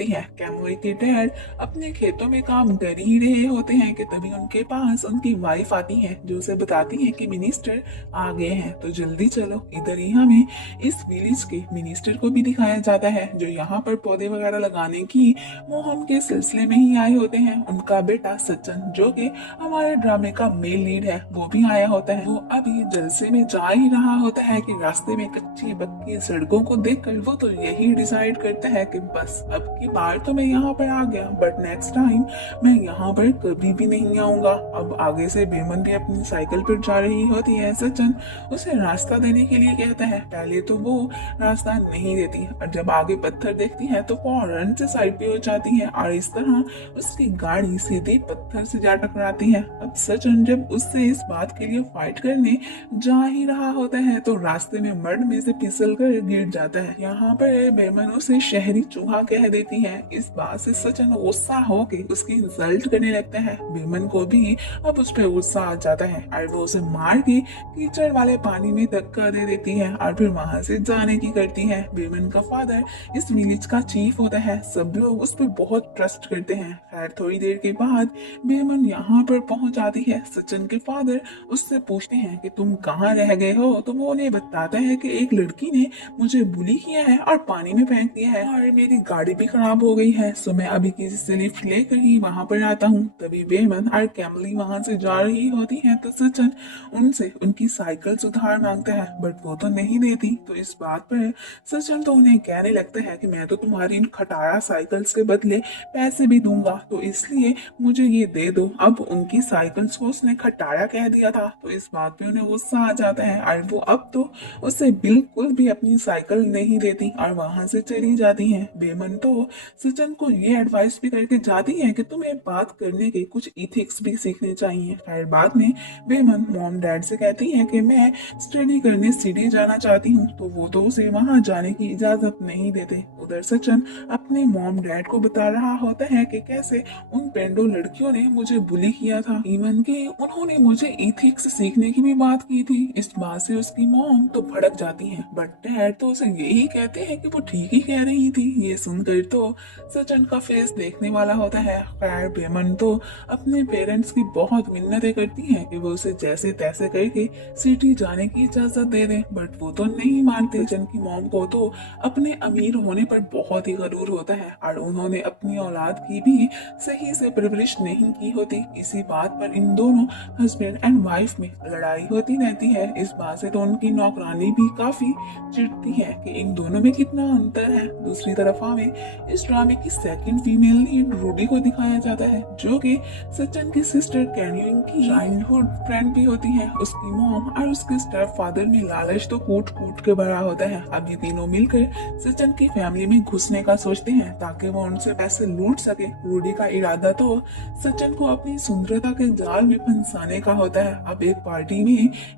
देखती है कैमोई के डैड अपने खेतों में काम कर ही रहे होते हैं कि तभी उनके पास उनकी वाइफ आती है जो उसे बताती है कि मिनिस्टर आ गए हैं, तो जल्दी चलो। इधर ही हमें इस विलेज के मिनिस्टर को भी दिखाया जाता है जो यहाँ पर पौधे वगैरह लगाने की मुहिम के सिलसिले में ही आए होते हैं। उनका बेटा सचिन जो कि हमारे ड्रामे का मेन लीड है वो भी आया होता है। वो अभी जलसे में जा ही रहा होता है कि रास्ते में कच्ची पक्की सड़कों को देखकर वो तो यही डिसाइड करता है कि बस अब की बार तो मैं यहाँ पर आ गया, बट नेक्स्ट टाइम मैं यहाँ पर कभी भी नहीं आऊंगा। अब आगे से बेमन भी अपनी साइकिल पर जा रही होती है। सचिन उसे रास्ता देने के लिए कहता है। पहले तो वो रास्ता नहीं देती और जब आगे पत्थर देखती है तो फौरन से साइड पे हो जाती है और इस तरह उसकी गाड़ी सीधे पत्थर से जा टकराती है। अब सचिन जब उससे इस बात के लिए फाइट करने जा ही रहा होता है तो रास्ते में मड में से फिसल कर गिर जाता है। यहाँ पर बेमन उसे शहरी चूहा कह देती है। इस बात से सचिन गुस्सा होके उसकी इंसल्ट करने लगता है। बेमन को भी अब उस पर गुस्सा आ जाता है और वो उसे मार के कीचड़ वाले पानी में धक्का दे देती है और फिर वहां से जाने की करती है। बेमन का फादर इस विलेज का चीफ होता है, सब लोग उस पर बहुत ट्रस्ट करते हैं। खैर थोड़ी देर के बाद बेमन यहाँ पर पहुंच जाती है। सचिन के फादर उससे पूछते हैं कि तुम कहाँ रह गए हो, तो वो उन्हें बताता है कि एक लड़की ने मुझे बुली किया है और पानी में फेंक दिया है और मेरी गाड़ी भी खराब हो गई है, सो मैं अभी किसी से लिफ्ट लेकर ही वहां पर आता हूँ। तभी बेमन और कैमली वहां से जा रही होती है तो सचिन उनसे उनकी साइकिल सुधार मांगता है, बट वो तो नहीं देती। तो इस बात पर सचिन तो उन्हें कहने लगता है कि मैं तो तुम्हारी इन खटारा साइकिल्स के बदले पैसे भी दूंगा, तो इसलिए मुझे ये दे दो। अब उनकी साइकिल्स को उसने खटारा कह दिया था तो इस बात पे उन्हें गुस्सा आ जाता है और वो अब तो उसे बिल्कुल भी अपनी साइकिल नहीं देती और वहां से चली जाती है। बेमन तो सचिन को ये एडवाइस भी करके जाती है कि तुम्हें बात करने के कुछ इथिक्स भी सीखने चाहिए। खैर बाद में बेमन मॉम डैड से कहती है कि मैं स्टडी करने सिटी जाना चाहती हूँ, तो वो तो उसे वहां जाने की इजाजत नहीं देते। उधर सचिन अपने मॉम डैड को बता रहा होता है कि कैसे उन पेंडो लड़कियों ने मुझे बुली किया था, इवन के उन्होंने मुझे इथिक्स सीखने की भी बात की थी। इस बात से उसकी मॉम तो भड़क जाती है, बट डैड तो उसे यही कहते हैं कि वो ठीक ही कह रही थी। ये सुनकर तो सचिन का फेस देखने वाला होता है। खैर बेमन तो अपने पेरेंट्स की बहुत मिन्नतें करती हैं कि वो उसे जैसे तैसे करके सिटी जाने की इजाजत दे दें, बट वो तो नहीं मानते। सचिन की मॉम को तो अपने अमीर होने पर बहुत ही गरूर होता है और उन्होंने अपनी औलाद की भी सही से परवरिश नहीं की होती। इसी बात पर इन दोनों हस्बैंड एंड वाइफ में लड़ाई होती रहती है। इस बात से तो उनकी नौकरानी भी काफी चिढ़ती है कि इन दोनों में कितना अंतर है। दूसरी तरफ हमें इस ड्रामे की सेकंड फीमेल लीड रूडी को दिखाया जाता है जो कि सचिन की सिस्टर कैन्यूइंग की चाइल्डहुड फ्रेंड भी होती है। उसकी मॉम और उसके स्टेप फादर में लालच तो कूट कूट के भरा होता है। अब ये तीनों मिलकर सचिन की फैमिली में घुसने का सोचते हैं ताकि वो उनसे पैसे लूट सके। रूडी का इरादा तो सचिन को अपनी सुंदरता के जाल में फंसाने का होता है। अब एक पार्टी में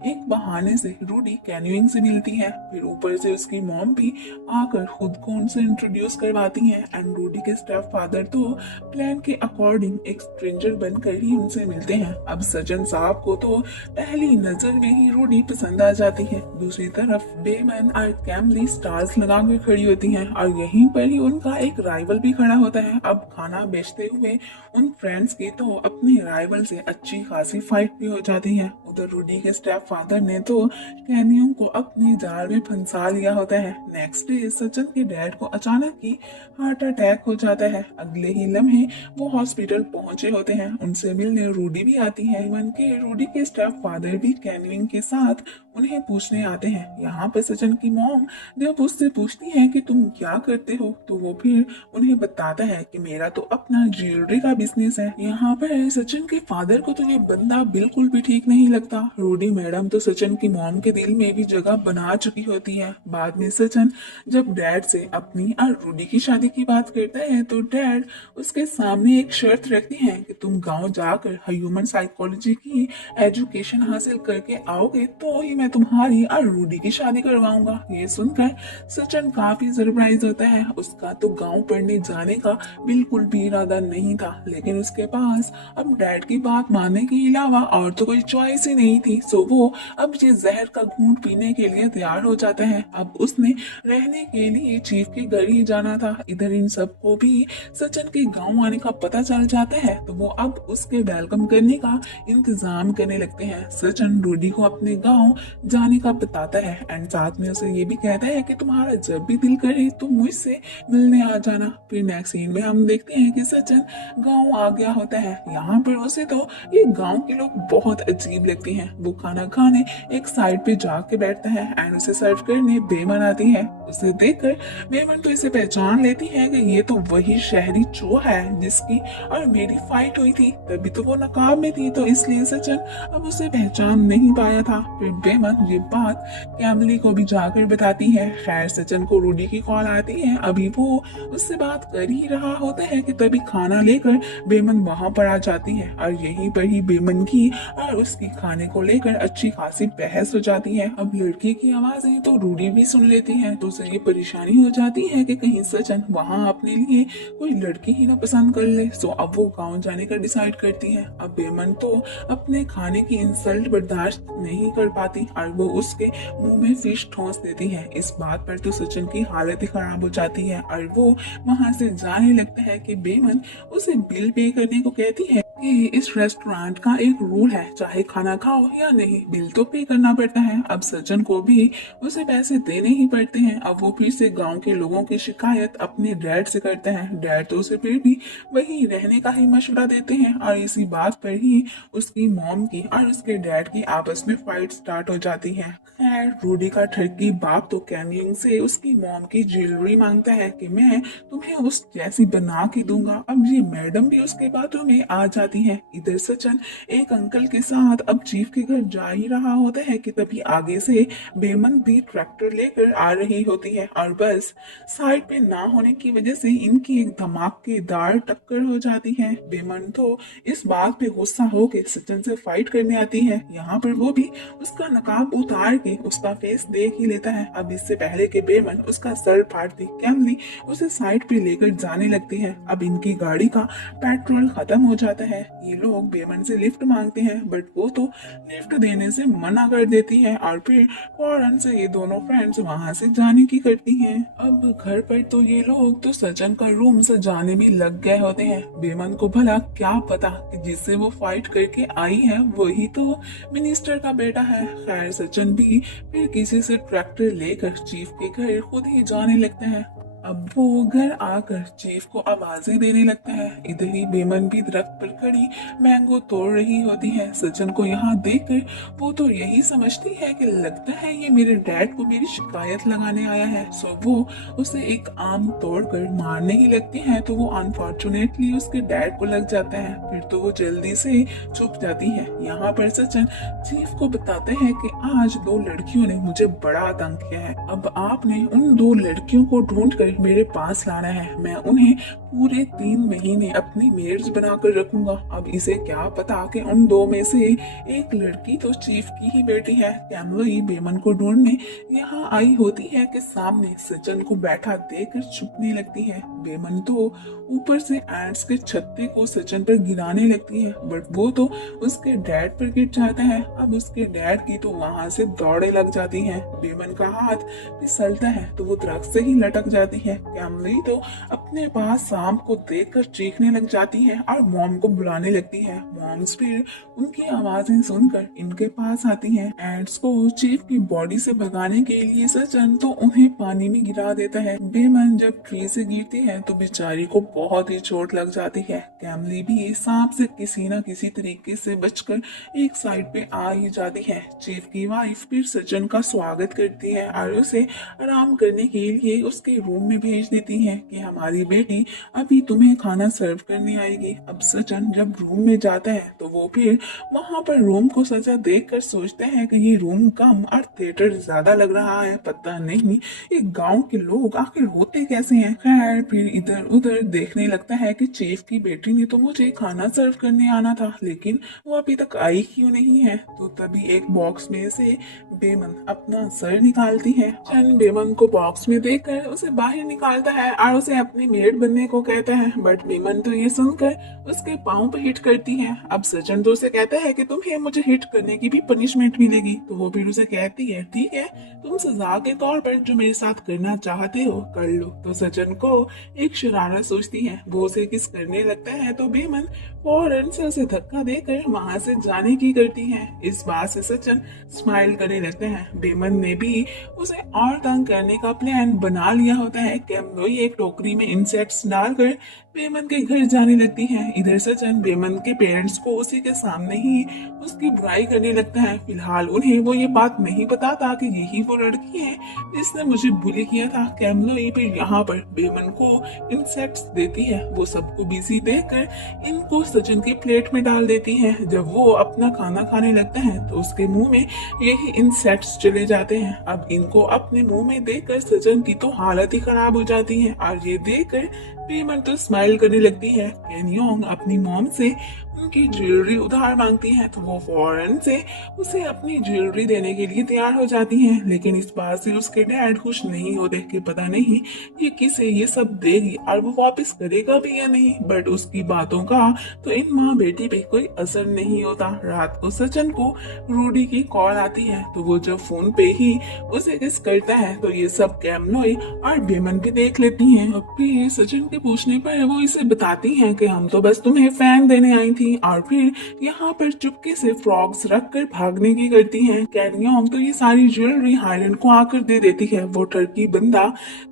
एक बहाने से रूडी कैन्यूइंग से मिलती है, फिर ऊपर से उसकी मॉम भी आकर खुद को उनसे इंट्रोड्यूस करवाती है एंड रूडी के स्टेप फादर तो प्लान के अकॉर्डिंग एक स्ट्रेंजर बनकर ही उनसे मिलते हैं। अब सचिन साहब को तो पहली नजर में ही रूडी पसंद आ जाती है। दूसरी तरफ बेमन और कैमली स्टार्स लगाकर खड़ी होती हैं और यहीं पर ही उनका एक राइवल भी खड़ा होता है। अब खाना बेचते हुए उन फ्रेंड्स की तो अपने राइवल से अच्छी खासी फाइट भी हो जाती है। उधर रूडी के स्टेप फादर ने तो कैनियों को अपने जाल में फंसा लिया होता है। नेक्स्ट डे सचिन के डैड को अचानक ही हार्ट अटैक हो जाता है। अगले ही लम्हे वो हॉस्पिटल पहुंचे होते हैं। उनसे मिलने रूडी भी आती है। इवन के रूडी के स्टेप फादर भी कैनविंग के साथ उन्हें पूछने आते हैं। यहाँ पर सचिन की मॉम जब उससे पूछती है कि तुम क्या करते हो तो वो फिर उन्हें बताता है कि मेरा तो अपना ज्वेलरी का बिजनेस है। यहाँ पर सचिन के फादर को तो ये बंदा बिल्कुल भी ठीक नहीं लगता। रूडी मैडम तो सचिन की मॉम के दिल में भी जगह बना चुकी होती है। बाद में सचिन जब डैड से अपनी और रूडी की शादी की बात करता है तो डैड उसके सामने एक शर्त रखती है कि तुम गांव जाकर ह्यूमन साइकोलॉजी की एजुकेशन हासिल करके आओगे तो ही मैं तुम्हारी और रूडी की शादी करवाऊंगा। ये सुनकर सचिन काफी सरप्राइज होता है। उसका तो गांव पढ़ने जाने का बिल्कुल भी इरादा नहीं था, लेकिन उसके पास अब डैड की बात मानने के अलावा और तो कोई चॉइस ही नहीं थी। सो वो अब ये जहर का घूंट पीने के लिए तैयार हो जाता है। अब उसने रहने के लिए चीफ के घर ही जाना था। इधर इन सबको भी सचिन के गांव आने का पता चल जाता है, तो वो अब उसके वेलकम करने का इंतजाम करने लगते हैं। सचिन रूडी को अपने गांव जाने का बताता है एंड साथ में उसे ये भी कहता है कि तुम्हारा जब भी दिल करे तो मुझसे मिलने आ जाना। फिर नेक्स्ट सीन में हम देखते हैं कि सचिन गांव आ गया होता है। यहाँ पर उसे तो ये गांव के लोग बहुत अजीब लगते हैं। वो खाना खाने एक साइड पे जाके बैठता है एंड उसे सर्व करने बेमन आती है। उसे देखकर बेमन तो इसे पहचान लेती है कि ये तो वही शहरी चूहा है जिसकी और मेरी फाइट हुई थी। तभी तो वो नकाब में थी, तो इसलिए सचिन अब उसे पहचान नहीं पाया था। फिर बेमन ये बात कैमली को भी जाकर बताती है। खैर सचिन को रूडी की कॉल आती है। अभी वो उससे बात कर ही रहा होता है कि तभी खाना लेकर बेमन वहां पर आ जाती है और यहीं पर ही बेमन की और उसकी खाने को लेकर अच्छी खासी बहस हो जाती है। अब लड़की की आवाजें तो रूडी भी सुन लेती है, तो उसे ये परेशानी हो जाती है कि कहीं सचिन वहां अपने लिए कोई लड़की ही ना पसंद कर ले। सो अब वो गाँव जाने का डिसाइड करती है। अब बेमन तो अपने खाने की इंसल्ट बर्दाश्त नहीं कर पाती और वो उसके मुंह में फिश ठोंस देती है। इस बात पर तो सचिन की हालत ही खराब हो जाती है और वो वहां से जाने लगता है कि बेमन उसे बिल पे करने को कहती है कि इस रेस्टोरेंट का एक रूल है, चाहे खाना खाओ या नहीं बिल तो पे करना पड़ता है। अब सचिन को भी उसे पैसे देने ही पड़ते हैं। अब वो फिर से गांव के लोगों की शिकायत अपने डैड से करते हैं। डैड तो उसे फिर भी वही रहने का ही मशवरा देते हैं और इसी बात पर ही उसकी मॉम की और उसके डैड की आपस में फाइट स्टार्ट हो जाती है। खैर रूडी का ठरकी बाप तो कैमलिंग से उसकी मॉम की ज्वेलरी मांगता है कि मैं तुम्हें उस जैसी बना के दूंगा। अब ये मैडम भी उसके बातों में आ जाती है। इधर सचिन एक अंकल के साथ अब चीफ के घर जा ही रहा होता है कि तभी आगे से बेमन भी ट्रैक्टर लेकर आ रही होती है और बस साइड पे ना होने की वजह से इनकी एक धमाकेदार टक्कर हो जाती है। बेमन तो इस बात पे गुस्सा होकर सचिन से फाइट करने आती है। यहाँ पर वो भी उसका नकाब उतार के उसका फेस देख ही लेता है। अब इससे पहले के बेमन उसका सर फाड़ती कैमली उसे साइड पे लेकर जाने लगती है। अब इनकी गाड़ी का पेट्रोल खत्म हो जाता है। ये लोग बेमन से लिफ्ट मांगते हैं बट वो तो लिफ्ट देने से मना कर देती है और फिर फौरन से ये दोनों फ्रेंड्स वहां से जाने की करती हैं। अब घर पर तो ये लोग तो सचिन का रूम सजाने में लग गए होते हैं। बेमन को भला क्या पता कि जिससे वो फाइट करके आई है वही तो मिनिस्टर का बेटा है। खैर सचिन भी फिर किसी से ट्रैक्टर लेकर चीफ के घर खुद ही जाने लगते हैं। अब वो घर आकर चीफ को आवाजें देने लगता है। इधर ही बेमन भी दरख्त पर खड़ी मैंगो तोड़ रही होती है। सचिन को यहाँ देखकर वो तो यही समझती है कि लगता है ये मेरे डैड को मेरी शिकायत लगाने आया है। सो वो उसे एक आम तोड़कर मारने ही लगती है, तो वो अनफॉर्चुनेटली उसके डैड को लग जाता है। फिर तो वो जल्दी से छुप जाती है। यहाँ पर सचिन चीफ को बताते हैं कि आज दो लड़कियों ने मुझे बड़ा तंग किया है। अब आपने उन दो लड़कियों को ढूंढ कर मेरे पास लाना है। मैं उन्हें पूरे 3 महीने अपनी मेड्स बनाकर रखूंगा। अब इसे क्या पता कि उन दो में से एक लड़की तो चीफ की ही बेटी है। कैमली बेमन को ढूंढने यहाँ आई होती है कि सामने सचिन को बैठा देखकर छुपने लगती है। बेमन तो ऊपर से एंट्स के छत्ते को सचिन पर गिराने लगती है बट वो तो उसके डैड पर गिर जाता है। अब उसके डैड की तो वहां से दौड़े लग जाती हैं। बेमन का हाथ फिसलता है तो वो दरख्त से ही लटक जाती है। कैमली तो अपने पास सांप को देखकर चीखने लग जाती है और मॉम को बुलाने लगती है। मॉम्स फिर उनकी आवाजें सुनकर इनके पास आती हैं। एंट्स को चीफ की बॉडी से भगाने के लिए सचिन तो उन्हें पानी में गिरा देता है। बेमन जब ट्री से गिरती है तो बेचारी को बहुत ही चोट लग जाती है। कैमली भी सांप से किसी न किसी तरीके से बचकर एक साइड पे आ ही जाती है। चीफ की वाइफ फिर सचिन का स्वागत करती है और उसे आराम करने के लिए उसके रूम में भेज देती है कि हमारी बेटी अभी तुम्हें खाना सर्व करने आएगी। अब सचिन जब रूम में जाता है तो वो फिर वहां पर रूम को सजा देख कर सोचते हैं कि ये रूम कम और थिएटर ज्यादा लग रहा है। पता नहीं एक गांव के लोग आखिर होते कैसे हैं। खैर फिर इधर उधर देखने लगता है कि चीफ की बेटी ने तो मुझे खाना सर्व करने आना था, लेकिन वो अभी तक आई क्यों नहीं है। तो तभी एक बॉक्स में से बेमन अपना सर निकालती है। चंद बेमन को बॉक्स में देखकर उसे बाहर निकालता है और उसे अपनी मेड बनने को कहता है, बट बेमन तो ये सुनकर उसके पाँव पे हिट करती है। अब सचिन तो उसे कहता है कि तुम्हें मुझे हिट करने की भी पनिशमेंट मिलेगी। तो वो फिर उसे कहती है, ठीक है, तुम सजा के तौर पर जो मेरे साथ करना चाहते हो कर लो। तो सचिन को एक शरारत सोचती है, वो उसे किस करने लगता है तो बेमन फौरन से उसे धक्का देकर वहां से जाने की करती है। इस बात से सचिन स्माइल करने लगते हैं। बेमन ने भी उसे और तंग करने का प्लान बना लिया होता है। कैमलोई एक टोकरी में इंसेक्ट्स डालकर बेमन के घर जाने लगती है। इधर सचिन बेमन के पेरेंट्स को उसी के सामने ही उसकी बुराई करने लगता है। फिलहाल उन्हें वो ये बात नहीं पता था कि यही वो लड़की है जिसने मुझे बुली किया था। कैमलोई फिर यहाँ पर बेमन को इंसेक्ट्स देती है। वो सबको बिजी देखकर इनको सचिन की प्लेट में डाल देती है। जब वो अपना खाना खाने लगता है तो उसके मुंह में यही इंसेक्ट्स चले जाते हैं। अब इनको अपने मुंह में देखकर सचिन की तो हालत ही खराब हो जाती है और ये देखकर बेमन तो स्माइल करने लगती है। कैनियोंग अपनी मॉम से उनकी ज्वेलरी उधार मांगती है तो वो फौरन से उसे अपनी ज्वेलरी देने के लिए तैयार हो जाती हैं। लेकिन इस बात से उसके डैड खुश नहीं होते कि पता नहीं ये किसे ये सब देगी और वो वापस करेगा भी या नहीं। बट उसकी बातों का तो इन माँ बेटी पे कोई असर नहीं होता। रात को सचिन को रूडी की कॉल आती है तो वो जब फोन पे ही उसे किस करता है तो ये सब कैमलोई और बेमन भी देख लेती हैं। अब भी सचिन के पूछने पर वो इसे बताती हैं कि हम तो बस तुम्हें फैन देने आई थी, और फिर यहाँ पर चुपके से फ्रॉग्स रख कर भागने की करती हैं। कैनियोंग तो ये सारी ज्वेलरी हाइलैंड को आकर दे देती है। वो टर्की बंदा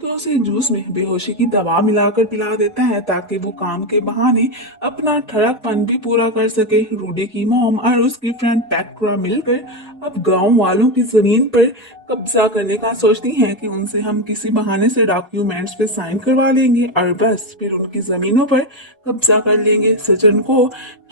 तो उसे जूस में बेहोशी की दवा मिलाकर पिला देता है ताकि वो काम के बहाने अपना ठड़कपन भी पूरा कर सके। रूडी की मॉम और उसकी फ्रेंड पैक्ट्रा मिलकर अब गांव वालों की जमीन पर कब्जा करने का सोचती हैं कि उनसे हम किसी बहाने से डॉक्यूमेंट्स पे साइन करवा लेंगे और बस फिर उनकी जमीनों पर कब्जा कर लेंगे। सचिन को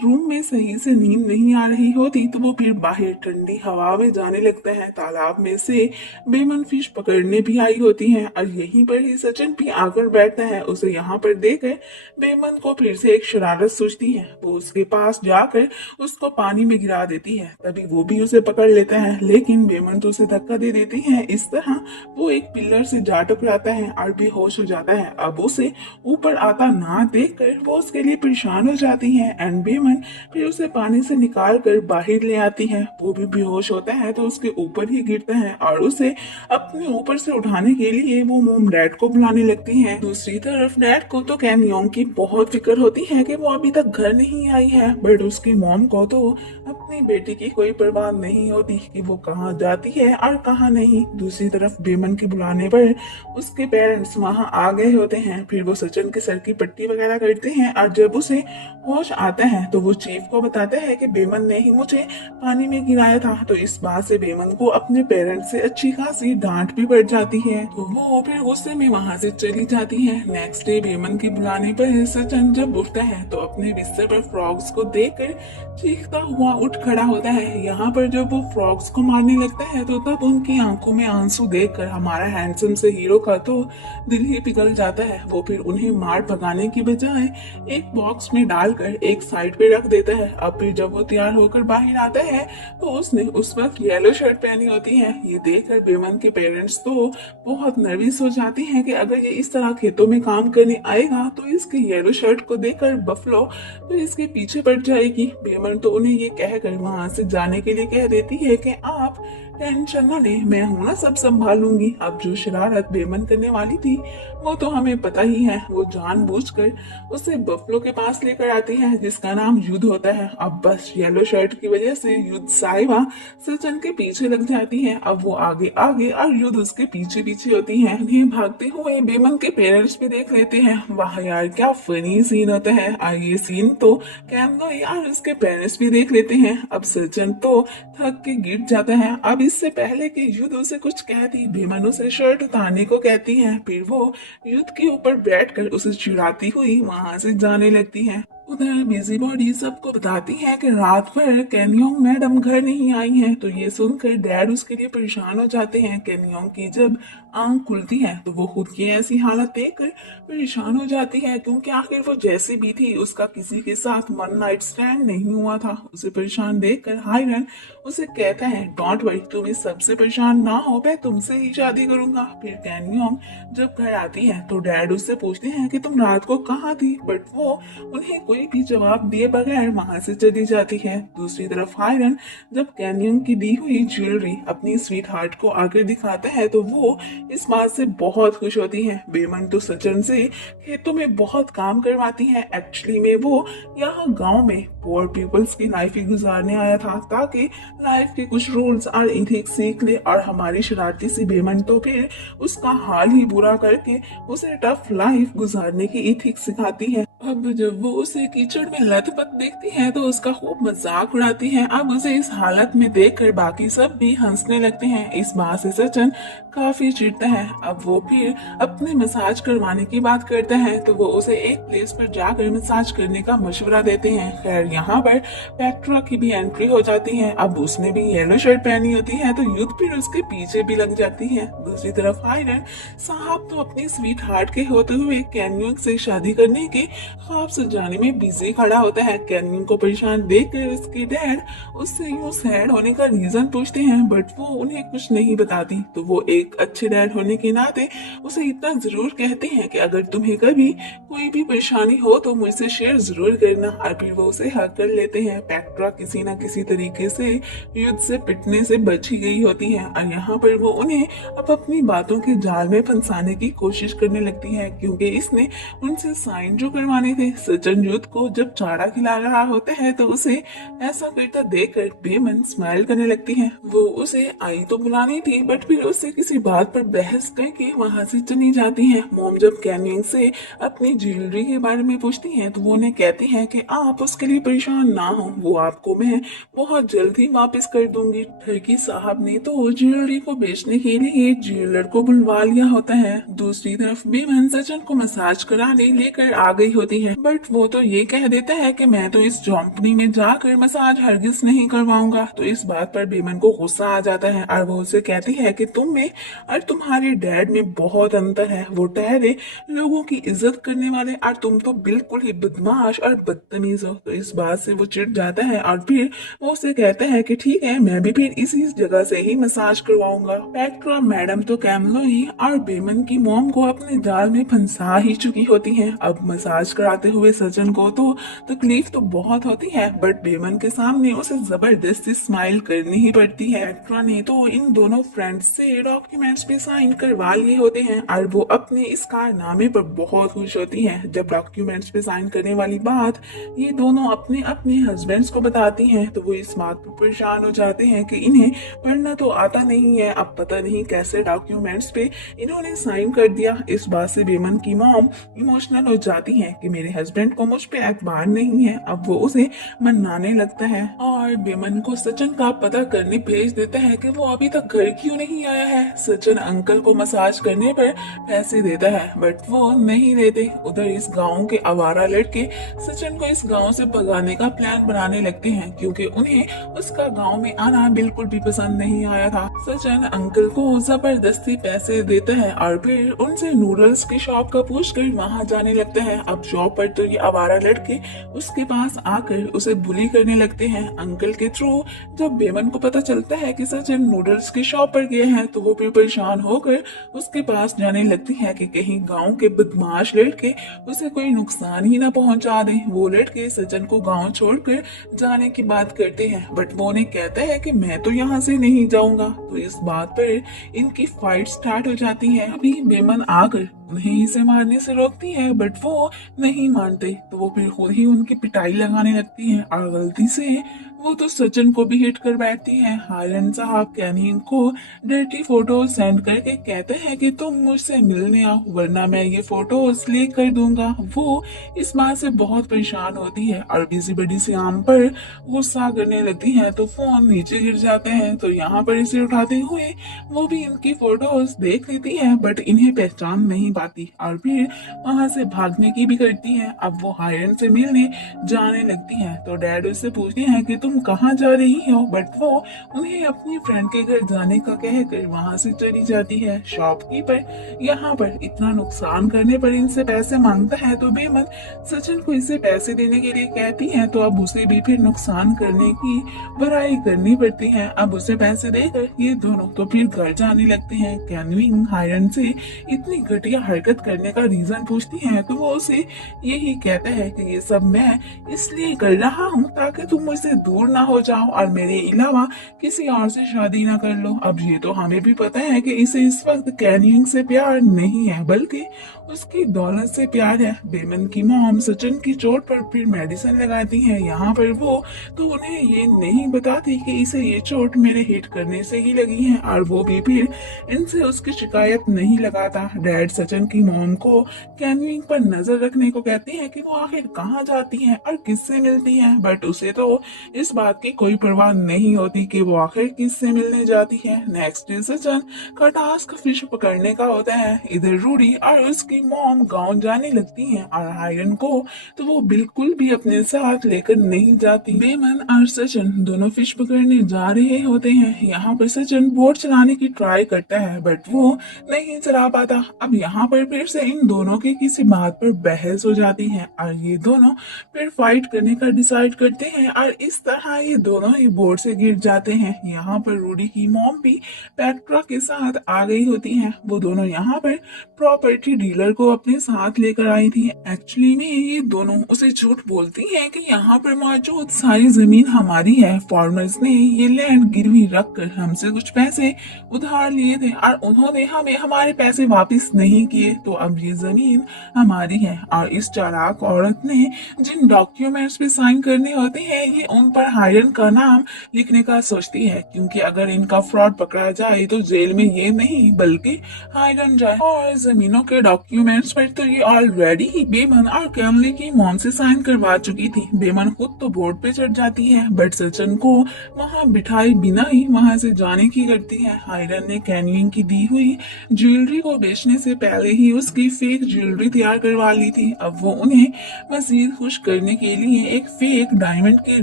रूम में सही से नींद नहीं आ रही होती तो वो फिर बाहर ठंडी हवा में जाने लगता है। तालाब में से बेमन फिश पकड़ने भी आई होती हैं और यहीं पर ही सचिन भी आकर बैठता है। उसे यहाँ पर देखकर बेमन को फिर से एक शरारत सूझती है। वो उसके पास जाकर उसको पानी में गिरा देती है। तभी वो भी उसे पकड़ लेता है, लेकिन बेमन तो उसे धक्का दे देती है। इस तरह वो एक पिलर से जा टकराता है और बेहोश हो जाता है। अब उसे ऊपर आता ना देखकर वो उसके लिए परेशान हो जाती है एंड बेमन फिर उसे पानी से निकाल कर बाहर ले आती है। वो भी बेहोश होता है तो उसके ऊपर ही गिरता है और उसे अपने ऊपर से उठाने के लिए वो मोम डैड को बुलाने लगती है। दूसरी तरफ डैड को तो कैनियोंग की बहुत फिक्र होती है कि वो अभी तक घर नहीं आई है, बट उसकी मॉम को तो अपनी बेटी की कोई परवाह नहीं होती कि वो कहाँ जाती है और कहाँ नहीं। दूसरी तरफ बेमन के बुलाने पर उसके पेरेंट्स वहाँ आ गए होते हैं। फिर वो सचिन के सर की पट्टी वगैरह करते हैं और जब उसे होश आता है तो वो चीफ को बताता है कि बेमन ने ही मुझे पानी में गिराया था। तो इस बात से बेमन को अपने पेरेंट्स से अच्छी खासी डांट भी पड़ जाती है तो वो फिर गुस्से में वहाँ से चली जाती है। नेक्स्ट डे बेमन के बुलाने पर सचिन जब उठता है तो अपने बिस्तर पर फ्रॉग्स को देखकर चीखता हुआ उठ खड़ा होता है। यहाँ पर जब वो फ्रॉग्स को मारने लगता है तो तब उनकी आंखों में आंसू देखकर हमारा हैंडसम से हीरो का तो दिल ही पिघल जाता है। वो फिर उन्हें मार भगाने की बजाय एक बॉक्स में डालकर एक साइड पे रख देता है। अब फिर जब वो तैयार होकर बाहर आता है तो उसने उस वक्त येलो शर्ट पहनी होती है। ये देखकर बेमन के पेरेंट्स तो बहुत नर्वस हो जाते हैं कि अगर ये इस तरह खेतों में काम करने आएगा तो इसकी येलो शर्ट को देखकर बफलो तो इसके पीछे पड़ जाएगी। बेमन तो उन्हें ये कहकर वहां से जाने के लिए कह देती है कि आप टेंशन न ले, मैं हूं ना, सब संभालूंगी। अब जो शरारत बेमन करने वाली थी वो तो हमें पता ही है। वो जानबूझकर उसे बफलो के पास लेकर आती है जिसका नाम युद्ध होता है। अब बस येलो शर्ट की वजह से युद्ध साहिबा सचिन के पीछे लग जाती है। अब वो आगे आगे और युद्ध उसके पीछे पीछे होती है। उन्हें भागते हुए बेमन के पेरेंट्स भी देख लेते हैं। वाह यार क्या फनी सीन होता है। और ये सीन तो कैमलो यार उसके पेरेंट्स भी देख लेते हैं। अब सचिन तो थक के गिर जाता है। अब इससे पहले कि युद्ध उसे कुछ कहती, बेमन उसे शर्ट उतारने को कहती है। फिर वो युद्ध के ऊपर बैठकर उसे चिढ़ाती हुई वहां से जाने लगती है। उधर बिजी बॉडी सबको बताती है कि रात भर कैनियोंग मैडम घर नहीं आई हैं। तो ये सुनकर डैड उसके लिए परेशान हो जाते हैं। कैनियोंग की जब आंख खुलती है तो वो खुद की ऐसी हालत देखकर परेशान हो जाती है, क्योंकि आखिर वो जैसी भी थी उसका किसी के साथ वन नाइट स्टैंड नहीं हुआ था। उसे परेशान देखकर हायरन उसे कहता है, डोंट वरी, तुम इस सबसे परेशान ना हो, मैं तुमसे ही शादी करूंगा। फिर कैनियोंग जब घर आती है तो डैड उससे पूछते हैं कि तुम रात को कहाँ थी, बट वो उन्हें कोई भी जवाब दिए बगैर वहां से चली जाती है। दूसरी तरफ हायरन जब कैनियोंग की दी हुई ज्वेलरी अपनी स्वीट हार्ट को आकर दिखाता है तो वो इस बात से बहुत खुश होती है। बेमन तो सचिन से खेतों में बहुत काम करवाती है। एक्चुअली में वो यहाँ गांव में पुअर पीपल्स की लाइफ ही गुजारने आया था, ताकि लाइफ के कुछ रूल्स और इथिक्स सीख ले। और हमारी शरारती सी बेमन तो फिर उसका हाल ही बुरा करके उसे टफ लाइफ गुजारने की इथिक्स सिखाती है। अब जब वो उसे कीचड़ में लथपथ देखती है तो उसका खूब मजाक उड़ाती है। अब उसे इस हालत में देखकर बाकी सब भी हंसने लगते हैं। इस बात से सचिन काफी चिढ़ता है। अब वो फिर अपने मसाज करवाने की बात करता है तो वो उसे एक प्लेस पर जाकर मसाज करने का मशवरा देते हैं। खैर यहाँ पर पेट्रा की भी एंट्री हो जाती है। अब उसने भी येलो शर्ट पहनी होती है तो युद्ध फिर उसके पीछे भी लग जाती है। दूसरी तरफ हायरन साहब तो अपनी स्वीट हार्ट के होते हुए कैनियोंग से शादी करने के ख्वाब सजाने में बिजी खड़ा होता है। कैनियोंग को परेशान देखकर उसके डैड उससे यूं सैड होने का रीजन पूछते हैं, बट वो उन्हें कुछ नहीं बताती। तो वो एक अच्छे डैड होने के नाते उसे इतना जरूर कहते हैं कि अगर तुम्हें कभी कोई भी परेशानी हो तो मुझसे शेयर जरूर करना। और फिर वो उसे हक कर लेते हैं। पेट्रा किसी न किसी तरीके से युद्ध से पिटने से बच ही गई होती है और यहाँ पर वो उन्हें अब अपनी बातों के जाल में फंसाने की कोशिश करने लगती है, क्योंकि इसने उनसे साइन जो करवाने थे। सचिन युद्ध को जब चारा खिला रहा होता है तो उसे ऐसा करता देखकर बेमन स्माइल करने लगती है। वो उसे आई तो बुलानी थी, बट फिर उससे किसी बात पर बहस करके वहां से चली जाती है। मोम जब कैनियोंग से अपनी ज्वेलरी के बारे में पूछती है तो वो उन्हें कहती है कि आप उसके लिए परेशान ना हो, वो आपको मैं बहुत जल्द ही वापस कर दूंगी। ठरकी साहब ने तो ज्वेलरी को बेचने के लिए ज्वेलर को बुलवा लिया होता है। दूसरी तरफ बेमन सचिन को मसाज कराने लेकर आ गई होती है, बट वो तो ये कह देता है कि मैं तो इस झोंपड़ी में जाकर मसाज हरगिज नहीं करवाऊंगा। तो इस बात पर बेमन को गुस्सा आ जाता है और वो उसे कहती है कि तुम में और तुम्हारे डैड में बहुत अंतर है। वो ठहरे लोगों की इज्जत करने वाले और तुम तो बिल्कुल ही बदमाश और बदतमीज हो। तो इस बात से वो चिढ़ जाता है और फिर वो उसे कहता है कि ठीक है, मैं भी फिर इसी जगह से ही मसाज करवाऊंगा। पेट्रा मैडम तो कैमलोई और बेमन की मोम को अपने जाल में फंसा ही चुकी होती है। अब मसाज कराते हुए सचिन को तो तकलीफ तो बहुत होती है, बट बेमन के सामने उसे जबरदस्ती स्माइल करनी ही पड़ती है। पेट्रा ने तो इन दोनों फ्रेंड्स से डॉक्यूमेंट्स पे साइन करवा लिए होते हैं और वो अपने इस कारनामे पर बहुत खुश होती है। जब डॉक्यूमेंट्स पे साइन करने वाली बात ये दोनों अपने अपने हस्बैंड्स को बताती हैं तो वो इस बात पर परेशान हो जाते हैं कि इन्हें पढ़ना तो आता नहीं है, अब पता नहीं कैसे डॉक्यूमेंट्स पे इन्होंने साइन कर दिया। इस बात से बेमन की मॉम इमोशनल हो जाती है कि मेरे हस्बैंड को मुझ पे एतबार नहीं है। अब वो उसे मनाने लगता है और बेमन को सचिन का पता करने भेज देता है कि वो अभी तक घर क्यों नहीं आया है। सचिन अंकल को मसाज करने पर पैसे देता है, बट वो नहीं देते। उधर इस गांव के आवारा लड़के सचिन को इस गांव से भगाने का प्लान बनाने लगते हैं, क्योंकि उन्हें उसका गांव में आना बिल्कुल भी पसंद नहीं आया था। सचिन अंकल को जबरदस्ती पैसे देता है और फिर उनसे नूडल्स की शॉप का पूछकर वहां जाने लगता है। अब शॉप पर तो ये आवारा लड़के उसके पास आकर उसे बुली करने लगते हैं। अंकल के थ्रू जब बेमन को पता चलता है कि सचिन नूडल्स की शॉप पर गए हैं तो वो भी परेशान होकर उसके पास जाने लगती है कि कहीं गांव के बदमाश लड़के उसे कोई नुकसान ही ना पहुंचा दे। वो लड़के सचिन को गांव छोड़कर जाने की बात करते हैं, बट वो उन्हें कहता है कि मैं तो यहाँ से नहीं जाऊंगा। तो इस बात पर इनकी फाइट स्टार्ट हो जाती है। अभी बेमन आकर उन्हें इसे मारने से रोकती है, बट वो नहीं मानते तो वो फिर खुद ही उनकी पिटाई लगाने लगती है और गलती से वो तो सचिन को भी हिट कर बैठती है। हायरन साहब कैनिंग को डर्टी फोटो सेंड करके कहते हैं कि तुम मुझसे मिलने आओ वरना मैं ये फोटोज लीक कर दूंगा। वो इस बात से बहुत परेशान होती है और बिजी बड़ी श्याम पर गुस्सा करने लगती है तो फोन नीचे गिर जाते हैं। तो यहाँ पर इसे उठाते हुए वो भी इनकी फोटोज देख लेती है बट इन्हें पहचान नहीं पाती और फिर वहां से भागने की भी करती है। अब वो हायरन से मिलने जाने लगती है तो डैड उससे पूछते हैं कि तुम कहाँ जा रही हो, बट वो उन्हें अपनी फ्रेंड के घर जाने का कहकर वहां से चली जाती है। शॉपकीपर यहाँ पर इतना नुकसान करने पर इनसे पैसे मांगता है तो बेमन सचिन को इसे पैसे देने के लिए कहती है तो अब उसे भी फिर नुकसान करने की बुराई करनी पड़ती है। अब उसे पैसे देकर ये दोनों तो फिर घर जाने लगते हैं। कैनविंग हायरन से इतनी घटिया हरकत करने का रीजन पूछती है तो वो उसे यही कहता है कि ये सब मैं इसलिए कर रहा हूँ ताकि तुम मुझसे दूर ना हो जाओ और मेरे अलावा किसी और से शादी ना कर लो। अब ये तो हमें भी पता है कि इसे इस वक्त कैनिंग से प्यार नहीं है बल्कि उसकी दौलत से प्यार है। बेमन की मॉम सचिन की चोट पर फिर मेडिसिन लगाती है। यहाँ पर वो तो उन्हें ये नहीं बताती कि इसे ये चोट मेरे हिट करने से ही लगी है और वो भी फिर इनसे उसकी शिकायत नहीं लगाता। डैड सचिन की मॉम को कैनविंग पर नजर रखने को कहती है कि वो आखिर कहाँ जाती है और किससे मिलती है, बट उसे तो इस बात की कोई परवाह नहीं होती कि वो आखिर किससे मिलने जाती है। नेक्स्ट डे सचिन का टास्क फिश पकड़ने का होता है। इधर रूडी और उसकी मॉम गांव जाने लगती हैं और हायरन को तो वो बिल्कुल भी अपने साथ लेकर नहीं जाती। बेमन और सचिन दोनों फिश पकड़ने जा रहे होते हैं। यहाँ पर सचिन बोट चलाने की ट्राई करता है बट वो नहीं चला पाता। अब यहाँ पर फिर से इन दोनों की किसी बात पर बहस हो जाती है और ये दोनों फिर फाइट करने का डिसाइड करते हैं और इस तरह ये दोनों ही बोर्ड से गिर जाते हैं। यहाँ पर रूडी की मॉम भी पेट्रा के साथ आ गई होती है। वो दोनों यहाँ पर प्रॉपर्टी डीलर को अपने साथ लेकर आई थी। एक्चुअली में ये दोनों उसे झूठ बोलती हैं कि यहाँ पर मौजूद सारी जमीन हमारी है। फार्मर्स ने ये लैंड गिरवी रख कर हमसे कुछ पैसे उधार लिए थे और उन्होंने हमें हमारे पैसे वापस नहीं किए तो अब ये जमीन हमारी है। और इस चालाक औरत ने जिन डॉक्यूमेंट्स पे साइन करने होते हैं ये उन पर हायरन का नाम लिखने का सोचती है क्योंकि अगर इनका फ्रॉड पकड़ा जाए तो जेल में ये नहीं बल्कि हायरन जाए। और जमीनों के डॉक्यूमेंट्स पर तो ये ऑलरेडी ही बेमन और कैमली की मॉम से साइन करवा चुकी थी। बेमन खुद तो बोर्ड पे चढ़ जाती है बट सचिन को वहाँ बिठाए बिना ही वहाँ से जाने की करती है। हायरन ने कैनविंग की दी हुई ज्वेलरी को बेचने से पहले ही उसकी फेक ज्वेलरी तैयार करवा ली थी। अब वो उन्हें मजीद खुश करने के लिए एक फेक डायमंड की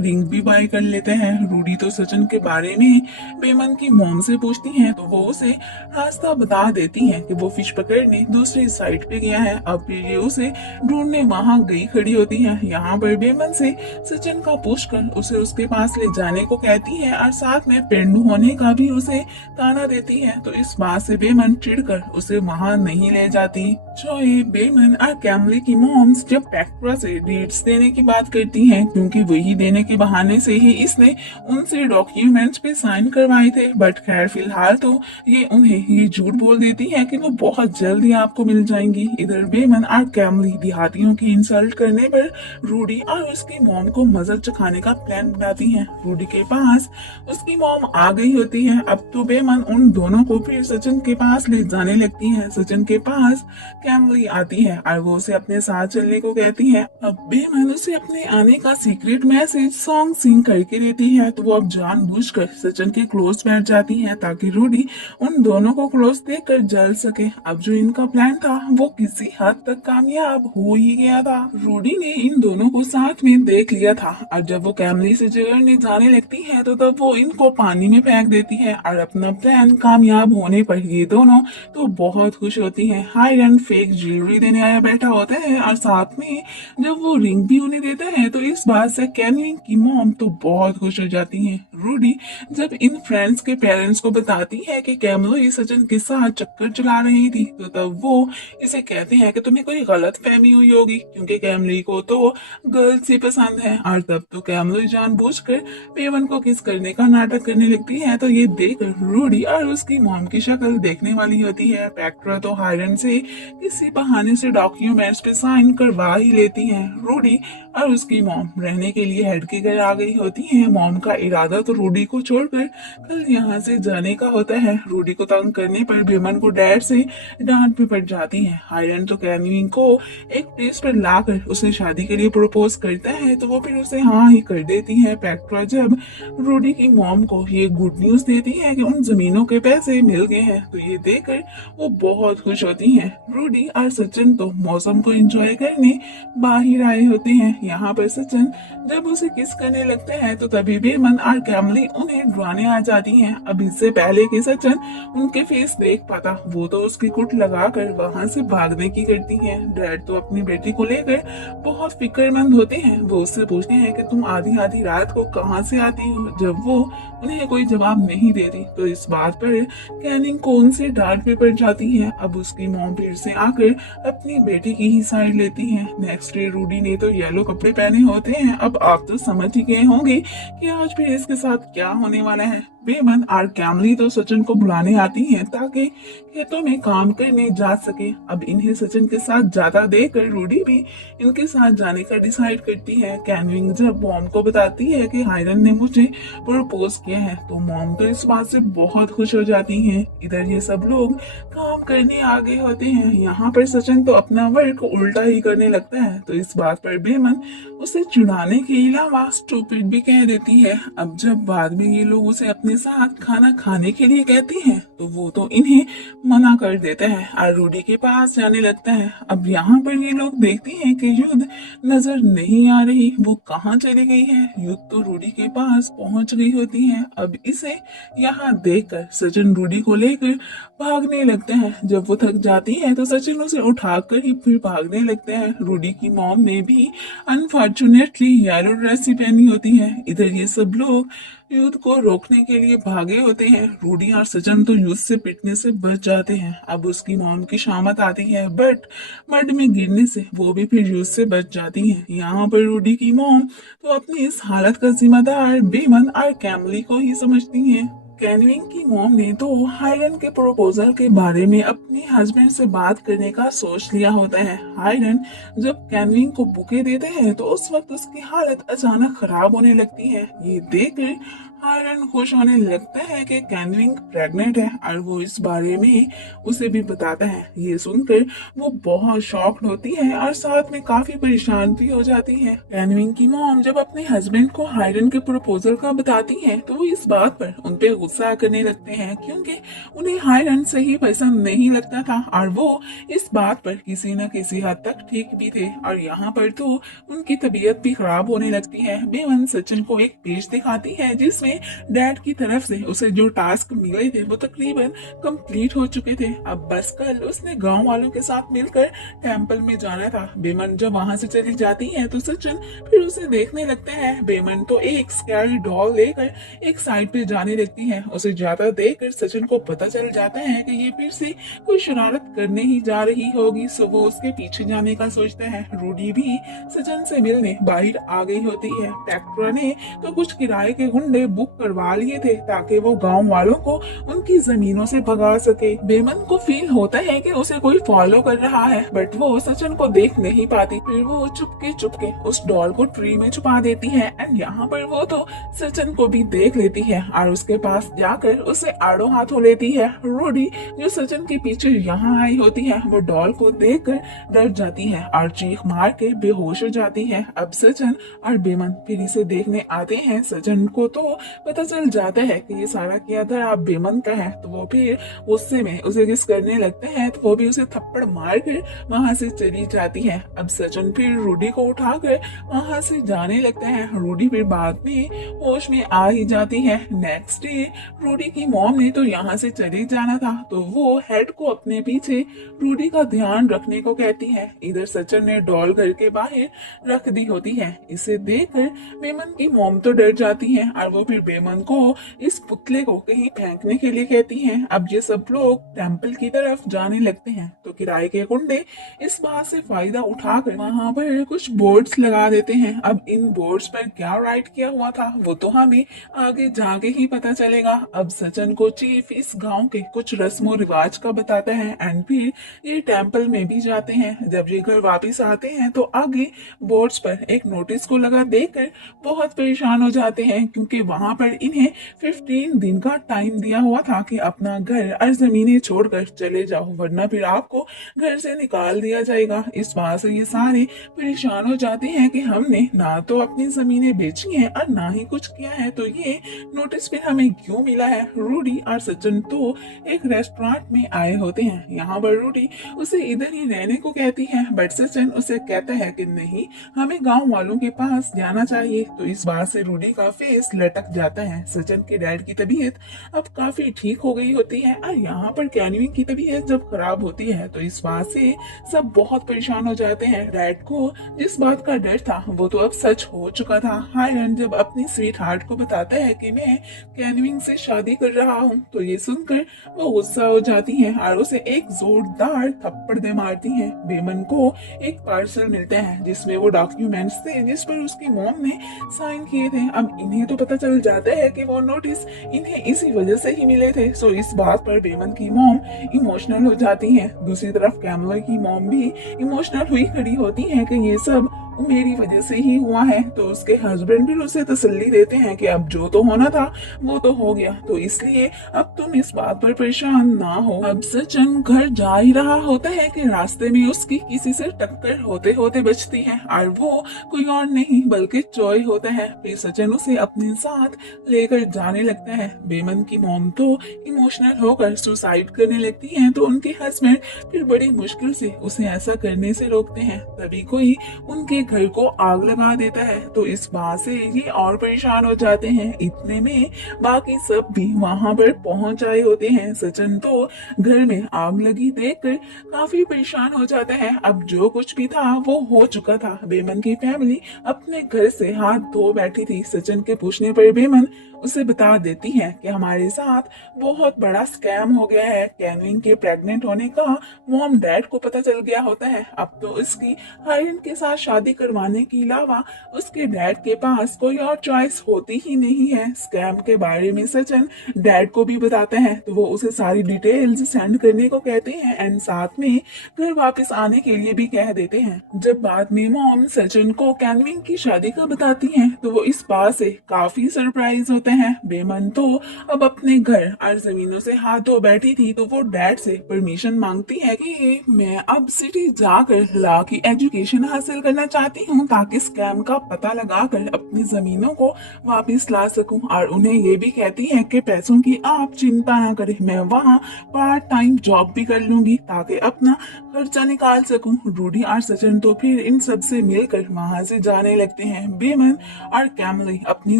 रिंग भी बाय कर लेते हैं। रूडी तो सचिन के बारे में बेमन की मॉम से पूछती है तो वो उसे रास्ता बता देती है कि वो फिश पकड़ने दूसरी साइड पे गया है। अब फिर ये उसे ढूंढने वहाँ गई खड़ी होती है। यहाँ पर बेमन से सचिन का पूछकर उसे उसके पास ले जाने को कहती है और साथ में पेंडू होने का भी उसे ताना देती है तो इस बात से बेमन चिढ़कर उसे वहाँ नहीं ले जाती। जोए बेमन और कैमली की मॉम्स जब पेट्रा से डीड्स देने की बात करती हैं क्योंकि वही देने के बहाने से ही इसने उनसे डॉक्यूमेंट्स पे साइन करवाए थे बट खैर फिलहाल तो ये उन्हें ये झूठ बोल देती है कि वो बहुत जल्द ही आपको मिल जाएंगी। इधर बेमन और कैमली देहातियों की इंसल्ट करने पर रूडी और उसकी मॉम को मजा चखाने का प्लान बनाती हैं। रूडी के पास उसकी मॉम आ गई होती है। अब तो बेमन उन दोनों को फिर सचिन के पास ले जाने लगती है। सचिन के पास कैमली आती है और वो उसे अपने साथ चलने को कहती है। अब बेमन उसे अपने आने का सीक्रेट मैसेज सॉन्ग सिंग करके देती है तो वो अब जानबूझकर सचिन के क्लोज बैठ जाती है ताकि रूडी उन दोनों को क्लोज देखकर जल सके। अब जो इनका प्लान था वो किसी हद तक कामयाब हो ही गया था। रूडी ने इन दोनों को साथ में देख लिया था और जब वो कैमली से झगड़ने जाने लगती है तो तब वो इनको पानी में फेंक देती है और अपना प्लान कामयाब होने पर ये दोनों तो बहुत खुश होती है। हायरन फेक ज्वेलरी देने आया बैठा होता है और साथ में जब वो रिंग भी उन्हें देता है तो इस बात से कैनविंग की मॉम तो बहुत खुश हो जाती है। रूडी जब इन फ्रेंड्स के पेरेंट्स को बताती है कि कैमली सचिन के साथ चक्कर चला रही थी तो तब वो इसे कहते हैं कि तुम्हें कोई गलत फहमी हुई होगी क्योंकि कैमली को तो गर्ल्स ही पसंद है। और तब तो कैमली जानबूझकर बेमन को किस करने का नाटक करने लगती है तो ये देख रूडी और उसकी मॉम की शक्ल देखने वाली होती है। पेट्रा तो हायरन से किसी बहाने से डॉक्यूमेंट्स पे साइन करवा ही लेती हैं। रूडी और उसकी मॉम रहने के लिए हेड के घर आ गई होती हैं। मॉम का इरादा तो रूडी को छोड़कर कल यहाँ से जाने का होता है। रूडी को तंग करने पर बेमन को डैड से डांट भी पड़ जाती है। हायरन तो कैनविन को एक प्लेस पर लाकर उसने शादी के लिए प्रपोज करता है तो वो फिर उसे हाँ ही कर देती है। पेक्ट्रा जब रूडी की मॉम को ये गुड न्यूज देती है कि उन जमीनों के पैसे मिल गए हैं तो ये देखकर वो बहुत खुश होती हैं। रूडी और सचिन तो मौसम को एंजॉय करने बाहर आए होते हैं। यहाँ पर सचिन जब उसे किस करने लगते हैं तो तभी बेमन और कैमली उन्हें डराने आ जाती हैं। अब इससे पहले कि सचिन उनके फेस देख पाता वो तो उसकी कुट लगाकर वहां से भागने की करती है। डैड तो अपनी बेटी को लेकर बहुत फिक्रमंद होते हैं। वो उससे पूछते हैं कि तुम आधी आधी रात को कहाँ से आती हो। जब वो उन्हें कोई जवाब नहीं देती तो इस बात पर कैनिंग को उनसे डांट भी पड़ जाती है। अब उसकी मॉम फिर से आकर अपनी बेटी की ही साइड लेती है। नेक्स्ट डे रूडी ने तो येलो कपड़े पहने होते हैं। अब आप तो समझ ही गए होंगे कि आज फिर इसके साथ क्या होने वाला है। बेमन और कैमली तो सचिन को बुलाने आती हैं ताकि खेतों में काम करने जा सके। अब इन्हें सचिन के साथ ज्यादा देखकर रूडी भी इनके साथ जाने का डिसाइड करती है। कैनविंग जब मॉम को बताती है कि हायरन ने मुझे प्रपोज किया है तो मॉम तो इस बात से बहुत खुश हो जाती हैं। इधर ये सब लोग काम करने आ गए होते हैं। यहाँ पर सचिन तो अपना वर्क उल्टा ही करने लगता है तो इस बात पर बेमन उसे चिढ़ाने के अलावा स्टूपिड भी कह देती है। अब जब बाद में ये लोग उसे अपने साथ खाना खाने के लिए कहती हैं तो वो तो इन्हें मना कर देता है और रूडी के पास जाने लगता है। अब यहाँ पर ये लोग देखते हैं कि युद्ध नजर नहीं आ रही, वो कहाँ चली गई है। युद्ध तो रूडी के पास पहुंच गई होती है। अब इसे यहाँ देखकर सचिन रूडी को लेकर भागने लगते हैं। जब वो थक जाती है तो सचिन उसे उठाकर ही फिर भागने लगते हैं। रूडी की मॉम ने भी अनफॉर्चुनेटली येलो ड्रेस ही पहनी होती है। इधर ये सब लोग युद्ध को रोकने के लिए भागे होते हैं। रूडी और सचिन तो युद्ध से पिटने से बच जाते हैं। अब उसकी मॉम की शामत आती है बट मड में गिरने से वो भी फिर युद्ध से बच जाती हैं। यहाँ पर रूडी की मॉम तो अपनी इस हालत का जिम्मेदार बेमन और कैमली को ही समझती हैं। कैनविन की मॉम ने तो हायरन के प्रपोजल के बारे में अपने हस्बैंड से बात करने का सोच लिया होता है। हायरन जब कैनविन को बुके देते हैं तो उस वक्त उसकी हालत अचानक खराब होने लगती है। ये देखकर हायरन खुश होने लगता है कि कैनविन प्रेग्नेंट है और वो इस बारे में उसे भी बताता है। ये सुनकर वो बहुत शॉक्ड होती है और साथ में काफी परेशान भी हो जाती है। कैनविन की मॉम जब अपने हस्बैंड को हायरन के प्रपोजल का बताती है तो वो इस बात पर उनपे गुस्सा करने लगते हैं क्योंकि उन्हें हायरन से ही पसंद नहीं लगता था और वो इस बात पर किसी न किसी हद तक ठीक भी थे। और यहाँ पर तो उनकी तबीयत भी खराब होने लगती है। बेमन सचिन को एक पेज दिखाती है जिसमें डैड की तरफ से उसे जो टास्क मिले थे वो तकरीबन कंप्लीट हो चुके थे। अब बस कल उसने गांव वालों के साथ मिलकर टेंपल में जाना था। बेमन जब वहां से चली जाती है तो सचिन फिर उसे देखने लगता है। बेमन तो एक स्कैरी डॉल लेकर एक साइड पे जाने लगती है। उसे ज्यादा देखकर सचिन को पता चल जाता है कि ये फिर से कोई शरारत करने ही जा रही होगी, सो वो उसके पीछे जाने का सोचता है। रूडी भी सचिन से मिलने बाहर आ गई होती है। पेक्ट्रा ने तो कुछ किराए के गुंडे बुक करवा लिए थे ताकि वो गांव वालों को उनकी जमीनों से भगा सके। बेमन को फील होता है कि उसे कोई फॉलो कर रहा है बट वो सचिन को देख नहीं पाती। फिर वो चुपके चुपके उस डॉल को ट्री में छुपा देती है एंड यहाँ पर वो तो सचिन को भी देख लेती है और उसके पास जाकर उसे आड़ो हाथों लेती है। रूडी जो सचिन के पीछे यहाँ आई होती है वो डॉल को देखकर डर जाती है और चीख मार के बेहोश हो जाती है। अब सचिन और बेमन फिर इसे देखने आते हैं। सचिन को तो पता चल जाता है कि ये सारा किया था आप बेमन का है तो वो फिर गुस्से में उसे किस करने लगते हैं तो वो भी उसे थप्पड़ मार कर वहां से चली जाती है। अब सचिन फिर रूडी को उठाकर वहां से जाने लगता है। रूडी फिर बाद में होश में आ ही जाती है। नेक्स्ट डे रूडी की मॉम ने तो यहाँ से चले जाना था तो वो हेड को अपने पीछे रूडी का ध्यान रखने को कहती है। इधर सचिन ने डॉल घर के बाहर रख दी होती है। इसे देखकर बेमन की मॉम तो डर जाती है और वो फिर फिर बेमन को इस पुतले को कहीं फेंकने के लिए कहती हैं। अब ये सब लोग टेम्पल की तरफ जाने लगते हैं तो किराए के गुंडे इस बात से फायदा उठाकर वहां पर कुछ बोर्ड्स लगा देते हैं। अब इन बोर्ड्स पर क्या राइट किया हुआ था वो तो हमें आगे जाके ही पता चलेगा। अब सचिन को चीफ इस गांव के कुछ रस्मो रिवाज का बताता है एंड फिर ये टेम्पल में भी जाते हैं। जब ये घर वापिस आते हैं तो आगे बोर्ड्स पर एक नोटिस को लगा देखकर बहुत परेशान हो जाते हैं, क्योंकि वहां पर इन्हें 15 दिन का टाइम दिया हुआ था कि अपना घर और जमीनें छोड़कर चले जाओ, वरना फिर आपको घर से निकाल दिया जाएगा। इस बात से ये सारे परेशान हो जाते हैं कि हमने ना तो अपनी जमीनें बेची हैं और ना ही कुछ किया है, तो ये नोटिस फिर हमें क्यों मिला है। रूडी और सचिन तो एक रेस्टोरेंट में आए होते हैं। यहाँ पर रूडी उसे इधर ही रहने को कहती है, बट सचिन उसे कहता है कि नहीं, हमें गांव वालों के पास जाना चाहिए। तो इस बात से रूडी का फेस लटक जाता है। सचिन के डैड की तबीयत अब काफी ठीक हो गई होती है और यहाँ पर कैनवी की तबीयत जब खराब होती है तो इस बात से सब बहुत परेशान हो जाते हैं। डैड को जिस बात का डर था वो तो अब सच हो चुका था। हायरन जब अपनी स्वीट हार्ट को बताता है कि मैं कैनविंग से शादी कर रहा हूँ तो ये सुनकर वो गुस्सा हो जाती है और उसे एक जोरदार थप्पड़ दे मारती है। बेमन को एक पार्सल मिलता है जिसमें वो डॉक्यूमेंट्स थे जिस पर उसकी मॉम ने साइन किए थे। अब इन्हें तो पता चल जाता है कि वो नोटिस इन्हें इसी वजह से ही मिले थे। सो इस बात पर बेमन की मॉम इमोशनल हो जाती है। दूसरी तरफ कैमलोई की मॉम भी इमोशनल हुई खड़ी होती है कि ये सब मेरी वजह से ही हुआ है। तो उसके हस्बैंड भी उसे तसल्ली देते हैं कि अब जो तो होना था वो तो हो गया, तो इसलिए अब तुम इस बात पर परेशान ना हो। अब सचिन घर जा ही रहा होता है कि रास्ते में उसकी किसी से टक्कर होते होते बचती है और वो कोई और नहीं बल्कि जॉय होता है। फिर सचिन उसे अपने साथ लेकर जाने लगता है। बेमन की मॉम तो इमोशनल होकर सुसाइड करने लगती है तो उनके हस्बैंड फिर बड़ी मुश्किल से उसे ऐसा करने से रोकते हैं। तभी कोई उनके घर को आग लगा देता है तो इस बात से ये और परेशान हो जाते हैं। इतने में बाकी सब भी वहां पर पहुंच आए होते हैं। सचिन तो घर में आग लगी देखकर काफी परेशान हो जाता है। अब जो कुछ भी था वो हो चुका था। बेमन की फैमिली अपने घर से हाथ धो बैठी थी। सचिन के पूछने पर बेमन उसे बता देती है कि हमारे साथ बहुत बड़ा स्कैम हो गया है। कैनविन के प्रेग्नेंट होने का मॉम डैड को पता चल गया होता है। अब तो उसकी हायरन के साथ शादी करवाने के अलावा उसके डैड के पास कोई और चॉइस होती ही नहीं है। स्कैम के बारे में सचिन डैड को भी बताते हैं तो वो उसे सारी डिटेल्स सेंड करने को कहते हैं एंड साथ में घर वापस आने के लिए भी कह देते हैं। जब बाद में मॉम सचिन को कैनविन की शादी का बताती है तो वो इस बात से काफी सरप्राइज होते हैं। बेमन तो अब अपने घर और जमीनों से हाथ धो बैठी थी तो वो डैड से परमिशन मांगती है कि मैं अब सिटी जाकर लॉ की एजुकेशन हासिल करना चाहती हूँ ताकि स्कैम का पता लगाकर अपनी जमीनों को वापस ला सकूं। और उन्हें ये भी कहती है कि पैसों की आप चिंता ना करें, मैं वहाँ पार्ट टाइम जॉब भी कर लूंगी ताकि अपना खर्चा निकाल सकूं। रूडी और सचिन तो फिर इन सब से मिलकर वहां से जाने लगते हैं। बेमन और कैमली अपनी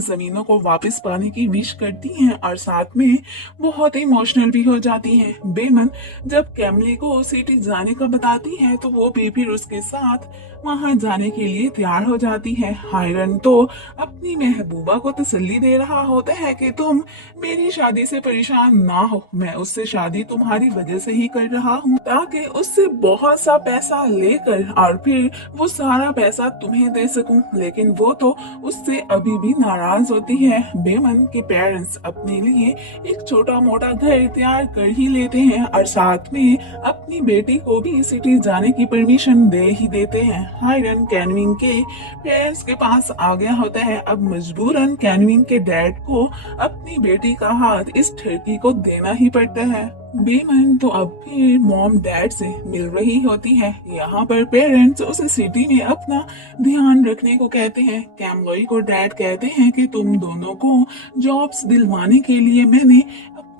जमीनों को वापस पाने की विश करती हैं और साथ में बहुत इमोशनल भी हो जाती हैं। बेमन जब कैमली को सिटी जाने का बताती है तो वो भी फिर उसके साथ वहां जाने के लिए तैयार हो जाती है। हायरन तो अपनी महबूबा को तसल्ली दे रहा होता है कि तुम मेरी शादी से परेशान ना हो, मैं उससे शादी तुम्हारी वजह से ही कर रहा हूँ ताकि उससे बहुत सा पैसा लेकर और फिर वो सारा पैसा तुम्हें दे सकूं। लेकिन वो तो उससे अभी भी नाराज होती है। बेमन के पेरेंट्स अपने लिए एक छोटा मोटा घर तैयार कर ही लेते हैं और साथ में अपनी बेटी को भी सिटी जाने की परमिशन दे ही देते हैं। हायरन कैनविन के पेरेंट्स के पास आ गया होता है। अब मजबूरन कैनविन के डैड को अपनी बेटी का हाथ इस ठरकी को देना ही पड़ता है। बेमन तो अब फिर मॉम डैड से मिल रही होती है। यहाँ पर पेरेंट्स उसे सिटी में अपना ध्यान रखने को कहते हैं। कैमलोई को डैड कहते हैं कि तुम दोनों को जॉब्स दिलवाने के लिए मैंने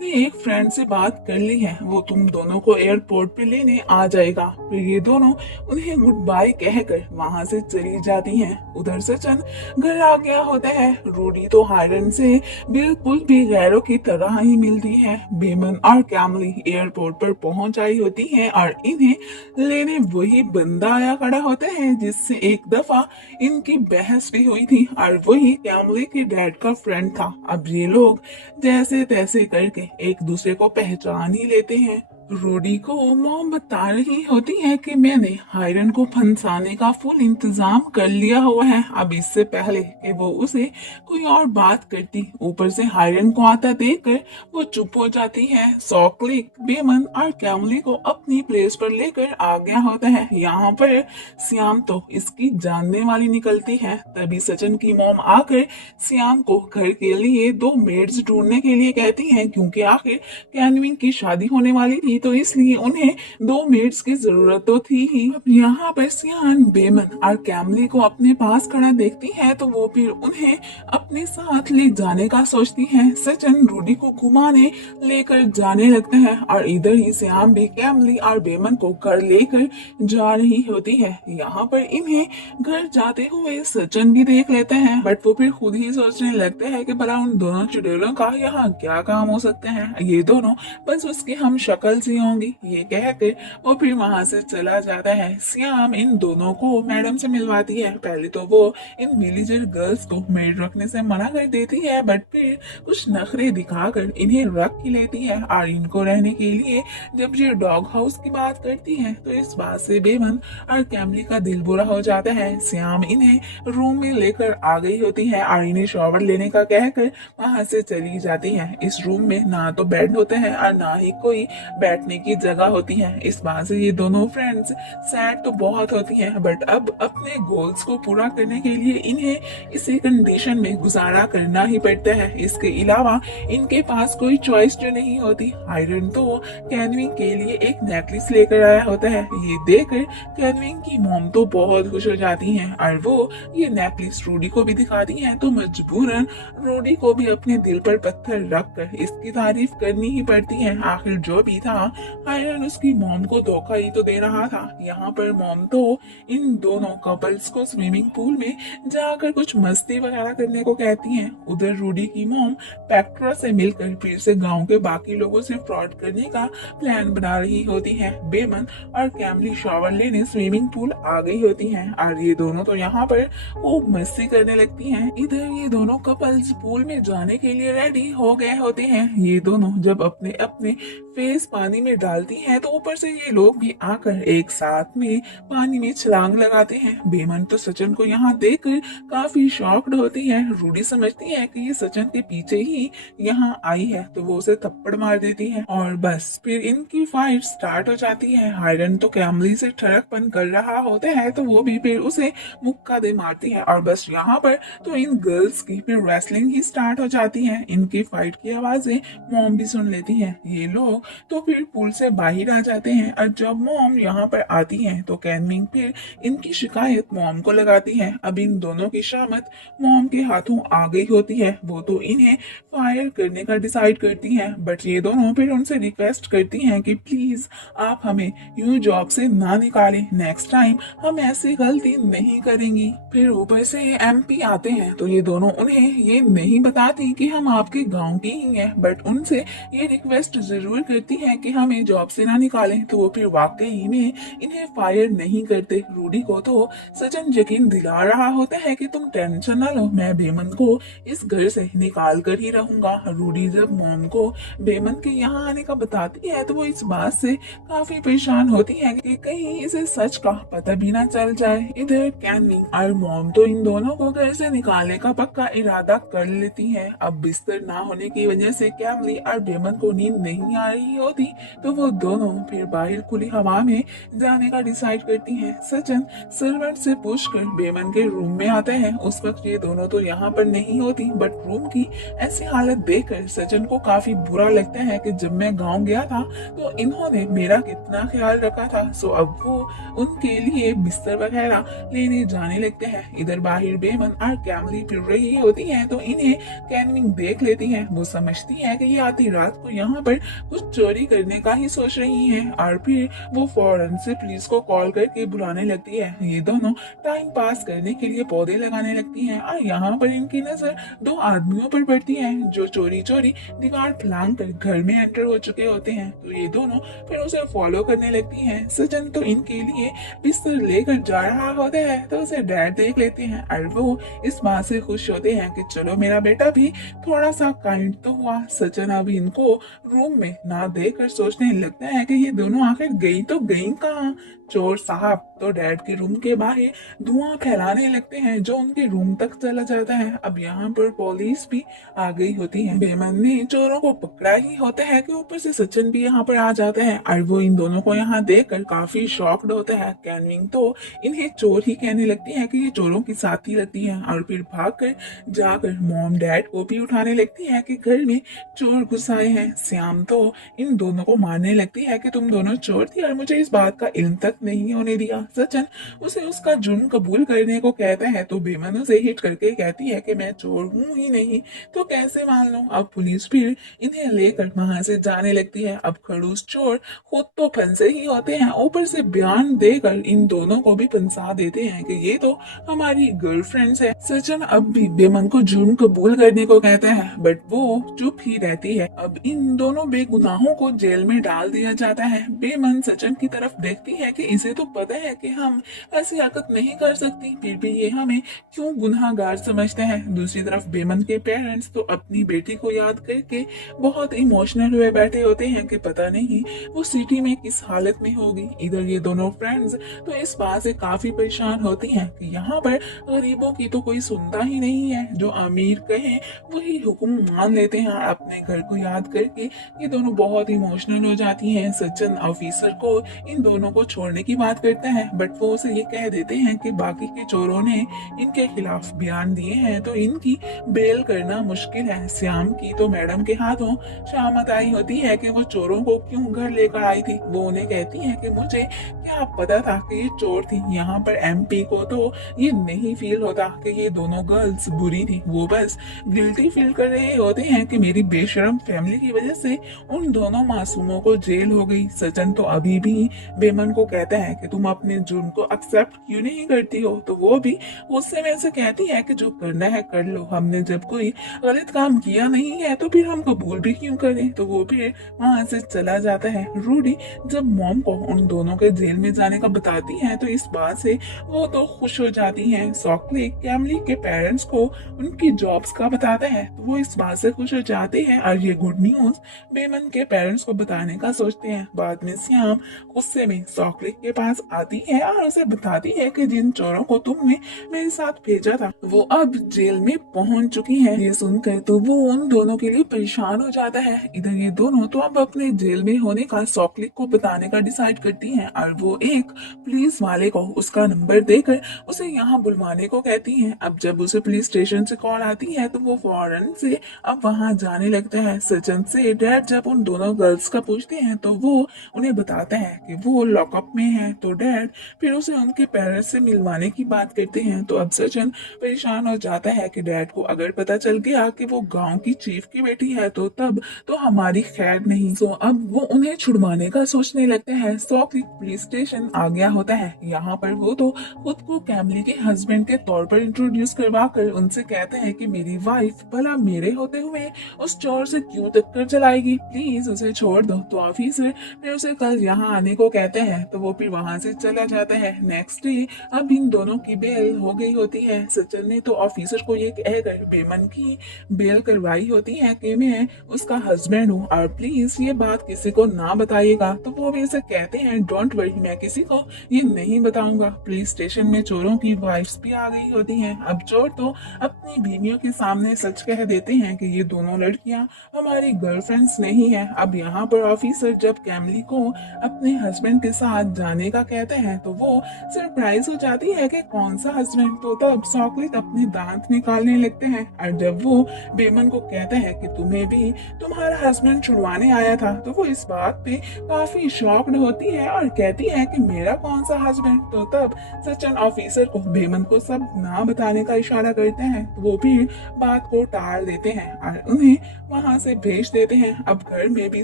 ने एक फ्रेंड से बात कर ली है, वो तुम दोनों को एयरपोर्ट पे लेने आ जाएगा। फिर ये दोनों उन्हें गुड बाय कहकर वहां से चली जाती हैं। उधर सचिन घर आ गया होता है। रूडी तो हायरन से बिल्कुल भी गैरों की तरह ही मिलती है। बेमन और कैमली एयरपोर्ट पर पहुंच आई होती हैं और इन्हें लेने वही बंदा आया खड़ा होता है जिससे एक दफा इनकी बहस भी हुई थी, और वही कैमली के डैड का फ्रेंड था। अब ये लोग जैसे तैसे करके एक दूसरे को पहचान ही लेते हैं। रूडी को मॉम बता रही होती है कि मैंने हायरन को फंसाने का फुल इंतजाम कर लिया हुआ है। अब इससे पहले कि वो उसे कोई और बात करती, ऊपर से हायरन को आता देखकर वो चुप हो जाती है। सॉक्लिक बेमन और कैमली को अपनी प्लेस पर लेकर आ गया होता है। यहाँ पर श्याम तो इसकी जानने वाली निकलती है। तभी सचिन की मॉम आकर श्याम को घर के लिए 2 मेड्स ढूंढने के लिए कहती हैं, क्योंकि आखिर कैनविन की शादी होने वाली थी, तो इसलिए उन्हें 2 मेड्स की जरूरत तो थी ही। अब यहाँ पर सियान बेमन और कैमली को अपने पास खड़ा देखती है, तो वो फिर उन्हें अपने साथ ले जाने का सोचती है। सचिन रूडी को घुमाने लेकर जाने लगता है और इधर ही श्याम भी कैमली और बेमन को घर लेकर जा रही होती है। यहाँ पर इन्हें घर जाते हुए सचिन भी देख लेते हैं, बट वो फिर खुद ही सोचने लगते हैं कि भला उन दोनों चुड़ैलों का यहाँ क्या काम हो सकते हैं। ये दोनों बस उसके हम शक्ल सी होंगी। ये कहकर वो फिर वहां से चला जाता है। श्याम इन दोनों को मैडम से मिलवाती है। पहले तो वो इन विलेजर गर्ल्स को मेड रखने से मना कर देती है, बट फिर कुछ नखरे दिखाकर इन्हें रख ही लेती है और इनको रहने के लिए जब ये डॉग हाउस की बात करती है, तो इस बात से बेमन और कैमली का दिल बुरा हो जाता है। श्याम इन्हें रूम में लेकर आ गई होती है और इन्हें शॉवर लेने का कहकर वहां से चली जाती है। इस रूम में ना तो बेड होते हैं और ना ही कोई बैठने की जगह होती है। इस बात से ये दोनों फ्रेंड्स सैड तो बहुत होती हैं, बट अब अपने गोल्स को पूरा करने के लिए इन्हें इसी कंडीशन में गुजारा करना ही पड़ता है। इसके अलावा इनके पास कोई चॉइस जो नहीं होती। आयरन तो कैनविन के लिए एक नेकलेस लेकर आया होता है। ये देखकर कैनविन की मॉम तो बहुत खुश हो जाती हैं और वो ये नेकलेस रूडी को भी दिखाती हैं, तो मजबूरन रूडी को भी अपने दिल पर पत्थर रखकर इसकी तारीफ करनी ही पड़ती है। आखिर जो भी था, आयरन उसकी मॉम को धोखा ही तो दे रहा था। यहाँ पर मॉम तो इन दोनों कपल्स को स्विमिंग पूल में जाकर कुछ मस्ती वगैरह करने को कहती हैं। उधर रूडी की मॉम पेक्ट्रा से मिलकर फिर से गांव के बाकी लोगों से फ्रॉड करने का प्लान बना रही होती है। बेमन और कैमली शॉवर लेने स्विमिंग पूल आ गई होती हैं और ये दोनों तो यहाँ पर खूब मस्ती करने लगती हैं। इधर ये दोनों कपल्स पूल में जाने के लिए रेडी हो गए होते हैं। ये दोनों जब अपने अपने फेस पानी में डालती हैं, तो ऊपर से ये लोग भी आकर एक साथ में पानी में छलांग लगाते हैं। बेमन तो सचिन को यहाँ देखकर काफी शॉक्ड होती है। रूडी समझती है कि ये सचिन के पीछे ही यहाँ आई है, तो वो उसे थप्पड़ मार देती है और बस फिर इनकी फाइट स्टार्ट हो जाती है। हायरन तो कैमली से ठड़कपन कर रहा होता है, तो वो भी फिर उसे मुक्का दे मारती है और बस यहाँ पर तो इन गर्ल्स की फिर रेसलिंग ही स्टार्ट हो जाती है। इनकी फाइट की आवाजें मॉम भी सुन लेती है। ये लोग तो फिर पूल से बाहर आ जाते हैं और जब मॉम यहाँ पर आती है, तो कैनविन फिर इनकी शिकायत मॉम को लगाती है। अब इन दोनों की शामत मॉम के हाथों आ गई होती है। वो तो इन्हें फायर करने का डिसाइड करती हैं, बट ये दोनों फिर उनसे रिक्वेस्ट करती हैं कि प्लीज आप हमें यूं जॉब से ना निकालें, नेक्स्ट टाइम हम ऐसी गलती नहीं करेंगी। फिर ऊपर से एमपी आते हैं, तो ये दोनों उन्हें ये नहीं बताती कि हम आपके गांव की ही हैं, बट उनसे ये रिक्वेस्ट जरूर करती है कि हमें जॉब से ना निकालें। तो वो फिर वाकई में इन्हें फायर नहीं करते। रूडी को तो सचिन यकीन दिला रहा होता है कि तुम टेंशन ना लो, मैं बेमन को इस घर से निकाल कर ही रहूंगा। रूडी जब मॉम को बेमन के यहाँ आने का बताती है, तो वो इस बात से काफी परेशान होती है कि कहीं इसे सच का पता भी ना चल जाए। इधर कैनविन और मॉम तो इन दोनों को घर से निकालने का पक्का इरादा कर लेती है। अब बिस्तर ना होने की वजह से कैमली और बेमन को नींद नहीं आ रही नहीं होती तो वो दोनों फिर बाहर खुली हवा में जाने का डिसाइड करती हैं। सचिन सर्वेंट से पूछकर बेमन के रूम में आते हैं। उस वक्त ये दोनों तो यहाँ पर नहीं होती, बट रूम की ऐसी हालत देखकर सचिन को काफी बुरा लगता है कि जब मैं गांव गया था तो इन्होंने मेरा कितना ख्याल रखा था। सो अब वो उनके लिए बिस्तर वगैरह लेने जाने लगते हैं। इधर बाहर बेमन और कैमली फिर रही होती है तो इन्हें कैनविंग देख लेती है। वो समझती है कि ये आधी रात को यहाँ पर कुछ चोरी करने का ही सोच रही है और फिर वो फौरन से पुलिस को कॉल करके बुलाने लगती है। ये दोनों टाइम पास करने के लिए पौधे लगाने लगती हैं और यहाँ पर इनकी नजर दो आदमियों पर पड़ती है जो चोरी चोरी दीवार फलांग कर घर में एंटर हो चुके होते हैं। तो ये दोनों फिर उसे फॉलो करने लगती हैं। सचिन तो इनके लिए बिस्तर लेकर जा रहा होता है तो उसे डैड देख लेते हैं और वो इस बात से खुश होते हैं कि चलो मेरा बेटा भी थोड़ा सा काइंड तो हुआ। सचिन अब इनको रूम में ना देखकर सोचने लगता है कि ये दोनों आखिर गई तो गई कहाँ। चोर साहब तो डैड के रूम के बाहर धुआं फैलाने लगते हैं जो उनके रूम तक चला जाता है। अब यहाँ पर पुलिस भी आ गई होती है। बेमन ने चोरों को पकड़ा ही होता है कि ऊपर से सचिन भी यहाँ पर आ जाता है और वो इन दोनों को यहाँ देखकर काफी शॉक्ड होता है। कैनविंग तो इन्हें चोर ही कहने लगती है कि ये चोरों की साथी लगती है और फिर भागकर जाकर मॉम डैड को भी उठाने लगती है कि घर में चोर घुस आए हैं। श्याम तो इन दोनों को मारने लगती है कि तुम दोनों चोर थी और मुझे इस बात का इल्म तक नहीं होने दिया। सचिन उसे उसका जुर्म कबूल करने को कहता है तो बेमन उसे हिट करके कहती है कि मैं चोर हूँ ही नहीं तो कैसे मान लूं। अब पुलिस फिर इन्हें लेकर वहां से जाने लगती है। अब खड़ूस चोर खुद तो फंसे ही होते हैं, ऊपर से बयान देकर इन दोनों को भी फंसा देते हैं कि ये तो हमारी गर्लफ्रेंड्स है। सचिन अब भी बेमन को जुर्म कबूल करने को कहता है बट वो चुप ही रहती है। अब इन दोनों बेगुनाहों को जेल में डाल दिया जाता है। बेमन सचिन की तरफ देखती है कि इसे तो पता है कि हम ऐसी हरकत नहीं कर सकती, फिर भी ये हमें क्यों गुनाहगार समझते हैं। दूसरी तरफ बेमन के पेरेंट्स तो अपनी बेटी को याद करके बहुत इमोशनल हुए बैठे होते हैं कि पता नहीं वो सिटी में किस हालत में होगी। इधर ये दोनों फ्रेंड्स तो इस बात से काफी परेशान होती हैं कि यहाँ पर गरीबों की तो कोई सुनता ही नहीं है, जो अमीर कहे वही हुक्म मान लेते हैं। अपने घर को याद करके ये दोनों बहुत इमोशनल हो जाती हैं। सचिन ऑफिसर को इन दोनों को छोड़ने की बात करता है बट वो उसे ये कह देते हैं कि बाकी के चोरों ने इनके खिलाफ बयान दिए हैं तो इनकी बेल करना मुश्किल है। श्याम की तो मैडम के हाथों शामत आई होती है कि वो चोरों को क्यों घर लेकर आई थी। वो उन्हें कहती है कि मुझे क्या पता था कि ये चोर थी। यहाँ पर एमपी को तो ये नहीं फील होता कि ये दोनों गर्ल्स बुरी थी, वो बस गिल्टी फील कर रहे होते हैं कि मेरी बेशरम फैमिली की वजह से उन दोनों मासूमों को जेल हो गई। सचिन तो अभी भी बेमन को कहता है कि तुम अपने जुर्म को एक्सेप्ट क्यों नहीं करती हो, तो वो भी गुस्से में से कहती है कि जो करना है कर लो, हमने जब कोई गलत काम किया नहीं है तो फिर हम कबूल भी क्यों करें। तो वो फिर वहां से चला जाता है। रूडी जब मॉम को उन दोनों के जेल में जाने का बताती है तो इस बात से वो तो खुश हो जाती है। सॉकली कैमली के पेरेंट्स को उनकी जॉब्स का बताता है तो वो इस बात से खुश हो जाते हैं और ये गुड न्यूज बेमन के पेरेंट्स को बताने का सोचते हैं। बाद में श्याम गुस्से में सॉकली के पास आती है और उसे बताती है कि जिन चोरों को तुमने मेरे साथ भेजा था वो अब जेल में पहुंच चुकी हैं। ये सुनकर तो वो उन दोनों के लिए परेशान हो जाता है। इधर ये दोनों तो अब अपने जेल में होने का सॉकली को बताने का डिसाइड करती हैं और वो एक पुलिस वाले को उसका नंबर देकर उसे यहाँ बुलवाने को कहती हैं। अब जब उसे पुलिस स्टेशन से कॉल आती है तो वो फौरन से अब वहाँ जाने लगता है। सचिन से डैड जब उन दोनों गर्ल्स का पूछते हैं तो वो उन्हें बताता है कि वो लॉकअप में है। तो डैड फिर उसे उनके पेरेंट्स से मिलवाने की बात करते हैं। तो अब सचिन परेशान हो जाता है कि डैड को अगर पता चल गया कि वो गांव की चीफ की बेटी है तो तब तो हमारी खैर नहीं। तो अब वो उन्हें छुड़वाने का सोचने लगते हैं। सॉकली पुलिस स्टेशन आ गया होता है। यहाँ पर वो तो खुद को कैमली के हस्बैंड के तौर पर इंट्रोड्यूस करवा कर उनसे कहते हैं कि मेरी वाइफ भला मेरे होते हुए उस चोर से क्यों टक्कर चलाएगी, प्लीज उसे छोड़ दो। तो ऑफिसर फिर उसे कल यहाँ आने को कहते हैं। तो वो फिर वहां से चला जाता है। नेक्स्ट डे अब इन दोनों की बेल हो गई होती है। सचिन ने तो ऑफिसर को ये कहकर बेमन की बेल करवाई होती है कि मैं उसका हस्बैंड हूँ और प्लीज ये बात किसी को ना बताइएगा। तो वो भी उसे कहते हैं डोंट वरी, मैं किसी को ये नहीं बताऊंगा। पुलिस स्टेशन में चोरों की वाइफ्स भी आ गई होती हैं। अब चोर तो अपनी बीवियों के सामने सच कह देते हैं कि ये दोनों लड़कियां हमारी गर्लफ्रेंड्स नहीं है। अब यहाँ पर ऑफिसर जब कैमली को अपने हस्बैंड के साथ जाने का कहते हैं तो वो सरप्राइज हो जाती है कि कौन सा हस्बैंड। तो तब सॉकलेट अपने दांत निकालने लगते हैं और जब वो बेमन को कहते हैं कि तुम्हें भी तुम्हारा हस्बैंड छुड़वाने आया था तो वो इस बात पे काफी शॉक्ड होती है और कहती है कि मेरा कौन सा हस्बैंड। तो तब सचिन ऑफिसर को बेमन को सब ना बताने का इशारा करते हैं तो वो भी बात को टाल देते हैं और उन्हें वहां से भेज देते हैं। अब घर में भी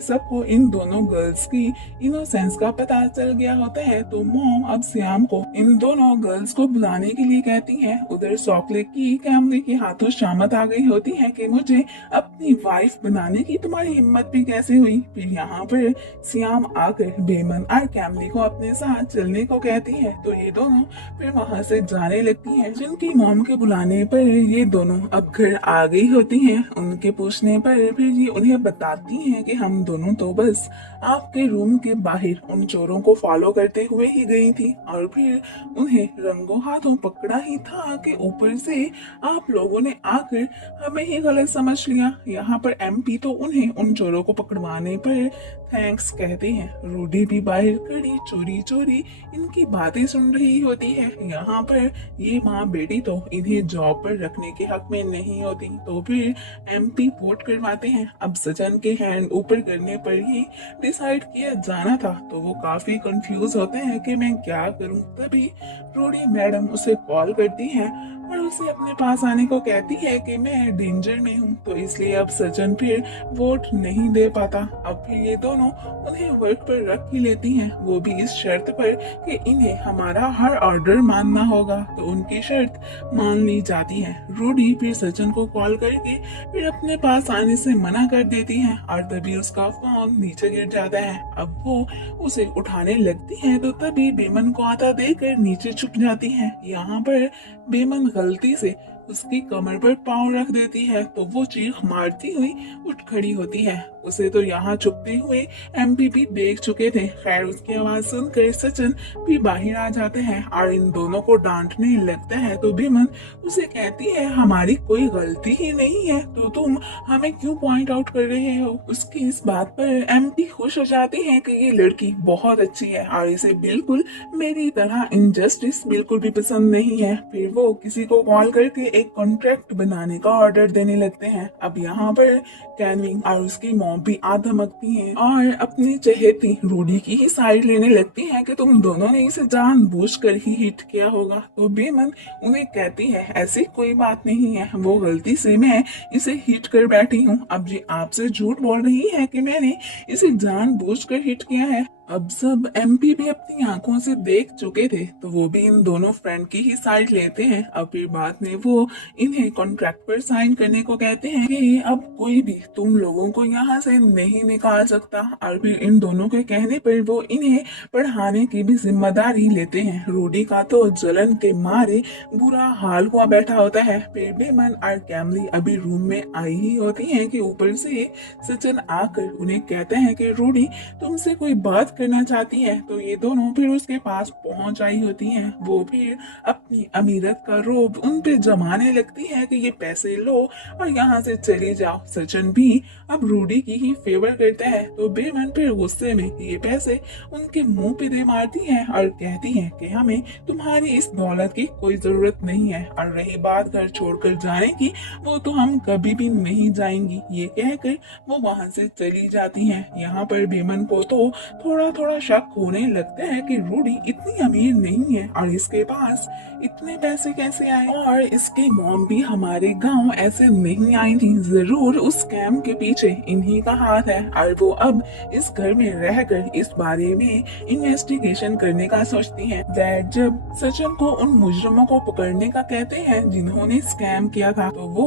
सबको इन दोनों गर्ल्स की इनोसेंस का पता चल गया होता है। तो मॉम अब श्याम को इन दोनों गर्ल्स को बुलाने के लिए कहती है। उधर चॉकलेट की कैमरे के हाथों शामत आ गई होती है कि मुझे अपनी वाइफ बनाने की तुम्हारी हिम्मत भी कैसे हुई। फिर यहाँ पर श्याम आकर बेमन और कैमली को अपने साथ चलने को कहती है। तो ये दोनों फिर वहाँ से जाने लगती हैं। जिनकी मॉम के बुलाने पर ये दोनों अब घर आ गई होती हैं। उनके पूछने पर फिर ये उन्हें बताती हैं कि हम दोनों तो बस आपके रूम के बाहर उन चोरों को फॉलो करते हुए ही गई थी और फिर उन्हें रंगों हाथों पकड़ा ही था कि ऊपर से आप लोगों ने आकर हमें ही गलत समझ लिया। यहाँ पर एमपी तो उन्हें उन चोरों को पकड़वाने पर थैंक्स कहते हैं। रूडी भी बाहर खड़ी चोरी चोरी इनकी बातें सुन रही होती है। यहाँ पर ये माँ बेटी तो इन्हें जॉब पर रखने के हक में नहीं होती। तो फिर एमपी वोट करवाते हैं। अब सचिन के हैंड ऊपर करने पर ही डिसाइड किया जाना था तो वो काफी कंफ्यूज होते हैं कि मैं क्या करूं। तभी रूडी मैडम उसे कॉल करती है और उसे अपने पास आने को कहती है कि मैं डेंजर में हूँ। तो इसलिए अब सचिन फिर वोट नहीं दे पाता। अब फिर ये दोनों उन्हें वर्क पर रख ही लेती हैं, वो भी इस शर्त पर कि इन्हें हमारा हर ऑर्डर मानना होगा। तो उनकी शर्त मान ली जाती है। रूडी फिर सचिन को कॉल करके फिर अपने पास आने से मना कर देती है और तभी उसका फोन नीचे गिर जाता है। अब वो उसे उठाने लगती है तो तभी बेमन को आता देकर नीचे छुप जाती है। यहाँ पर बेमन गलती से उसकी कमर पर पाँव रख देती है तो वो चीख मारती हुई उठ खड़ी होती है। उसे तो यहाँ छुपते हुए एमपी भी देख चुके थे। खैर उसकी आवाज सुनकर सचिन भी बाहर आ जाते हैं और इन दोनों को डांटने लगता है। तो बेमन उसे कहती है हमारी कोई गलती ही नहीं है तो तुम हमें क्यों पॉइंट आउट कर रहे हो। उसकी इस बात पर एमपी खुश हो जाती है कि ये लड़की बहुत अच्छी है और इसे बिल्कुल मेरी तरह इनजस्टिस बिल्कुल भी पसंद नहीं है। फिर वो किसी को कॉल करके एक कॉन्ट्रैक्ट बनाने का ऑर्डर देने लगते हैं। अब यहाँ पर कैनविंग और उसकी मॉम भी आ धमकती हैं और अपनी चहेती रूडी की ही साइड लेने लगती है कि तुम दोनों ने इसे जानबूझकर ही हिट किया होगा। तो बेमन उन्हें कहती है ऐसी कोई बात नहीं है, वो गलती से मैं इसे हिट कर बैठी हूँ। अब ये आपसे झूठ बोल रही है कि मैंने इसे जानबूझकर हिट किया है। अब सब एमपी भी अपनी आंखों से देख चुके थे तो वो भी इन दोनों फ्रेंड की ही साइड लेते हैं। अब फिर बाद में वो इन्हें कॉन्ट्रैक्ट पर साइन करने को कहते हैं कि अब कोई भी तुम लोगों को यहाँ से नहीं निकाल सकता। और फिर इन दोनों के कहने पर वो इन्हें पढ़ाने की भी जिम्मेदारी लेते हैं। रूडी का तो जलन के मारे बुरा हाल हुआ बैठा होता है। फिर बेमन और कैमली अभी रूम में आई ही होती है कि ऊपर से सचिन आकर उन्हें कहते हैं कि रूडी तुमसे कोई बात करना चाहती है। तो ये दोनों फिर उसके पास पहुंच आई होती हैं। वो फिर अपनी अमीरत का रोब उन पे जमाने लगती है कि ये पैसे लो और यहाँ से चले जाओ। सचिन भी अब रूडी की ही फेवर करता है तो बेमन फिर गुस्से में ये पैसे उनके मुंह पे दे मारती है और कहती है कि हमें तुम्हारी इस दौलत की कोई जरूरत नहीं है और रही बात घर छोड़कर जाने की वो तो हम कभी भी नहीं जाएंगी। ये कहकर वो वहाँ से चली जाती है। यहाँ पर बेमन को तो थोड़ा शक होने लगता है कि रूडी इतनी अमीर नहीं है और इसके पास इतने पैसे कैसे आए और इसकी मॉम भी हमारे गांव ऐसे नहीं आई थी। जरूर उस स्कैम के पीछे इन्हीं का हाथ है और वो अब इस घर में रहकर इस बारे में इन्वेस्टिगेशन करने का सोचती है। डैड जब सचिन को उन मुजरिमों को पकड़ने का कहते हैं जिन्होंने स्कैम किया था तो वो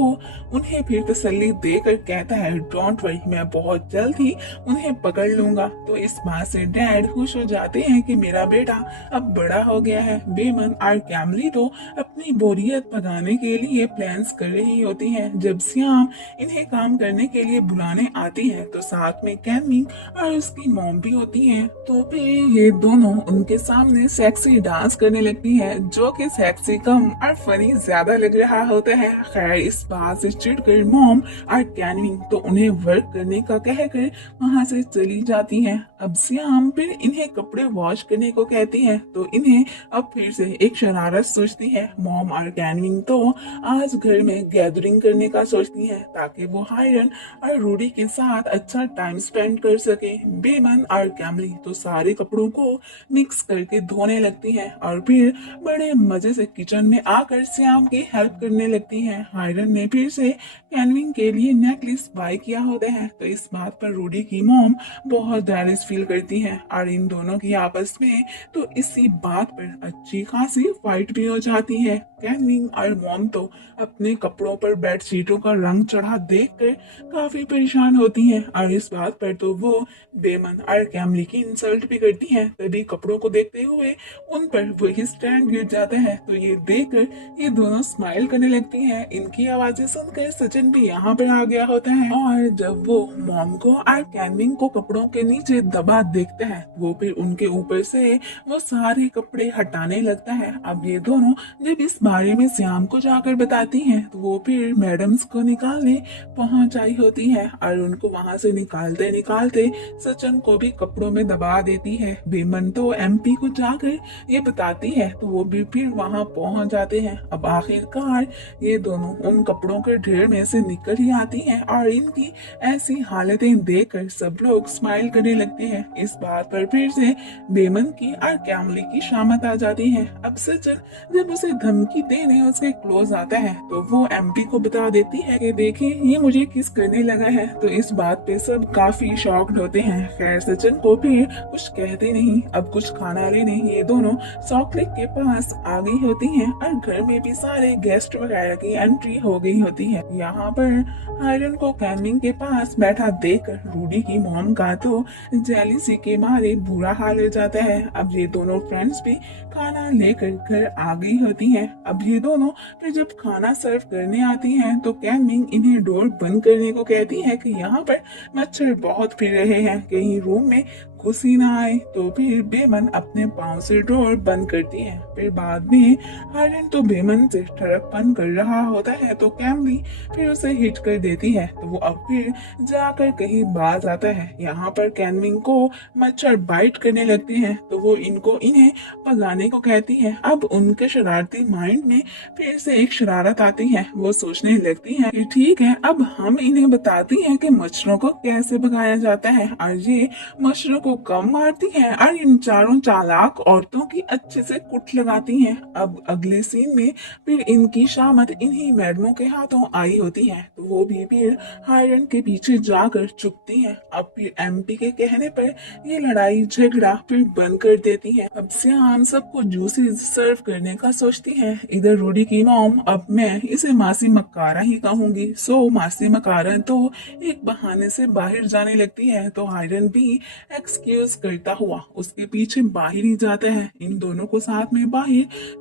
उन्हें फिर तसल्ली देकर कहता है डोंट वरी, मैं बहुत जल्द ही उन्हें पकड़ लूंगा। तो इस बात से उनके डैड खुश हो जाते हैं कि मेरा बेटा अब बड़ा हो गया है। बेमन और कैमली तो अपनी बोरियत भगाने के लिए प्लान्स कर रही होती है। जब श्याम इन्हें काम करने के लिए बुलाने आती है तो साथ में कैमी और उसकी मॉम भी होती है। तो फिर ये दोनों उनके सामने सेक्सी डांस करने लगती है, जो कि सेक्सी कम और फनी ज्यादा लग रहा होता है। खैर इस बात से चिढ़कर मॉम और कैमी तो उन्हें वर्क करने का कहकर वहां से चली जाती है। अब श्याम फिर इन्हें कपड़े वॉश करने को कहती है तो इन्हें अब फिर से एक शरारत सोचती है। मॉम और कैनविंग तो आज घर में गैदरिंग करने का सोचती है ताकि वो हायरन और रूडी के साथ अच्छा टाइम स्पेंड कर सके। बेमन और कैमली तो सारे कपड़ों को मिक्स करके धोने लगती है और फिर बड़े मजे से किचन में आकर श्याम की हेल्प करने लगती है। हायरन ने फिर से कैनविंग के लिए नेकलेस बाय किया होता है तो इस बात पर रूडी की मॉम बहुत जेलस फील करती है और इन दोनों की आपस में तो इसी बात पर अच्छी खासी फाइट भी हो जाती है। कैनविंग और मॉम तो अपने कपड़ों पर बेडशीटों का रंग चढ़ा देखकर काफी परेशान होती हैं और इस बात पर तो वो बेमन और कैमली की इंसल्ट भी करती हैं। तभी कपड़ों को देखते हुए उन पर वही स्टैंड गिर जाता है तो ये देखकर ये दोनों स्माइल करने लगती हैं। इनकी आवाजें सुनकर सचिन भी यहाँ पर आ गया होता है और जब वो मॉम को और कैनविंग को कपड़ों के नीचे दबा देखता है वो फिर उनके ऊपर से वो सारे कपड़े हटाने लगता है। अब ये दोनों जब इस बारे में श्याम को जाकर बताती हैं तो वो फिर मैडम्स को निकालने पहुंच आई होती है और उनको वहां से निकालते निकालते सचिन को भी कपड़ों में दबा देती है। बेमन तो एमपी को जाकर ये बताती है तो वो भी फिर वहां पहुंच जाते हैं। अब आखिरकार ये दोनों उन कपड़ों के ढेर में से निकल ही आती हैं और इनकी ऐसी हालतें देखकर सब लोग स्माइल करने लगते हैं। इस बात पर फिर से बेमन की और कैमली की शामत आ जाती है। अब सचिन जब उसे धमकी देने उसके क्लोज आता है तो वो एमपी को बता देती है कि देखिए ये मुझे किस करने लगा है। तो इस बात पे सब काफी शॉक्ड होते हैं। खैर सचिन को फिर कुछ कहते नहीं। अब कुछ खाना लेने ये दोनों सॉल्ट लेक के पास आ गई होती हैं और घर में भी सारे गेस्ट वगैरह की एंट्री हो गई होती है। यहाँ पर आयरन को कैमिंग के पास बैठा देखकर रूडी की मॉम का तो जेलिसी के मारे बुरा हाल हो जाता है। अब ये दोनों फ्रेंड्स भी खाना लेकर घर आ गई होती हैं। अब ये दोनों फिर जब खाना सर्व करने आती हैं तो कैमिंग इन्हें डोर बंद करने को कहती है कि यहाँ पर मच्छर बहुत फिर रहे हैं, कहीं रूम में घुस ही ना आए। तो फिर बेमन अपने पाँव से डोर बंद करती है। फिर बाद में आयरन तो बेमन से ठड़कपन कर रहा होता है तो कैमली फिर उसे हिट कर देती है तो वो अब फिर जाकर कहीं बाज आता है। यहाँ पर कैमिंग को मच्छर बाइट करने लगते हैं तो वो इन्हें भगाने को कहती है। अब उनके शरारती माइंड में फिर से एक शरारत आती है। वो सोचने लगती है कि ठीक है अब हम इन्हें बताती हैं कि मच्छरों को कैसे भगाया जाता है और ये मच्छरों को कम मारती है और इन चारों चालाक औरतों की अच्छे से कुट लगाती हैं। अब अगले सीन में फिर इनकी शामत इन्हीं मैडमों के हाथों आई होती है तो वो भी फिर हायरन के पीछे जाकर चुपती हैं। अब फिर एमपी के कहने पर ये लड़ाई झगड़ा फिर बंद कर देती है। अब श्याम सबको जूसेस सर्व करने का सोचती है। इधर रूडी की मॉम अब मैं इसे मासी मक्कारा ही कहूंगी। सो मासी मक्कारा तो एक बहाने से बाहर जाने लगती है तो हायरन भी एक्सक्यूज करता हुआ उसके पीछे बाहर ही जाता है। इन दोनों को साथ में बाहर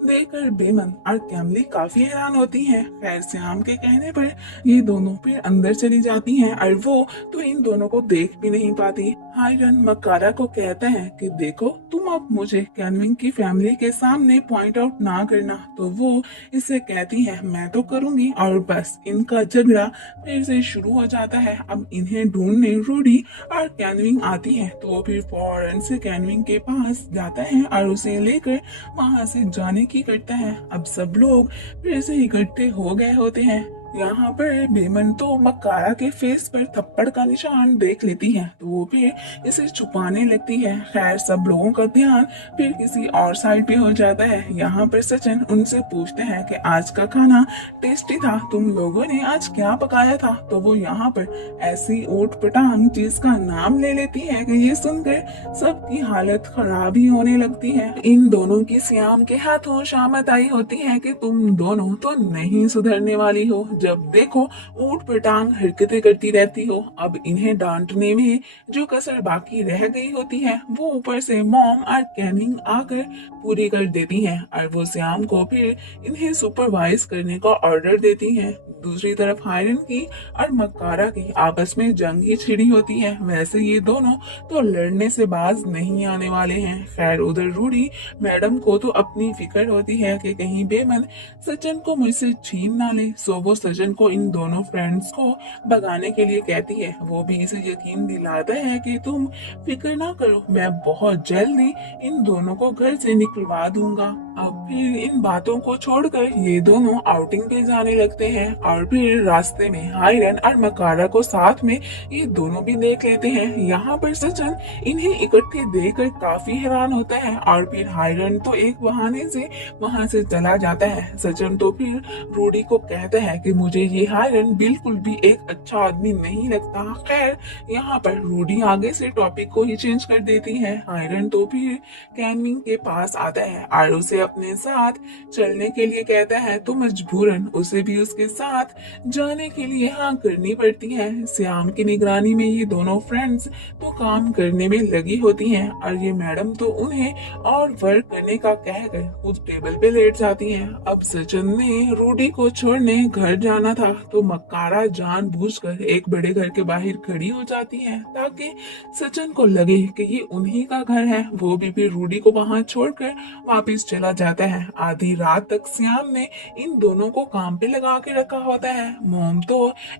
देखकर बेमन और कैमली काफी हैरान होती हैं। खैर श्याम के कहने पर ये दोनों फिर अंदर चली जाती हैं और वो तो इन दोनों को देख भी नहीं पाती। हायरन मक्कारा को कहता है कि देखो तुम अब मुझे कैनविंग की फैमिली के सामने पॉइंट आउट ना करना। तो वो इससे कहती है मैं तो करूंगी और बस इनका झगड़ा फिर से शुरू हो जाता है। अब इन्हें ढूंढने रूडी और कैनविंग आती है तो वो फिर फौरन से कैनविंग के पास जाता है और उसे लेकर वहां से जाने की करता है। अब सब लोग फिर से इकट्ठे हो गए होते हैं। यहाँ पर बेमन तो मक्कारा के फेस पर थप्पड़ का निशान देख लेती है तो वो फिर इसे छुपाने लगती है। खैर सब लोगों का ध्यान फिर किसी और साइड पे हो जाता है। यहाँ पर सचिन उनसे पूछते हैं कि आज का खाना टेस्टी था, तुम लोगों ने आज क्या पकाया था। तो वो यहाँ पर ऐसी ऊट पटांग चीज का नाम ले लेती है कि ये सुनकर सबकी हालत खराब ही होने लगती है। इन दोनों की श्याम के हाथों शामत आई होती है कि तुम दोनों तो नहीं सुधरने वाली हो। जब देखो ऊंट पर टांग हरकतें करती रहती हो। अब इन्हें डांटने में जो कसर बाकी रह गई होती है वो ऊपर से मॉम और कैनिंग आकर पूरी कर देती हैं और वो श्याम को फिर इन्हें सुपरवाइज करने का ऑर्डर देती हैं। दूसरी तरफ हायरन की और मक्कारा की आपस में जंग ही छिड़ी होती है। वैसे ये दोनों तो लड़ने से बाज नहीं आने वाले हैं। खैर उधर रूडी मैडम को तो अपनी फिक्र होती है कि कहीं बेमन सचिन को मुझसे छीन ना ले, सो वो सचिन को इन दोनों फ्रेंड्स को भगाने के लिए कहती है। वो भी इसे यकीन दिलाता है कि तुम फिक्र ना करो, मैं बहुत जल्दी इन दोनों को घर से निकलवा दूंगा। अब फिर इन बातों को छोड़कर ये दोनों आउटिंग पे जाने लगते हैं और फिर रास्ते में हायरन और मकारा को साथ में ये दोनों भी देख लेते हैं। यहाँ पर सचिन इन्हें इकट्ठे देखकर काफी हैरान होता है और फिर हायरन तो एक बहाने से वहां से चला जाता है। सचिन तो फिर रूडी को कहता है कि मुझे ये हायरन बिल्कुल भी एक अच्छा आदमी नहीं लगता। खैर यहाँ पर रूडी आगे से टॉपिक को ही चेंज कर देती है। हायरन तो फिर कैनविंग के पास आता है और उसे अपने साथ चलने के लिए कहता है, तो मजबूरन उसे भी उसके साथ जाने के लिए हाँ करनी पड़ती है। श्याम की निगरानी में ये दोनों फ्रेंड्स तो काम करने में लगी होती हैं और ये मैडम तो उन्हें और वर्क करने का कहकर खुद टेबल पे लेट जाती हैं। अब सचिन ने रूडी को छोड़ने घर जाना था तो मक्कारा जानबूझकर एक बड़े घर के बाहर खड़ी हो जाती है ताकि सचिन को लगे कि ये उन्हीं का घर है। वो भी फिर रूडी को वहां छोड़कर वापस चला जाता है। आधी रात तक श्याम ने इन दोनों को काम पे लगा के रखा होता है। मोम तो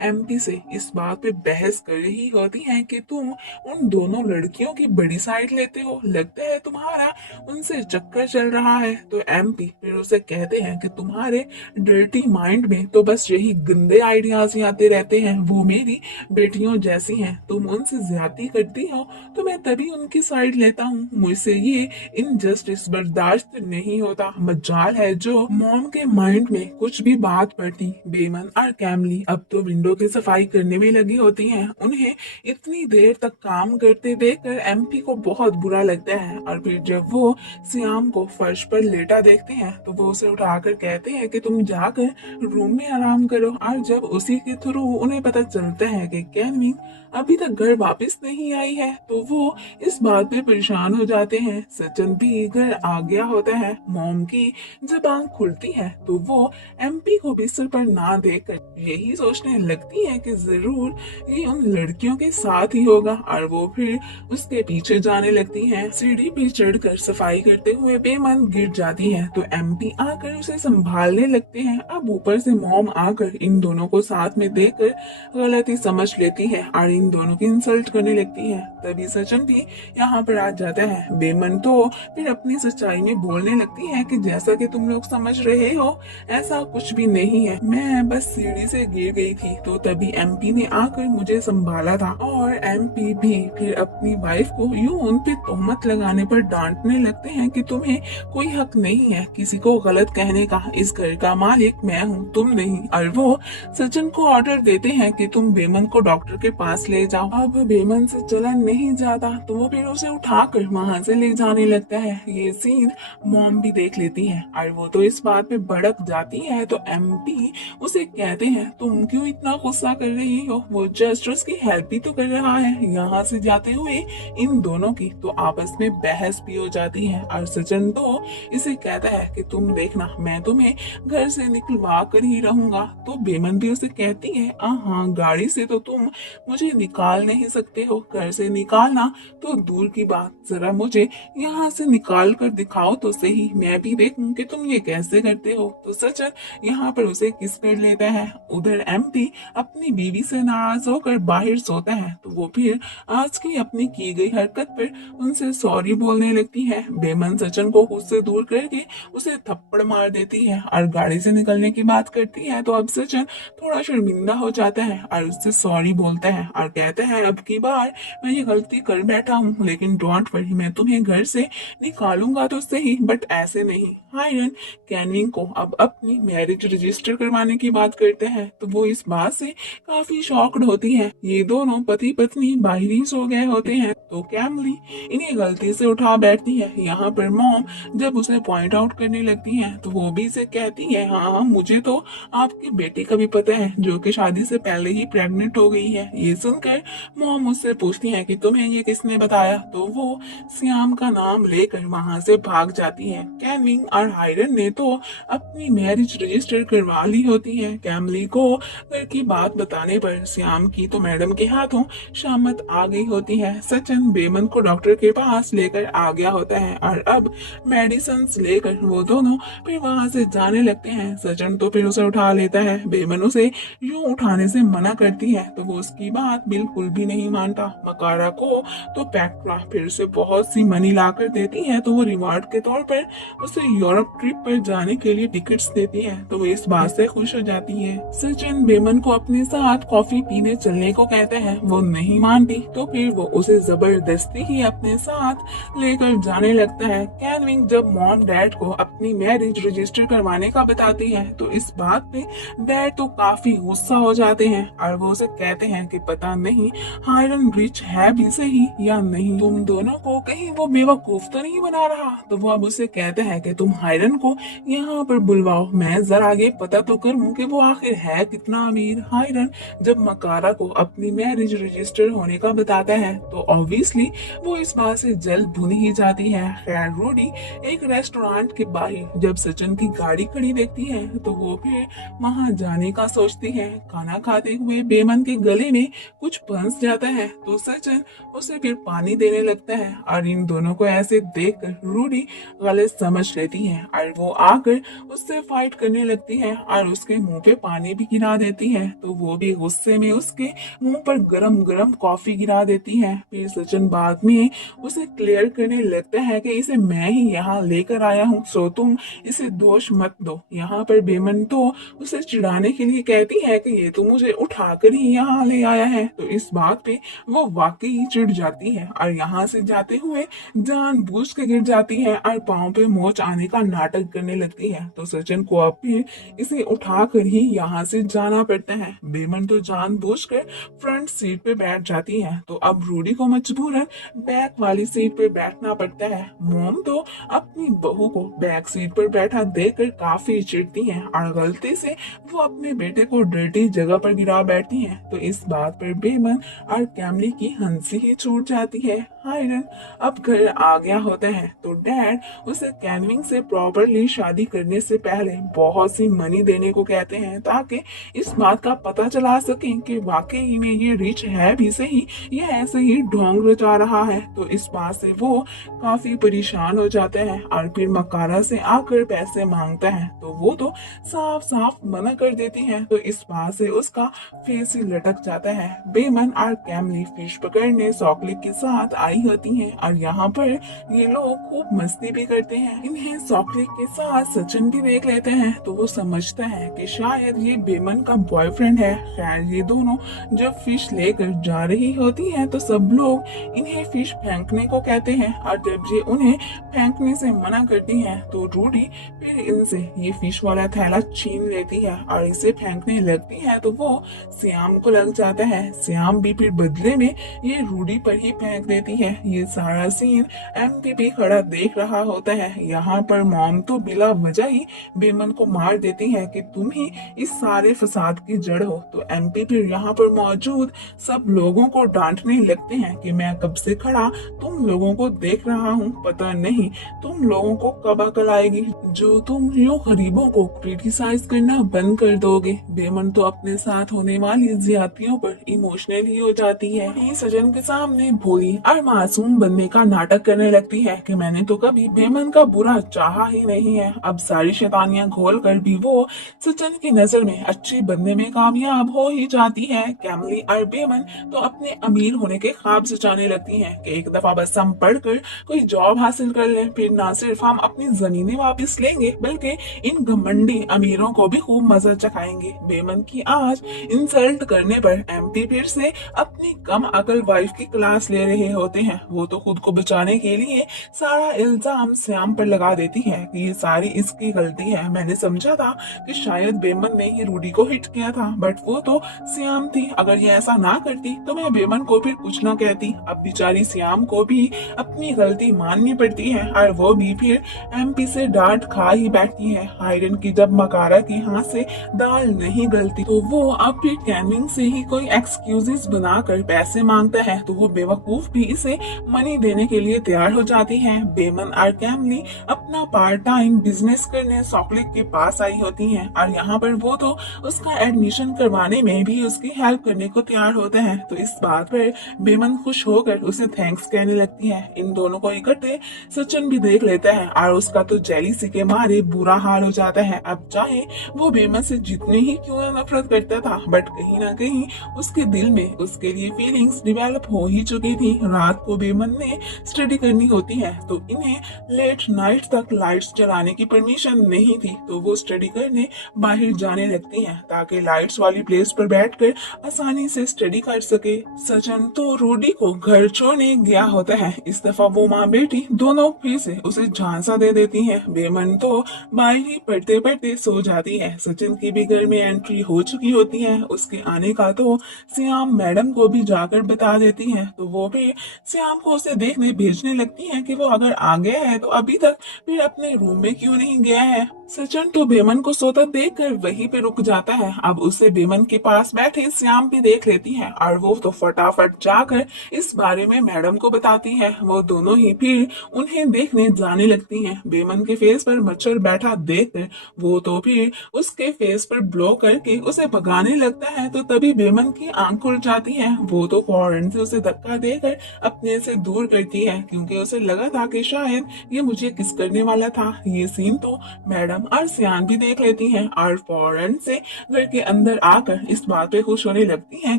एमपी से इस बात पे बहस कर रही होती है कि तुम उन दोनों लड़कियों की बड़ी साइड लेते हो, लगता है तुम्हारा उनसे चक्कर चल रहा है। तो एमपी फिर उसे कहते हैं कि तुम्हारे डर्टी माइंड में तो बस यही गंदे आइडियाज ही आते रहते हैं। वो मेरी बेटियों जैसी हैं, तुम उनसे ज्यादती करती हो तो मैं तभी उनकी साइड लेता हूँ। मुझसे ये इनजस्टिस बर्दाश्त नहीं होता। मजाल है जो मॉम के माइंड में कुछ भी बात पड़ती। बेमन और कैमली अब तो विंडो की सफाई करने में लगी होती हैं। उन्हें इतनी देर तक काम करते देखकर एमपी को बहुत बुरा लगता है और फिर जब वो श्याम को फर्श पर लेटा देखते हैं तो वो उसे उठाकर कहते हैं कि तुम जाकर रूम में आराम करो। और जब उसी के थ्रू उन्हें पता चलता है कि कैनविंग अभी तक घर वापस नहीं आई है तो वो इस बात पे परेशान हो जाते हैं। सचिन भी घर आ गया होता है। मॉम की जब आंख खुलती है तो वो एमपी को बिस्तर पर ना देखकर यही सोचने लगती है कि जरूर ये उन लड़कियों के साथ ही होगा और वो फिर उसके पीछे जाने लगती है। सीढ़ी पे चढ़कर सफाई करते हुए बेमन गिर जाती है तो एमपी आकर उसे संभालने लगते हैं। अब ऊपर से मॉम आकर इन दोनों को साथ में देखकर गलती समझ लेती है और इन दोनों की इंसल्ट करने लगती है। तभी सचिन भी यहाँ पर आ जाता है। बेमन तो फिर अपनी सच्चाई में बोलने लगती है कि जैसा कि तुम लोग समझ रहे हो ऐसा कुछ भी नहीं है, मैं बस सीढ़ी से गिर गई थी तो तभी एमपी ने आकर मुझे संभाला था। और एमपी भी फिर अपनी वाइफ को यूं उन पे तोहमत लगाने पर डांटने लगते हैं कि तुम्हें कोई हक नहीं है किसी को गलत कहने का, इस घर का मालिक मैं हूँ तुम नहीं। और वो सचिन को ऑर्डर देते हैं कि तुम बेमन को डॉक्टर के पास ले जाओ। अब बेमन से चला नहीं जाता तो वो फिर उसे उठाकर वहां से ले जाने लगता है। ये सीन मॉम भी देख लेती है और वो तो इस बात पे भड़क जाती है तो एमपी उसे कहते हैं तुम क्यों इतना गुस्सा कर रही हो, वो जस्ट उसकी हेल्प भी तो कर रहा है। यहाँ से जाते हुए इन दोनों की तो आपस में बहस भी हो जाती है और सचिन तो इसे कहता है कि तुम देखना मैं तुम्हें घर से निकलवा कर ही रहूंगा। तो बेमन भी उसे कहती है हाँ गाड़ी से तो तुम मुझे निकाल नहीं सकते हो, घर से निकालना तो दूर की बात, जरा मुझे यहाँ से निकाल कर दिखाओ तो सही, मैं भी देखूं कि तुम ये कैसे करते हो। तो सचिन यहाँ पर उसे किस कर लेता है। उधर एमपी अपनी बीवी से नाराज होकर बाहर सोता है तो वो फिर आज की अपनी की गई हरकत पर उनसे सॉरी बोलने लगती है। बेमन सचिन को खुद से दूर करके उसे थप्पड़ मार देती है और गाड़ी से निकलने की बात करती है। तो अब सचिन थोड़ा शर्मिंदा हो जाता है और उससे सॉरी बोलता है और कहता है अब की बार मैं ये गलती कर बैठा हूँ लेकिन डोंट वरी, मैं तुम्हें घर से निकालूंगा तो सही बट ऐसे नहीं। हायरन कैनविंग को अब अपनी मैरिज रजिस्टर करवाने की बात करते हैं तो वो इस बात से काफी शॉक्ड होती है। ये दोनों पति पत्नी बाहर ही सो गए होते हैं तो कैमली इन्हें गलती से उठा बैठती है। यहाँ पर मॉम जब उसे पॉइंट आउट करने लगती है तो वो भी इसे कहती है, हाँ मुझे तो आपकी बेटी का भी पता है जो कि शादी से पहले ही प्रेग्नेंट हो गई है। ये सुनकर मॉम मुझसे पूछती है कि तुम्हें ये किसने बताया, तो वो श्याम का नाम लेकर वहां से भाग जाती है। कैमिंग और हायरन ने तो अपनी मैरिज रजिस्टर करवा ली होती है। कैमली को घर की बात बताने पर श्याम की तो मैडम के हाथों शामत आ गई होती है। सचिन बेमन को डॉक्टर के पास लेकर आ गया होता है और अब मेडिसिन लेकर वो दोनों फिर वहां से जाने लगते हैं। सचिन तो फिर उसे उठा लेता है। बेमन उसे यूं उठाने से मना करती है तो वो उसकी बात बिल्कुल भी नहीं मानता। मकारा को तो पैक्ट्रा फिर से बहुत सी मनी ला कर देती है तो वो रिवार्ड के तौर पर उसे यूरोप ट्रिप पर जाने के लिए टिकट्स देती है तो वो इस बात से खुश हो जाती है। सचिन बेमन को अपने साथ कॉफी पीने चलने को कहते हैं, वो नहीं मानती तो फिर वो उसे जबरदस्ती ही अपने साथ लेकर जाने लगता है। कैनविंग जब मॉम डैड को अपनी मैरिज रजिस्टर करवाने का बताती है तो इस बात पे डैड तो काफी गुस्सा हो जाते हैं और वो उसे कहते हैं कि पता नहीं हायरन रिच है भी सही या नहीं, तुम दोनों को कहीं वो बेवकूफ तो नहीं बना रहा। तो वो अब उसे कहते हैं कि तुम हायरन को यहाँ पर बुलवाओ, मैं जरा आगे पता तो करूँ कि वो आखिर है कितना अमीर। हायरन जब मकारा को अपनी मैरिज रजिस्टर होने का बताता है तो ऑब्वियसली वो इस बात से जल्द भुन ही जाती है। खैर रूडी एक रेस्टोरेंट के बाहर जब सचिन की गाड़ी खड़ी देखती है तो वो फिर वहां जाने का सोचती है। खाना खाते हुए बेमन के गले में कुछ फंस जाता है तो सचिन उसे फिर पानी देने लगता है और इन दोनों को ऐसे देखकर रूडी गलत समझ लेती है और वो आकर उससे फाइट करने लगती है और उसके मुंह पे पानी भी गिरा देती है तो वो भी गुस्से में उसके मुंह पर गरम गरम कॉफी गिरा देती है। फिर सचिन बाद में उसे क्लियर करने लगता है कि इसे मैं ही यहाँ लेकर आया हूँ सो तुम इसे दोष मत दो। यहाँ पर बेमन तो उसे चिढ़ाने के लिए कहती है कि ये तो मुझे उठाकर ही यहाँ ले आया है तो इस बात पे वो वाकई चिढ़ जाती है और यहाँ से जाते हुए जानबूझ के गिर जाती है और पाँव पे मोच आने का नाटक करने लगती है तो सचिन को अब फिर इसे उठाकर ही यहाँ से जाना पड़ता है। बेमन तो जानबूझकर फ्रंट सीट पे बैठ जाती है तो अब रूडी को मजबूरन बैक वाली सीट पे बैठना पड़ता है। मोम तो अपनी बहू को बैक सीट पर बैठा देखकर काफी चिढ़ती है और गलती से वो अपने बेटे को डर्टी जगह पर गिरा बैठती है तो इस बात पर बेमन और कैमली की हंसी ही छूट जाती है। हायरन अब घर आ गया होता है तो डैड उसे कैनविंग से प्रॉपरली शादी करने से पहले बहुत सी मनी देने को कहते हैं ताकि इस बात का पता चला सके कि वाकई में ये रिच है भी सही या ऐसे ही ढोंग रचा रहा है। तो इस बात से वो काफी परेशान हो जाते हैं और फिर मकारा से आकर पैसे मांगता है तो वो तो साफ साफ मना कर देती है तो इस बात से उसका फेस ही लटक जाता है। बेमन और कैमली फिश पकड़ने सॉकलिक के साथ आई होती हैं और यहाँ पर ये लोग खूब मस्ती भी करते हैं। इन्हें सॉकलिक के साथ सचिन भी देख लेते हैं तो वो समझता है कि शायद ये बेमन का बॉयफ्रेंड है। खैर ये दोनों जब फिश लेकर जा रही होती है तो सब लोग इन्हें फिश फेंकने को कहते हैं और जब ये उन्हें फेंकने से मना करती है तो रूडी फिर इनसे ये फिश वाला थैला छीन लेती है और इसे फेंकने लगती है तो वो श्याम को लग जाता है। श्याम भी फिर बदले में ये रूडी पर ही फेंक देती है। ये सारा सीन एमपीपी खड़ा देख रहा होता है। यहाँ पर मॉम तो बिला वजह ही बेमन को मार देती है कि तुम ही इस सारे फसाद की जड़ हो। तो एमपीपी यहाँ पर मौजूद सब लोगों को डांटने लगते हैं कि मैं कब से खड़ा तुम लोगों को देख रहा हूँ, पता नहीं तुम लोगों को कब अकल आएगी जो तुम यूं गरीबों को क्रिटिसाइज करना बंद कर दोगे। बेमन तो अपने साथ होने वाली ज्यादतियों पर इमोशनल ही हो जाती है। सजन के सामने भोली और मासूम बनने का नाटक करने लगती है कि मैंने तो कभी बेमन का बुरा चाहा ही नहीं है। अब सारी शैतानियां घोल कर भी वो सचिन की नजर में अच्छी बनने में कामयाब हो ही जाती है। कैमली और बेमन तो अपने अमीर होने के ख्वाब सजाने लगती हैं कि एक दफा बस हम पढ़कर कोई जॉब हासिल कर लें, फिर ना सिर्फ हम अपनी जमीनें वापस लेंगे बल्कि इन घमंडी अमीरों को भी खूब मजा चखाएंगे। बेमन की आज इंसल्ट करने पर एमपी फिर से अपनी कम अकल वाइफ की क्लास ले रहे होते हैं। वो तो खुद को बचाने के लिए सारा इल्जाम श्याम पर लगा देती कहती है कि ये सारी इसकी गलती है। मैंने समझा था कि शायद बेमन ने ही रूडी को हिट किया था, बट वो तो श्याम थी। अगर ये ऐसा ना करती तो मैं बेमन को फिर कुछ ना कहती। अब बेचारी श्याम को भी अपनी गलती माननी पड़ती है और वो भी फिर एमपी से डांट खा ही बैठती है। आयरन की जब मकारा की हाथ से दाल नहीं गलती तो वो अब फिर कैनविंग से ही कोई एक्सक्यूजेस बनाकर पैसे मांगता है, तो वो बेवकूफ भी इसे मनी देने के लिए तैयार हो जाती है। बेमन और कैमली अपना पार्ट टाइम बिजनेस करने सॉकलिक के पास आई होती हैं और यहाँ पर वो तो उसका एडमिशन करवाने में भी उसकी हेल्प करने को तैयार होते हैं। तो इस बात पर बेमन खुश होकर उसे थैंक्स कहने लगती है। इन दोनों को इकट्ठे सचिन भी देख लेता है और उसका तो जेलीसी के मारे बुरा हाल हो जाता है। अब चाहे वो बेमन से जितने ही क्यों न नफरत करता था, बट कहीं ना कहीं उसके दिल में उसके लिए फीलिंग्स डेवलप हो ही चुकी थी। रात को बेमन ने स्टडी करनी होती है तो इन्हें लेट नाइट तक लाइट्स जलाने की परमिशन नहीं थी, तो वो स्टडी करने बाहर जाने लगती हैं ताकि लाइट्स वाली प्लेस पर बैठकर आसानी से स्टडी कर सके। सचिन तो रूडी को घर छोड़ने गया होता है। इस दफा वो माँ बेटी दोनों फिर से उसे झांसा दे देती हैं। बेमन तो बाहर ही पढ़ते पढ़ते सो जाती है। सचिन की भी घर में एंट्री हो चुकी होती है। उसके आने का तो श्याम मैडम को भी जाकर बता देती है, तो वो भी श्याम को उसे देखने भेजने लगती है कि वो अगर आ गया है तो अभी तक फिर अपने रूम में क्यों नहीं गया है। सचिन तो बेमन को सोता देखकर वहीं पे रुक जाता है। अब उसे बेमन के पास बैठे श्याम भी देख लेती है और वो तो फटाफट जाकर इस बारे में मैडम को बताती है। वो दोनों ही फिर उन्हें देखने जाने लगती हैं। बेमन के फेस पर मच्छर बैठा देखकर वो तो फिर उसके फेस पर ब्लो करके उसे भगाने लगता है, तो तभी बेमन की आंख खुल जाती है। वो तो फौरन से उसे धक्का देकर अपने से दूर करती है क्योंकि उसे लगा था कि शायद ये मुझे किस करने वाला था। ये सीन तो मैडम और सियान भी देख लेती हैं और फौरन से घर के अंदर आकर इस बात पे खुश होने लगती हैं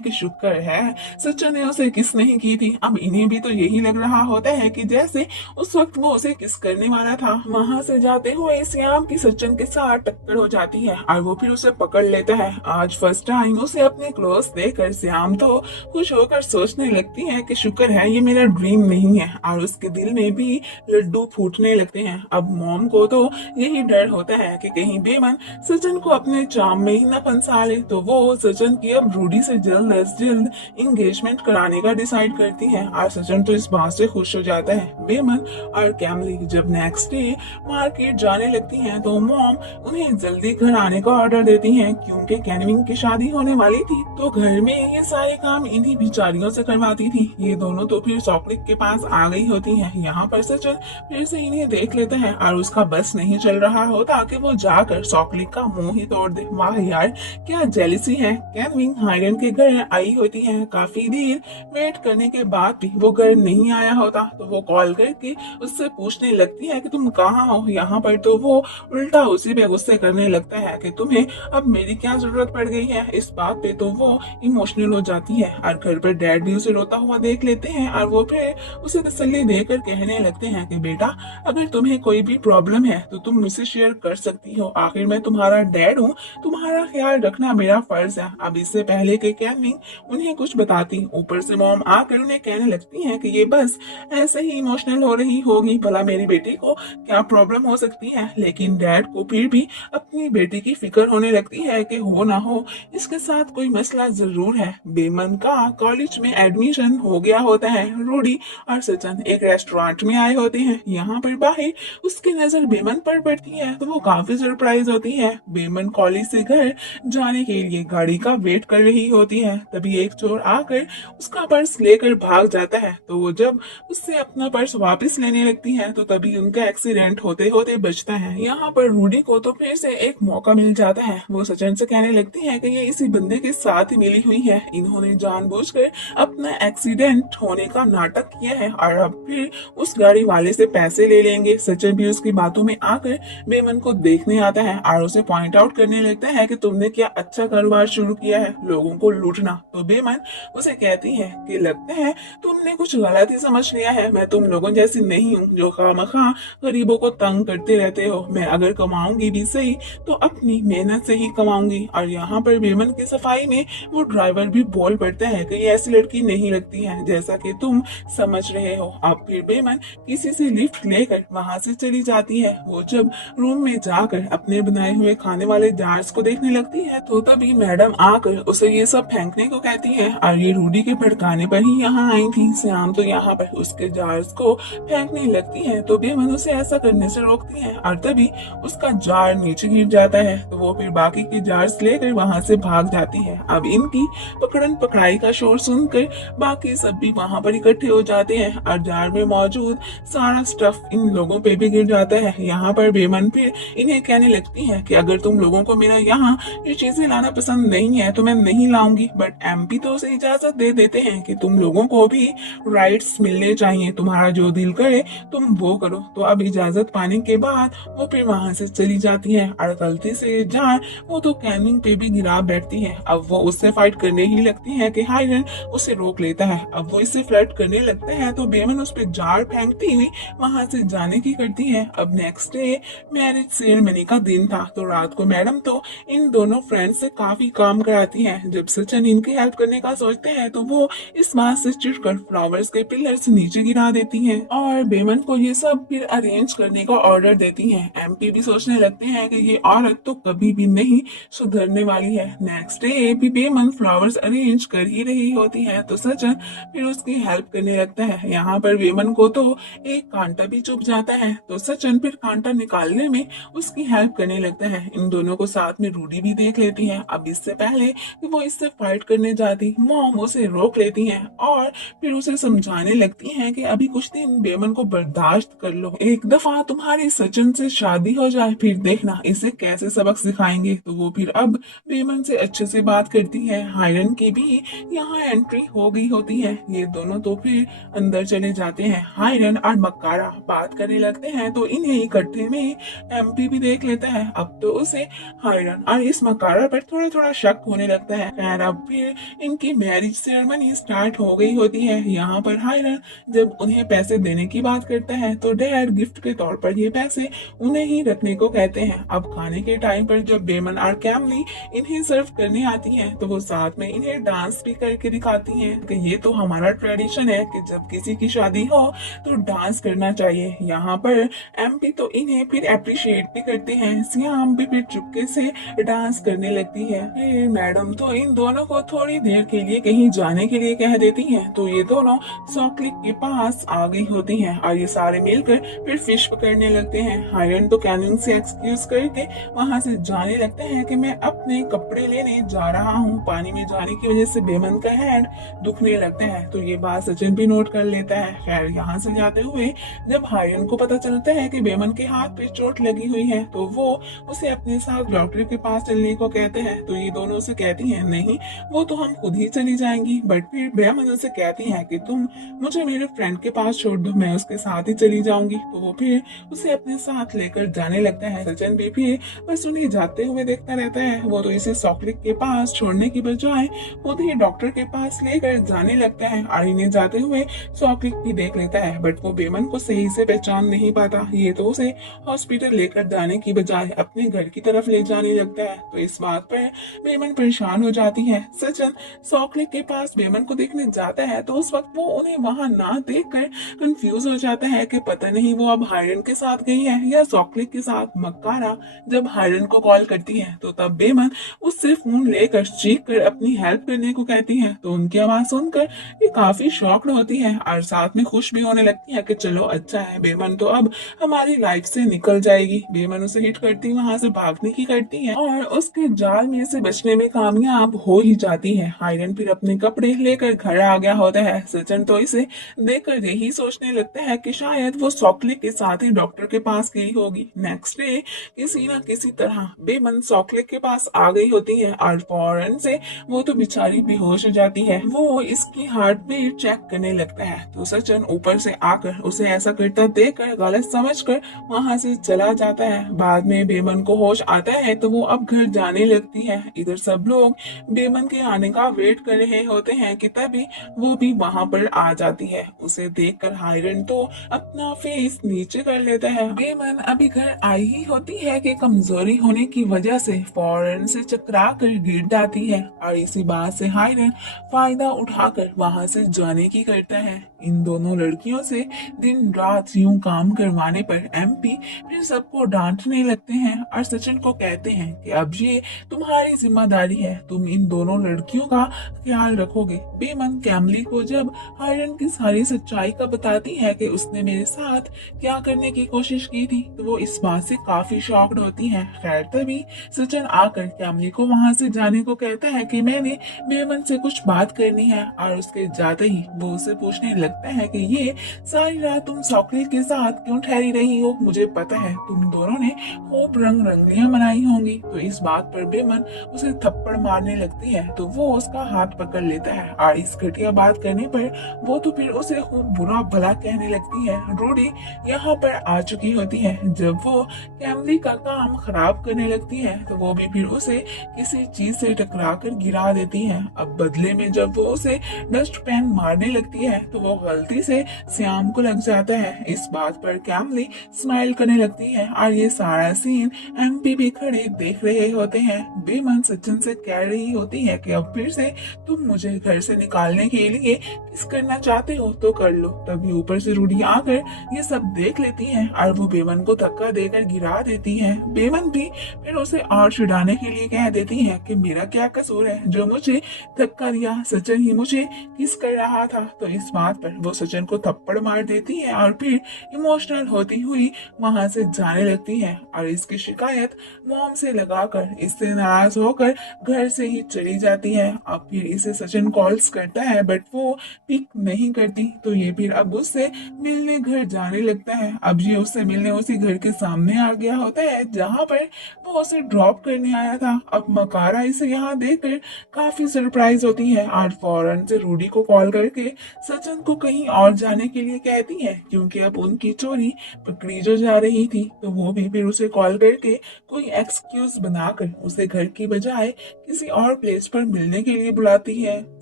कि शुक्र है सचिन ने उसे किस नहीं की थी। अब इन्हें भी तो यही लग रहा होता है कि जैसे उस वक्त वो उसे किस करने वाला था। वहां से जाते हुए श्याम की सचिन के साथ टक्कर हो जाती है और वो फिर उसे पकड़ लेता है। आज फर्स्ट टाइम उसे अपने क्लोज देखकर श्याम तो खुश होकर सोचने लगती है कि शुक्र है ये मेरा ड्रीम नहीं है, और उसके दिल में भी लड्डू फूटने लगते हैं। अब मॉम को तो यही डर होता है कि कहीं बेमन सचिन को अपने चाम में ही न फंसा ले, तो वो सचिन की अब रूडी से जल्द अज जल्द इंगेजमेंट कराने का डिसाइड करती है और सचिन तो इस बात से खुश हो जाता है। बेमन और कैमली जब नेक्स्ट डे मार्केट जाने लगती हैं तो मॉम उन्हें जल्दी घर आने का ऑर्डर देती हैं क्योंकि कैनविंग की शादी होने वाली थी, तो घर में ये सारे काम इन्हीं बिचारियों से करवाती थी। ये दोनों तो फिर सॉकलिक के पास आ गई होती हैं। यहाँ पर सचिन फिर से इन्हें देख लेता है और उसका बस नहीं चल रहा होता कि वो जाकर सॉकलिक का मुंह ही तोड़ दे। वाह यार क्या जेलिसी है। कैनविंग हाइडन के घर आई होती है। काफी देर वेट करने के बाद भी वो घर नहीं आया होता, तो वो कॉल करके उससे पूछने लगती है कि तुम कहाँ हो। यहाँ पर तो वो उल्टा उसी पे गुस्से करने लगता है कि तुम्हें अब मेरी क्या जरूरत पड़ गई है। इस बात पे तो वो इमोशनल हो जाती है और घर पर डैड भी उसे रोता हुआ देख लेते हैं और वो फिर उसे तसल्ली देकर कहने लगते हैं कि बेटा अगर तुम्हें कोई भी प्रॉब्लम है तो तुम मुझसे शेयर कर सकती हो, आखिर मैं तुम्हारा डैड हूँ, तुम्हारा ख्याल रखना मेरा फर्ज है। अब इससे पहले कि कैनविंग उन्हें कुछ बताती, ऊपर से मॉम आकर उन्हें कहने लगती है कि ये बस ऐसे ही इमोशनल हो रही होगी, भला मेरी बेटी को क्या प्रॉब्लम हो सकती है। लेकिन डैड को फिर भी अपनी बेटी की फिक्र होने लगती है कि हो ना हो इसके साथ कोई मसला जरूर है। बेमन का कॉलेज में एडमिशन हो गया होता है। रूडी और सचिन एक रेस्टोरेंट में आए होते हैं। यहाँ पर बाहर उसकी नजर बेमन पर पड़ती है तो वो काफी सरप्राइज होती है। बेमन कॉलेज से घर जाने के लिए गाड़ी का वेट कर रही होती है। तभी एक चोर आकर उसका पर्स लेकर भाग जाता है, तो वो जब उससे अपना पर्स वापस लेने लगती है तो तभी उनका एक्सीडेंट होते होते बचता है। यहाँ पर रूडी को तो फिर से एक मौका मिल जाता है। वो सचिन से कहने लगती है कि ये इसी बंदे के साथ ही मिली हुई है, इन्होंने जानबूझकर अपना एक्सीडेंट होने का नाटक किया है और अब फिर उस गाड़ी वाले से पैसे ले लेंगे। सचिन भी उसकी बातों में आकर बेमन को देखने आता है और उसे पॉइंट आउट करने लगता है कि तुमने क्या अच्छा कारोबार शुरू किया है, लोगों को लूटना। तो बेमन उसे कहती है कि लगता है तुमने कुछ गलत ही समझ लिया है, मैं तुम लोगों जैसी नहीं हूँ जो खामखा गरीबों को तंग करते रहते हो। मैं अगर कमाऊंगी भी सही तो अपनी मेहनत से ही कमाऊंगी। और यहाँ पर बेमन की सफाई में वो ड्राइवर भी बोल पड़ता है कि ये ऐसी लड़की नहीं लगती है जैसा कि तुम समझ रहे हो। अब फिर बेमन किसी से लिफ्ट लेकर वहां से चली चली जाती है। वो जब रूम में जाकर अपने बनाए हुए खाने वाले जार्स को देखने लगती है तो तभी मैडम आकर उसे ये सब फेंकने को कहती है और ये रूडी के भड़काने पर ही यहाँ आई थी। श्याम तो यहाँ पर उसके जार्स को फेंकने लगती है तो बेमन उसे ऐसा करने से रोकती है और तभी उसका जार नीचे गिर जाता है तो वो फिर बाकी के जार्स लेकर वहां से भाग जाती है। अब इनकी पकड़न पकड़ाई का शोर सुनकर बाकी सब भी वहां पर इकट्ठे हो जाते हैं और जार में मौजूद सारा स्टफ इन लोगों पे भी गिर जाता है। यहाँ पर बेमन फिर इन्हें कहने लगती है कि अगर तुम लोगों को मेरा यहाँ ये चीजें लाना पसंद नहीं है तो मैं नहीं लाऊंगी, बट एमपी तो उसे इजाजत दे देते हैं कि तुम लोगों को भी राइट्स मिलने चाहिए, तुम्हारा जो दिल करे तुम वो करो। तो अब इजाजत पाने के बाद वो फिर वहां से चली जाती है और गलती से जार वो तो कैनिंग पे भी गिरा बैठती है। अब वो उससे फाइट करने ही लगती है कि हायरन उसे रोक लेता है। अब वो इससे फ्लर्ट करने लगता है तो बेमन उस पर जार फेंकती हुई वहां से जाने की करती है। अब नेक्स्ट डे मैरिज सेरेमनी का दिन था तो रात को मैडम तो इन दोनों फ्रेंड्स से काफी काम कराती है। जब सचिन इनकी हेल्प करने का सोचते हैं तो वो इस बात से चिढ़कर फ्लावर्स के पिलर्स नीचे गिरा देती हैं और बेमन को ये सब फिर अरेंज करने का ऑर्डर देती हैं। एमपी भी सोचने लगते हैं कि ये औरत तो कभी भी नहीं सुधरने वाली है। नेक्स्ट डे भी बेमन फ्लावर्स अरेंज कर ही रही होती है तो सचिन फिर उसकी हेल्प करने लगता है। यहाँ पर बेमन को तो एक कांटा भी चुभ जाता है तो सचिन फिर कांटा निकालने में उसकी हेल्प करने लगता है। इन दोनों को साथ में रूडी भी देख लेती है। अब इससे पहले कि वो इससे फाइट करने जाती मॉम उसे रोक लेती हैं और फिर उसे समझाने लगती हैं कि अभी कुछ दिन बेमन को बर्दाश्त कर लो, एक दफा तुम्हारी सचिन से शादी हो जाए फिर देखना इसे कैसे सबक सिखाएंगे। तो वो फिर अब बेमन से अच्छे से बात करती है। हायरन की भी यहाँ एंट्री हो गई होती है। ये दोनों तो फिर अंदर चले जाते हैं। हायरन और मक्कारा बात करने लगते हैं तो इन्हें इकट्ठे में एमपी भी देख लेता है। अब तो उसे हायरन और इस मक्कारा पर थोड़ा थोड़ा शक होने लगता है। खैर अब फिर इनकी मैरिज सेरेमनी स्टार्ट हो गई होती है। यहाँ पर हायरन जब उन्हें पैसे देने की बात करता है तो डैड गिफ्ट के तौर पर ये पैसे उन्हें ही रखने को कहते हैं। अब खाने के टाइम पर जब बेमन और कैमली इन्हें सर्व करने आती हैं तो वो साथ में इन्हें डांस भी करके दिखाती हैं कि ये तो हमारा ट्रेडिशन है कि जब किसी की शादी हो तो डांस करना चाहिए। यहाँ पर एमपी तो इन्हें फिर अप्रिशिएट भी करते हैं। सियाम भी फिर चुपके से डांस करने लगती है। फिर मैडम तो इन दोनों को थोड़ी देर के लिए कहीं जाने के लिए कह देती हैं तो ये दोनों सॉकलिक के पास आ गई होती हैं और ये सारे मिलकर फिर फिश पकड़ने लगते हैं। हायरन तो कैनिंग से एक्सक्यूज करके वहां से जाने लगते हैं कि मैं अपने कपड़े लेने जा रहा हूँ। पानी में जाने की वजह से बेमन का हैंड दुखने लगता है तो ये बात सचिन भी नोट कर लेता है। खैर यहाँ से जाते हुए जब हायरन को पता चलता है कि बेमन के हाथ पे चोट लगी हुई है तो वो उसे अपने साथ डॉक्टर के पास चलने को कहते हैं तो ये दोनों उसे कहती हैं नहीं वो तो हम खुद ही चली जाएंगी। बट फिर बेमन उसे कहती है कि तुम मुझे मेरे फ्रेंड के पास छोड़ दो, मैं उसके साथ ही चली जाऊंगी। तो वो फिर उसे अपने साथ लेकर जाने लगता है। सचिन भी फिर बस उन्हें जाते हुए देखता रहता है। वो तो इसे सॉकलिक के पास छोड़ने की बजाय खुद ही डॉक्टर के पास लेकर जाने लगता है और इन्हें जाते हुए सॉकलिक भी देख लेता है। बट वो बेमन को सही से पहचान नहीं पाता। ये तो उसे हॉस्पिटल लेकर जाने की बजाय अपने घर की तरफ ले जाने लगता है। तो इस बात पर बेमन परेशान हो जाती है। सचिन सॉकलिक के पास बेमन को देखने जाता है तो उस वक्त वो उन्हें वहां ना देखकर कंफ्यूज हो जाता है कि पता नहीं वो अब हायरन के साथ गई है या सॉकलिक के साथ। मक्कारा जब हायरन को कॉल करती है तो तब बेमन उससे फोन लेकर चीख कर अपनी हेल्प करने को कहती है। तो उनकी आवाज सुनकर ये काफी शॉक्ड होती है और साथ में खुश भी होने लगती है कि चलो अच्छा है बेमन तो अब हमारी लाइफ से निकल जाएगी। बेमन उसे हिट करती वहां से भागने की करती है और उसके जाल में से बचने में कामयाब हो ही जाती है। हायरन फिर अपने कपड़े लेकर घर आ गया होता है। सचिन तो इसे देखकर यही सोचने लगता है कि शायद वो सॉकलिक के साथ ही डॉक्टर के पास गई होगी। नेक्स्ट डे किसी न किसी तरह बेमन सॉकलिक के पास आ गई होती है और फौरन से वो तो बेचारी बेहोश हो जाती है। वो इसकी हार्ट बीट चेक करने लगता है तो सचिन ऊपर से आकर उसे ऐसा करता देखकर गलत समझकर वहां से चला जाता है। बाद में बेमन को होश आता है तो वो अब घर जाने लगती है। इधर सब लोग बेमन के आने का वेट कर रहे होते हैं कि तभी वो भी वहां पर आ जाती है। उसे देखकर हायरन तो अपना फेस नीचे कर लेता है। बेमन अभी घर आई ही होती है कि कमजोरी होने की वजह से फौरन से चकरा कर गिर जाती है और इसी बात से हायरन फायदा उठाकर वहां से जाने की करता है। इन दोनों लड़कियों से दिन रात यूं काम करवाने पर एमपी फिर सबको डांटने लगते हैं और सचिन को कहते हैं कि अब ये तुम्हारी जिम्मेदारी है, तुम इन दोनों लड़कियों का ख्याल रखोगे। बेमन कैमली को जब हायरन की सारी सच्चाई का बताती है कि उसने मेरे साथ क्या करने की कोशिश की थी, तो वो इस बात से काफी शॉक्ड होती है। खैर तभी सचिन आकर कैमली को वहां से जाने को कहता है कि मैंने बेमन से कुछ बात करनी है, और उसके जाते ही वो उसे पूछने लगता है कि ये सारी रात तुम सॉकलेट के साथ क्यों ठहरी रही हो, मुझे पता है तुम दोनों ने खूब रंग रंगलियां मनाई होंगी। तो इस बात पर बेमन उसे थप्पड़ मारने लगती है, तो वो उसका हाथ पकड़ लेता है और इस घटिया बात करने पर वो तो फिर उसे खूब बुरा भला कहने लगती है। रूडी यहाँ पर आ चुकी होती है। जब वो कैमली का काम खराब करने लगती है तो वो भी फिर उसे किसी चीज से टकरा कर गिरा देती है। अब बदले में जब वो उसे डस्ट पेन मारने लगती है तो वो गलती से श्याम को लग जाता है। इस बात पर कैमली स्माइल करने लगती है और ये सारा सीन एमपी भी खड़े देख रहे होते हैं। बेमन सचिन से कह रही होती है कि अब फिर से तुम मुझे घर से निकालने के लिए किस करना चाहते हो तो कर लो। तभी ऊपर से रूडी आकर ये सब देख लेती है और वो बेमन को धक्का देकर गिरा देती है। बेमन भी फिर उसे और छुड़ाने के लिए कह देती है कि मेरा क्या कसूर है जो मुझे धक्का दिया, सचिन ही मुझे किस कर रहा था। तो इस बात पर वो सचिन को थप्पड़ मार देती है और फिर इमोशनल होती हुई वहां से जाने लगती है और इसकी शिकायत मॉम से लगाकर इससे नाराज होकर घर से ही चली जाती है। अब फिर इसे सचिन कॉल्स करता है बट वो पिक नहीं करती, तो ये फिर अब उससे मिलने घर जाने लगता है। अब ये उससे मिलने उसी घर के सामने आ गया होता है जहाँ पर वो उसे ड्रॉप करने आया था। अब मकारा इसे यहाँ देखकर काफी सरप्राइज होती है और फौरन से रूडी को कॉल करके सचिन को कहीं और जाने के लिए कहती है, क्योंकि अब उनकी चोरी पकड़ी जो जा रही थी। तो वो भी फिर उसे कॉल करके कोई एक्सक्यूज बनाकर उसे घर की बजाय किसी और प्लेस पर मिलने के लिए बुलाती है।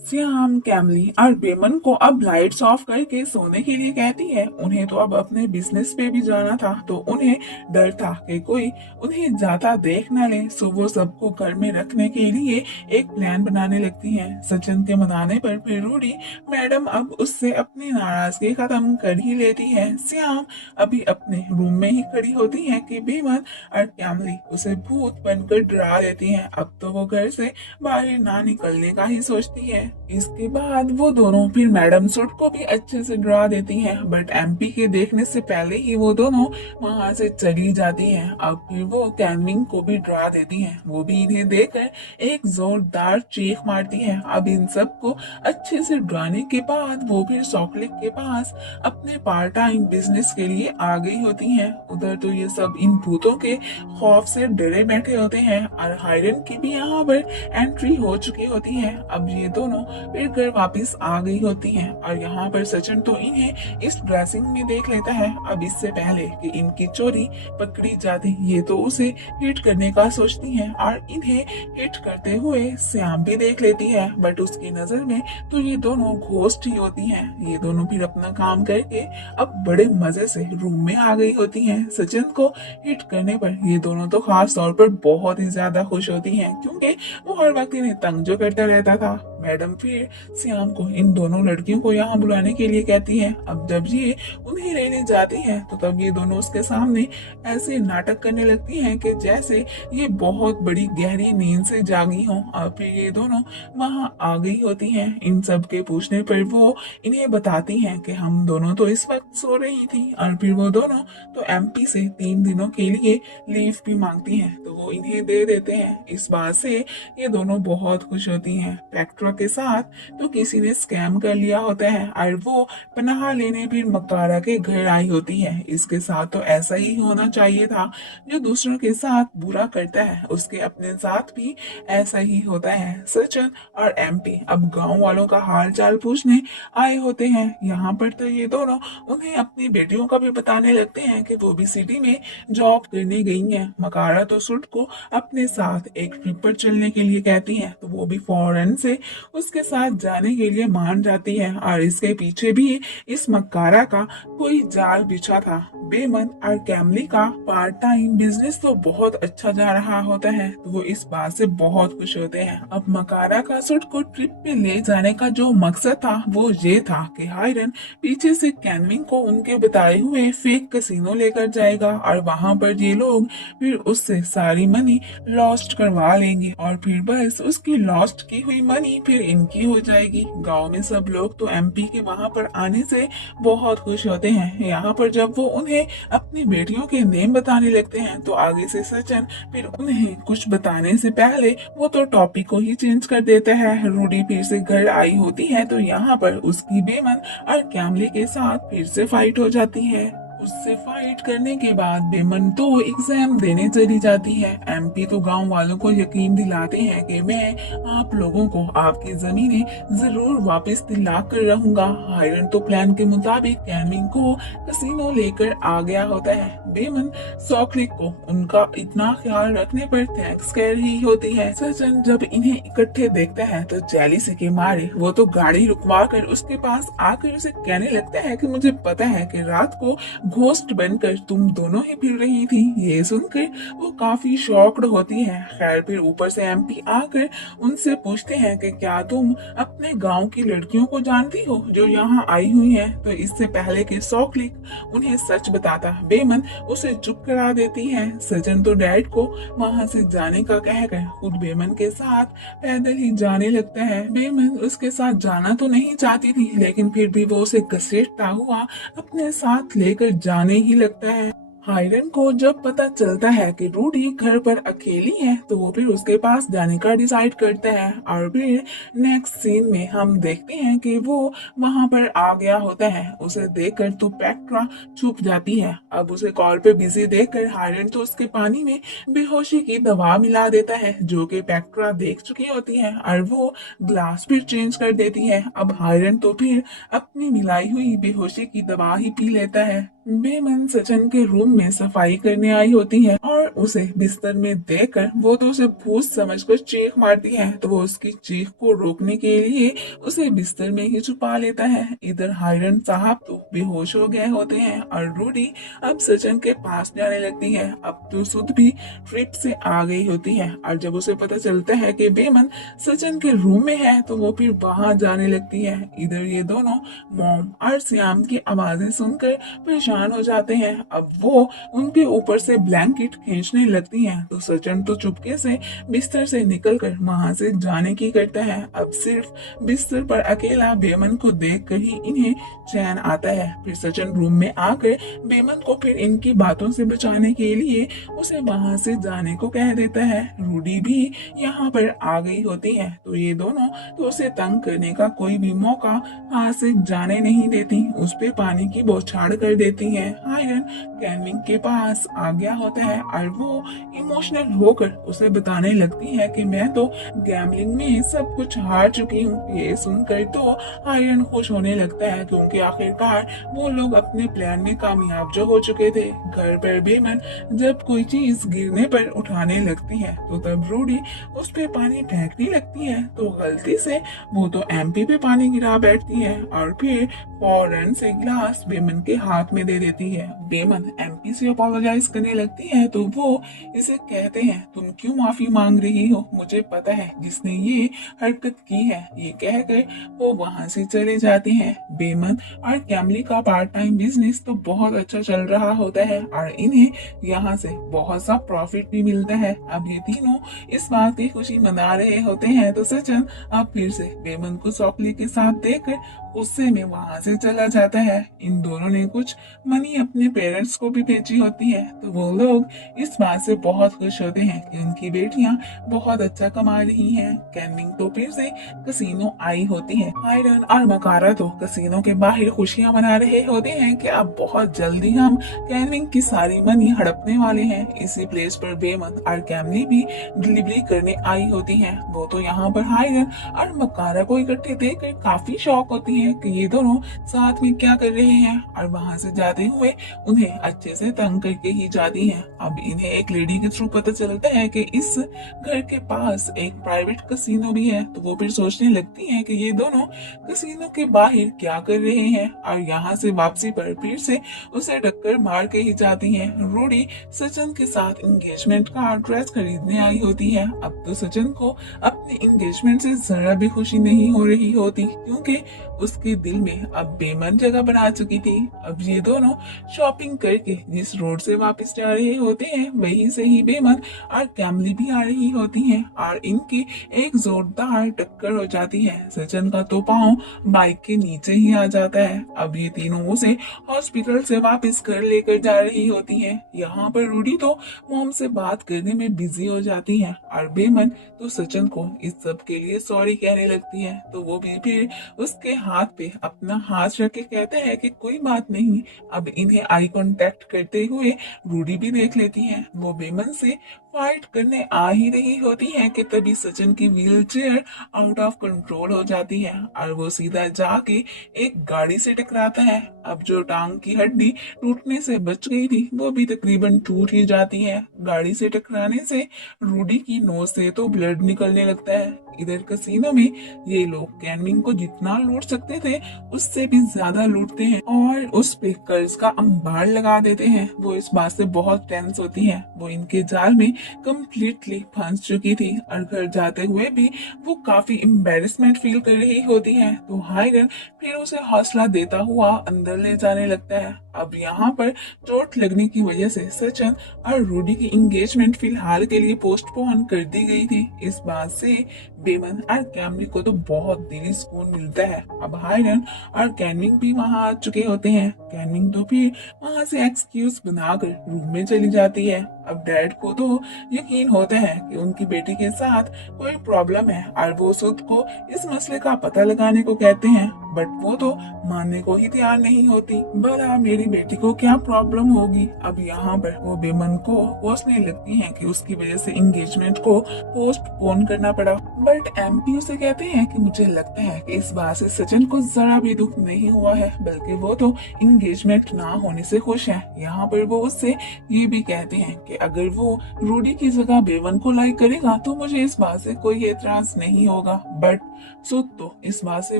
श्याम, कैमली और बेमन को अब लाइट्स ऑफ करके सोने के लिए कहती है। उन्हें तो अब अपने बिजनेस पे भी जाना था, तो उन्हें डर था कि कोई उन्हें जाता देख न ले, सो वो सबको घर में रखने के लिए एक प्लान बनाने लगती हैं। सचिन के मनाने पर फिर रूडी मैडम अब उससे अपनी नाराजगी खत्म कर ही लेती है। श्याम अभी अपने रूम में ही खड़ी होती है कि बेमन और कैमली उसे भूत बनकर डरा देती हैं। अब तो वो घर से बाहर ना निकलने का ही सोचती है। इसके बाद वो दोनों फिर मैडम सुट को भी अच्छे से डरा देती हैं, बट एमपी के देखने से पहले ही वो दोनों वहां से चली जाती हैं। अब फिर वो कैनविंग को भी डरा देती हैं। वो भी इन्हें देखकर एक जोरदार चीख मारती है। अब इन सबको अच्छे से डराने के बाद वो फिर सॉकलेट के पास अपने पार्ट टाइम बिजनेस के लिए आ गई होती हैं। उधर तो ये सब इन भूतों के खौफ से डरे बैठे होते हैं और हायरन की भी यहाँ पर एंट्री हो चुकी होती है। अब ये दोनों फिर घर वापस आ गई होती हैं और यहाँ पर सचिन तो इन्हें इस ड्रेसिंग में देख लेता है। अब इससे पहले कि इनकी चोरी पकड़ी जाती, ये तो उसे हिट करने का सोचती हैं और इन्हें हिट करते हुए श्याम भी देख लेती है, बट उसकी नजर में तो ये दोनों घोस्ट ही होती हैं। ये दोनों फिर अपना काम करके अब बड़े मजे से रूम में आ गई होती हैं। सचिन को हिट करने पर ये दोनों तो खास तौर पर बहुत ही ज्यादा खुश होती हैं, क्योंकि वो हर वक्त इन्हें तंग जो करता रहता था। मैडम फिर श्याम को इन दोनों लड़कियों को यहाँ बुलाने के लिए कहती है। अब जब ये उन्हें लेने जाती है तो तब ये दोनों उसके सामने ऐसे नाटक करने लगती हैं कि जैसे ये बहुत बड़ी गहरी नींद से जागी हो। अब फिर ये दोनों वहाँ आ गई होती हैं। इन सब के पूछने पर वो इन्हें बताती हैं कि हम दोनों तो इस वक्त सो रही थी, और फिर वो दोनों तो एमपी से 3 दिनों के लिए लीव भी मांगती हैं, तो वो इन्हें दे देते हैं। इस बात से ये दोनों बहुत खुश होती हैं। पेक्ट्रा के साथ तो किसी ने स्कैम कर लिया होता है और वो पनाह लेने फिर मकारा के घर आई होती है। इसके साथ तो ऐसा ही होना चाहिए था। जो दूसरों के साथ बुरा करता है उसके अपने साथ भी ऐसा ही होता है। सचिन और एमपी अब गांव वालों का हाल चाल पूछने आए होते हैं। यहाँ पर तो ये दोनों उन्हें अपनी बेटियों का भी बताने लगते हैं कि वो भी सिटी में जॉब करने गई हैं। मकारा तो सुट को अपने साथ एक ट्रिप पर चलने के लिए कहती हैं, तो वो भी फौरन से उसके साथ जाने के लिए मान जाती है और इसके पीछे भी इस मक्कारा का कोई जाल बिछा था। बेमन और कैमली का पार्ट टाइम बिजनेस तो बहुत अच्छा जा रहा होता है, तो वो इस बात से बहुत खुश होते हैं। अब मकारा का सुट को ट्रिप पे ले जाने का जो मकसद था वो ये था कि हायरन पीछे से कैनविंग को उनके बताए हुए फेक कसिनो लेकर जाएगा और वहां पर ये लोग फिर उससे सारी मनी लॉस्ट करवा लेंगे और फिर बस उसकी लॉस्ट की हुई मनी फिर इनकी हो जाएगी। गांव में सब लोग तो एमपी के वहां पर आने से बहुत खुश होते हैं। यहाँ पर जब वो उन्हें अपनी बेटियों के नेम बताने लगते हैं तो आगे से सचिन फिर उन्हें कुछ बताने से पहले वो तो टॉपिक को ही चेंज कर देता है। रूडी फिर से घर आई होती है तो यहाँ पर उसकी बेमन और कैमली के साथ फिर से फाइट हो जाती है। उससे फाइट करने के बाद बेमन तो एग्जाम देने चली जाती है। एमपी तो गांव वालों को यकीन दिलाते हैं कि मैं आप लोगों को आपकी जमीनें जरूर वापस दिला कर रहूंगा। हायरन तो प्लान के मुताबिक कैमिंग को कसिनो लेकर आ गया होता है। बेमन सॉकलिक को उनका इतना ख्याल रखने पर थैंक्स कह रही होती है। सचिन जब इन्हें इकट्ठे देखता है तो जेलिसी के मारे वो तो गाड़ी रुकवा कर उसके पास आकर उसे कहने लगता है कि मुझे पता है कि रात को घोस्ट बनकर तुम दोनों ही फिर रही थी। ये सुनकर वो काफी शॉक्ड होती है। खैर फिर ऊपर से एमपी आकर उनसे पूछते हैं कि क्या तुम अपने गांव की लड़कियों को जानती हो जो यहाँ आई हुई हैं? तो इससे पहले कि सॉकलिक उन्हें सच बताता बेमन उसे चुप करा देती है। सचिन तो डैड को वहाँ से जाने का कहकर खुद बेमन के साथ पैदल ही जाने लगता है। बेमन उसके साथ जाना तो नहीं चाहती थी लेकिन फिर भी वो उसे घसीटता हुआ अपने साथ लेकर जाने ही लगता है। हायरन को जब पता चलता है कि रूडी घर पर अकेली है तो वो फिर उसके पास जाने का डिसाइड करता है और फिर नेक्स्ट सीन में हम देखते हैं कि वो वहां पर आ गया होता है। उसे देखकर तो पेट्रा चुप जाती है। अब उसे कॉल पे बिजी देखकर हायरन तो उसके पानी में बेहोशी की दवा मिला देता है जो कि पेट्रा देख चुकी होती है और वो ग्लास फिर चेंज कर देती है। अब हायरन तो फिर अपनी मिलाई हुई बेहोशी की दवा ही पी लेता है। बेमन सचिन के रूम में सफाई करने आई होती है और उसे बिस्तर में देखकर वो तो उसे भूत समझकर चीख मारती है, तो वो उसकी चीख को रोकने के लिए उसे बिस्तर में ही छुपा लेता है। इधर हायरन साहब तो बेहोश हो गए होते हैं और रूडी अब सचिन के पास जाने लगती है। अब तो सुध भी ट्रिप से आ गई होती है और जब उसे पता चलता है कि बेमन सचिन के रूम में है तो वो फिर वहां जाने लगती है। इधर ये दोनों मॉम और श्याम की आवाजें सुनकर परेशान हो जाते हैं। अब वो उनके ऊपर से ब्लैंकेट खींचने लगती हैं तो सचिन तो चुपके से बिस्तर से निकलकर वहां से जाने की करता है। अब सिर्फ बिस्तर पर अकेला बेमन को देखकर ही इन्हें चैन आता है। फिर सचिन रूम में आकर बेमन को फिर इनकी बातों से बचाने के लिए उसे वहां से जाने को कह देता है। रूडी भी यहाँ पर आ गई होती है तो ये दोनों तो उसे तंग करने का कोई भी मौका वहां से जाने नहीं देती। उस पे पानी की बौछार कर देती है। हायरन कैमिंग के पास आ गया होता है और वो इमोशनल होकर उसे बताने लगती है कि मैं तो गैम्बलिंग में सब कुछ हार चुकी हूँ। ये सुनकर तो हायरन खुश होने लगता है क्योंकि आखिरकार वो लोग अपने प्लान में कामयाब जो हो चुके थे। घर पर बेमन जब कोई चीज गिरने पर उठाने लगती है तो तब रूडी उस पे पानी फेंकने लगती है तो गलती से वो तो एमपी पे पानी गिरा बैठती है और फिर फौरन से ग्लास बेमन के हाथ में दे देती है। बेमन एमपी से अपोलोजाइज करने लगती है तो वो इसे कहते हैं तुम क्यों माफी मांग रही हो, मुझे पता है जिसने ये हरकत की है। ये कहकर वो वहां से चले जाते हैं। बेमन और कैमली का पार्ट टाइम बिजनेस तो बहुत अच्छा चल रहा होता है और इन्हें यहाँ से बहुत सा प्रॉफिट भी मिलता है। अब ये तीनों इस बात की खुशी मना रहे होते हैं तो सचिन अब फिर से बेमन को सॉकली के साथ देखकर गुस्से में वहां से चला जाता है। इन दोनों ने कुछ मनी अपने पेरेंट्स को भी भेजी होती है तो वो लोग इस बात से बहुत खुश होते हैं कि उनकी बेटियां बहुत अच्छा कमा रही हैं। कैमिंग तो फिर से कसिनो आई होती है। आयरन और मकारा तो कसिनो के बाहर खुशियां मना रहे होते हैं कि अब बहुत जल्दी हम कैमिंग की सारी मनी हड़पने वाले हैं। इसी प्लेस पर बेमन और कैमली भी डिलीवरी करने आई होती है। वो तो यहाँ पर आयरन और मकारा को इकट्ठे देखकर काफी शौक होती हैं कि ये दोनों साथ में क्या कर रहे हैं और वहां से जाते हुए उन्हें अच्छे से तंग करके ही जाती हैं। अब इन्हें एक लेडी के थ्रू पता चलता है कि इस घर के पास एक प्राइवेट कसिनो भी है, तो वो फिर सोचने लगती हैं कि ये दोनों कसिनो के बाहर क्या कर रहे हैं और यहाँ से वापसी पर फिर से उसे टक्कर मार के ही जाती हैं। रूडी सचिन के साथ एंगेजमेंट का ड्रेस खरीदने आई होती है। अब तो सचिन को अपने एंगेजमेंट से जरा भी खुशी नहीं हो रही होती, क्योंकि उसके दिल में अब बेमन जगह बना चुकी थी। अब ये दोनों शॉपिंग करके जिस रोड से वापस जा रहे होते हैं वहीं से ही बेमन और कैमली भी आ रही होती हैं और इनकी एक जोरदार टक्कर हो जाती है। सचिन का तो पाँव बाइक के नीचे ही आ जाता है। अब ये तीनों उसे हॉस्पिटल से वापस घर लेकर जा रही होती हैं। यहाँ पर रूडी तो मॉम से बात करने में बिजी हो जाती है और बेमन तो सचिन को इस सब के लिए सॉरी कहने लगती है। तो वो भी फिर उसके हाथ पे अपना हाथ रख के कहते हैं कि कोई बात नहीं। अब इन्हें आई कांटेक्ट करते हुए रूडी भी देख लेती है। वो बेमन से फाइट करने आ ही रही होती है कि तभी सचिन की wheel chair out of control हो जाती है और वो सीधा जाके एक गाड़ी से टकराता है। अब जो टांग की हड्डी टूटने से बच गई थी वो भी तकरीबन टूट ही जाती है। गाड़ी से टकराने से रूडी की नोज से तो ब्लड निकलने लगता है। इधर कसीनो में ये लोग कैनविंग को जितना लूट सकते थे उससे भी ज्यादा लूटते हैं और उस पे कर्ज का अंबार लगा देते हैं। वो इस बात से बहुत टेंस होती है। वो इनके जाल में कंप्लीटली फंस चुकी थी और घर जाते हुए भी वो काफी एम्बेरसमेंट फील कर रही होती है। तो हाइडन फिर उसे हौसला देता हुआ अंदर ले जाने लगता है। अब यहाँ पर चोट लगने की वजह से सचिन और रूडी की एंगेजमेंट फिलहाल के लिए पोस्टपोन कर दी गई थी। इस बात से बेमन और कैमरी को तो बहुत दिली सुकून मिलता है। अब हाइडन और कैनविंग भी वहाँ आ चुके होते हैं। कैनविंग तो फिर वहाँ से एक्सक्यूज बनाकर रूम में चली जाती है। अब डैड को तो यकीन होता है कि उनकी बेटी के साथ कोई प्रॉब्लम है और वो सुध को इस मसले का पता लगाने को कहते हैं, बट वो तो मानने को ही तैयार नहीं होती। भला मेरी बेटी को क्या प्रॉब्लम होगी। अब यहाँ पर वो बेमन को कोसने लगती हैं कि उसकी वजह से एंगेजमेंट को पोस्टपोन करना पड़ा, बट एमपी उसे कहते हैं कि मुझे लगता है कि इस बात से सचिन को जरा भी दुख नहीं हुआ है, बल्कि वो तो एंगेजमेंट ना होने से खुश है। यहाँ पर वो उससे ये भी कहते हैं कि अगर वो रूडी की जगह बेमन को लाइक करेगा तो मुझे इस बात से कोई एतराज नहीं होगा, बट सुध तो इस बात से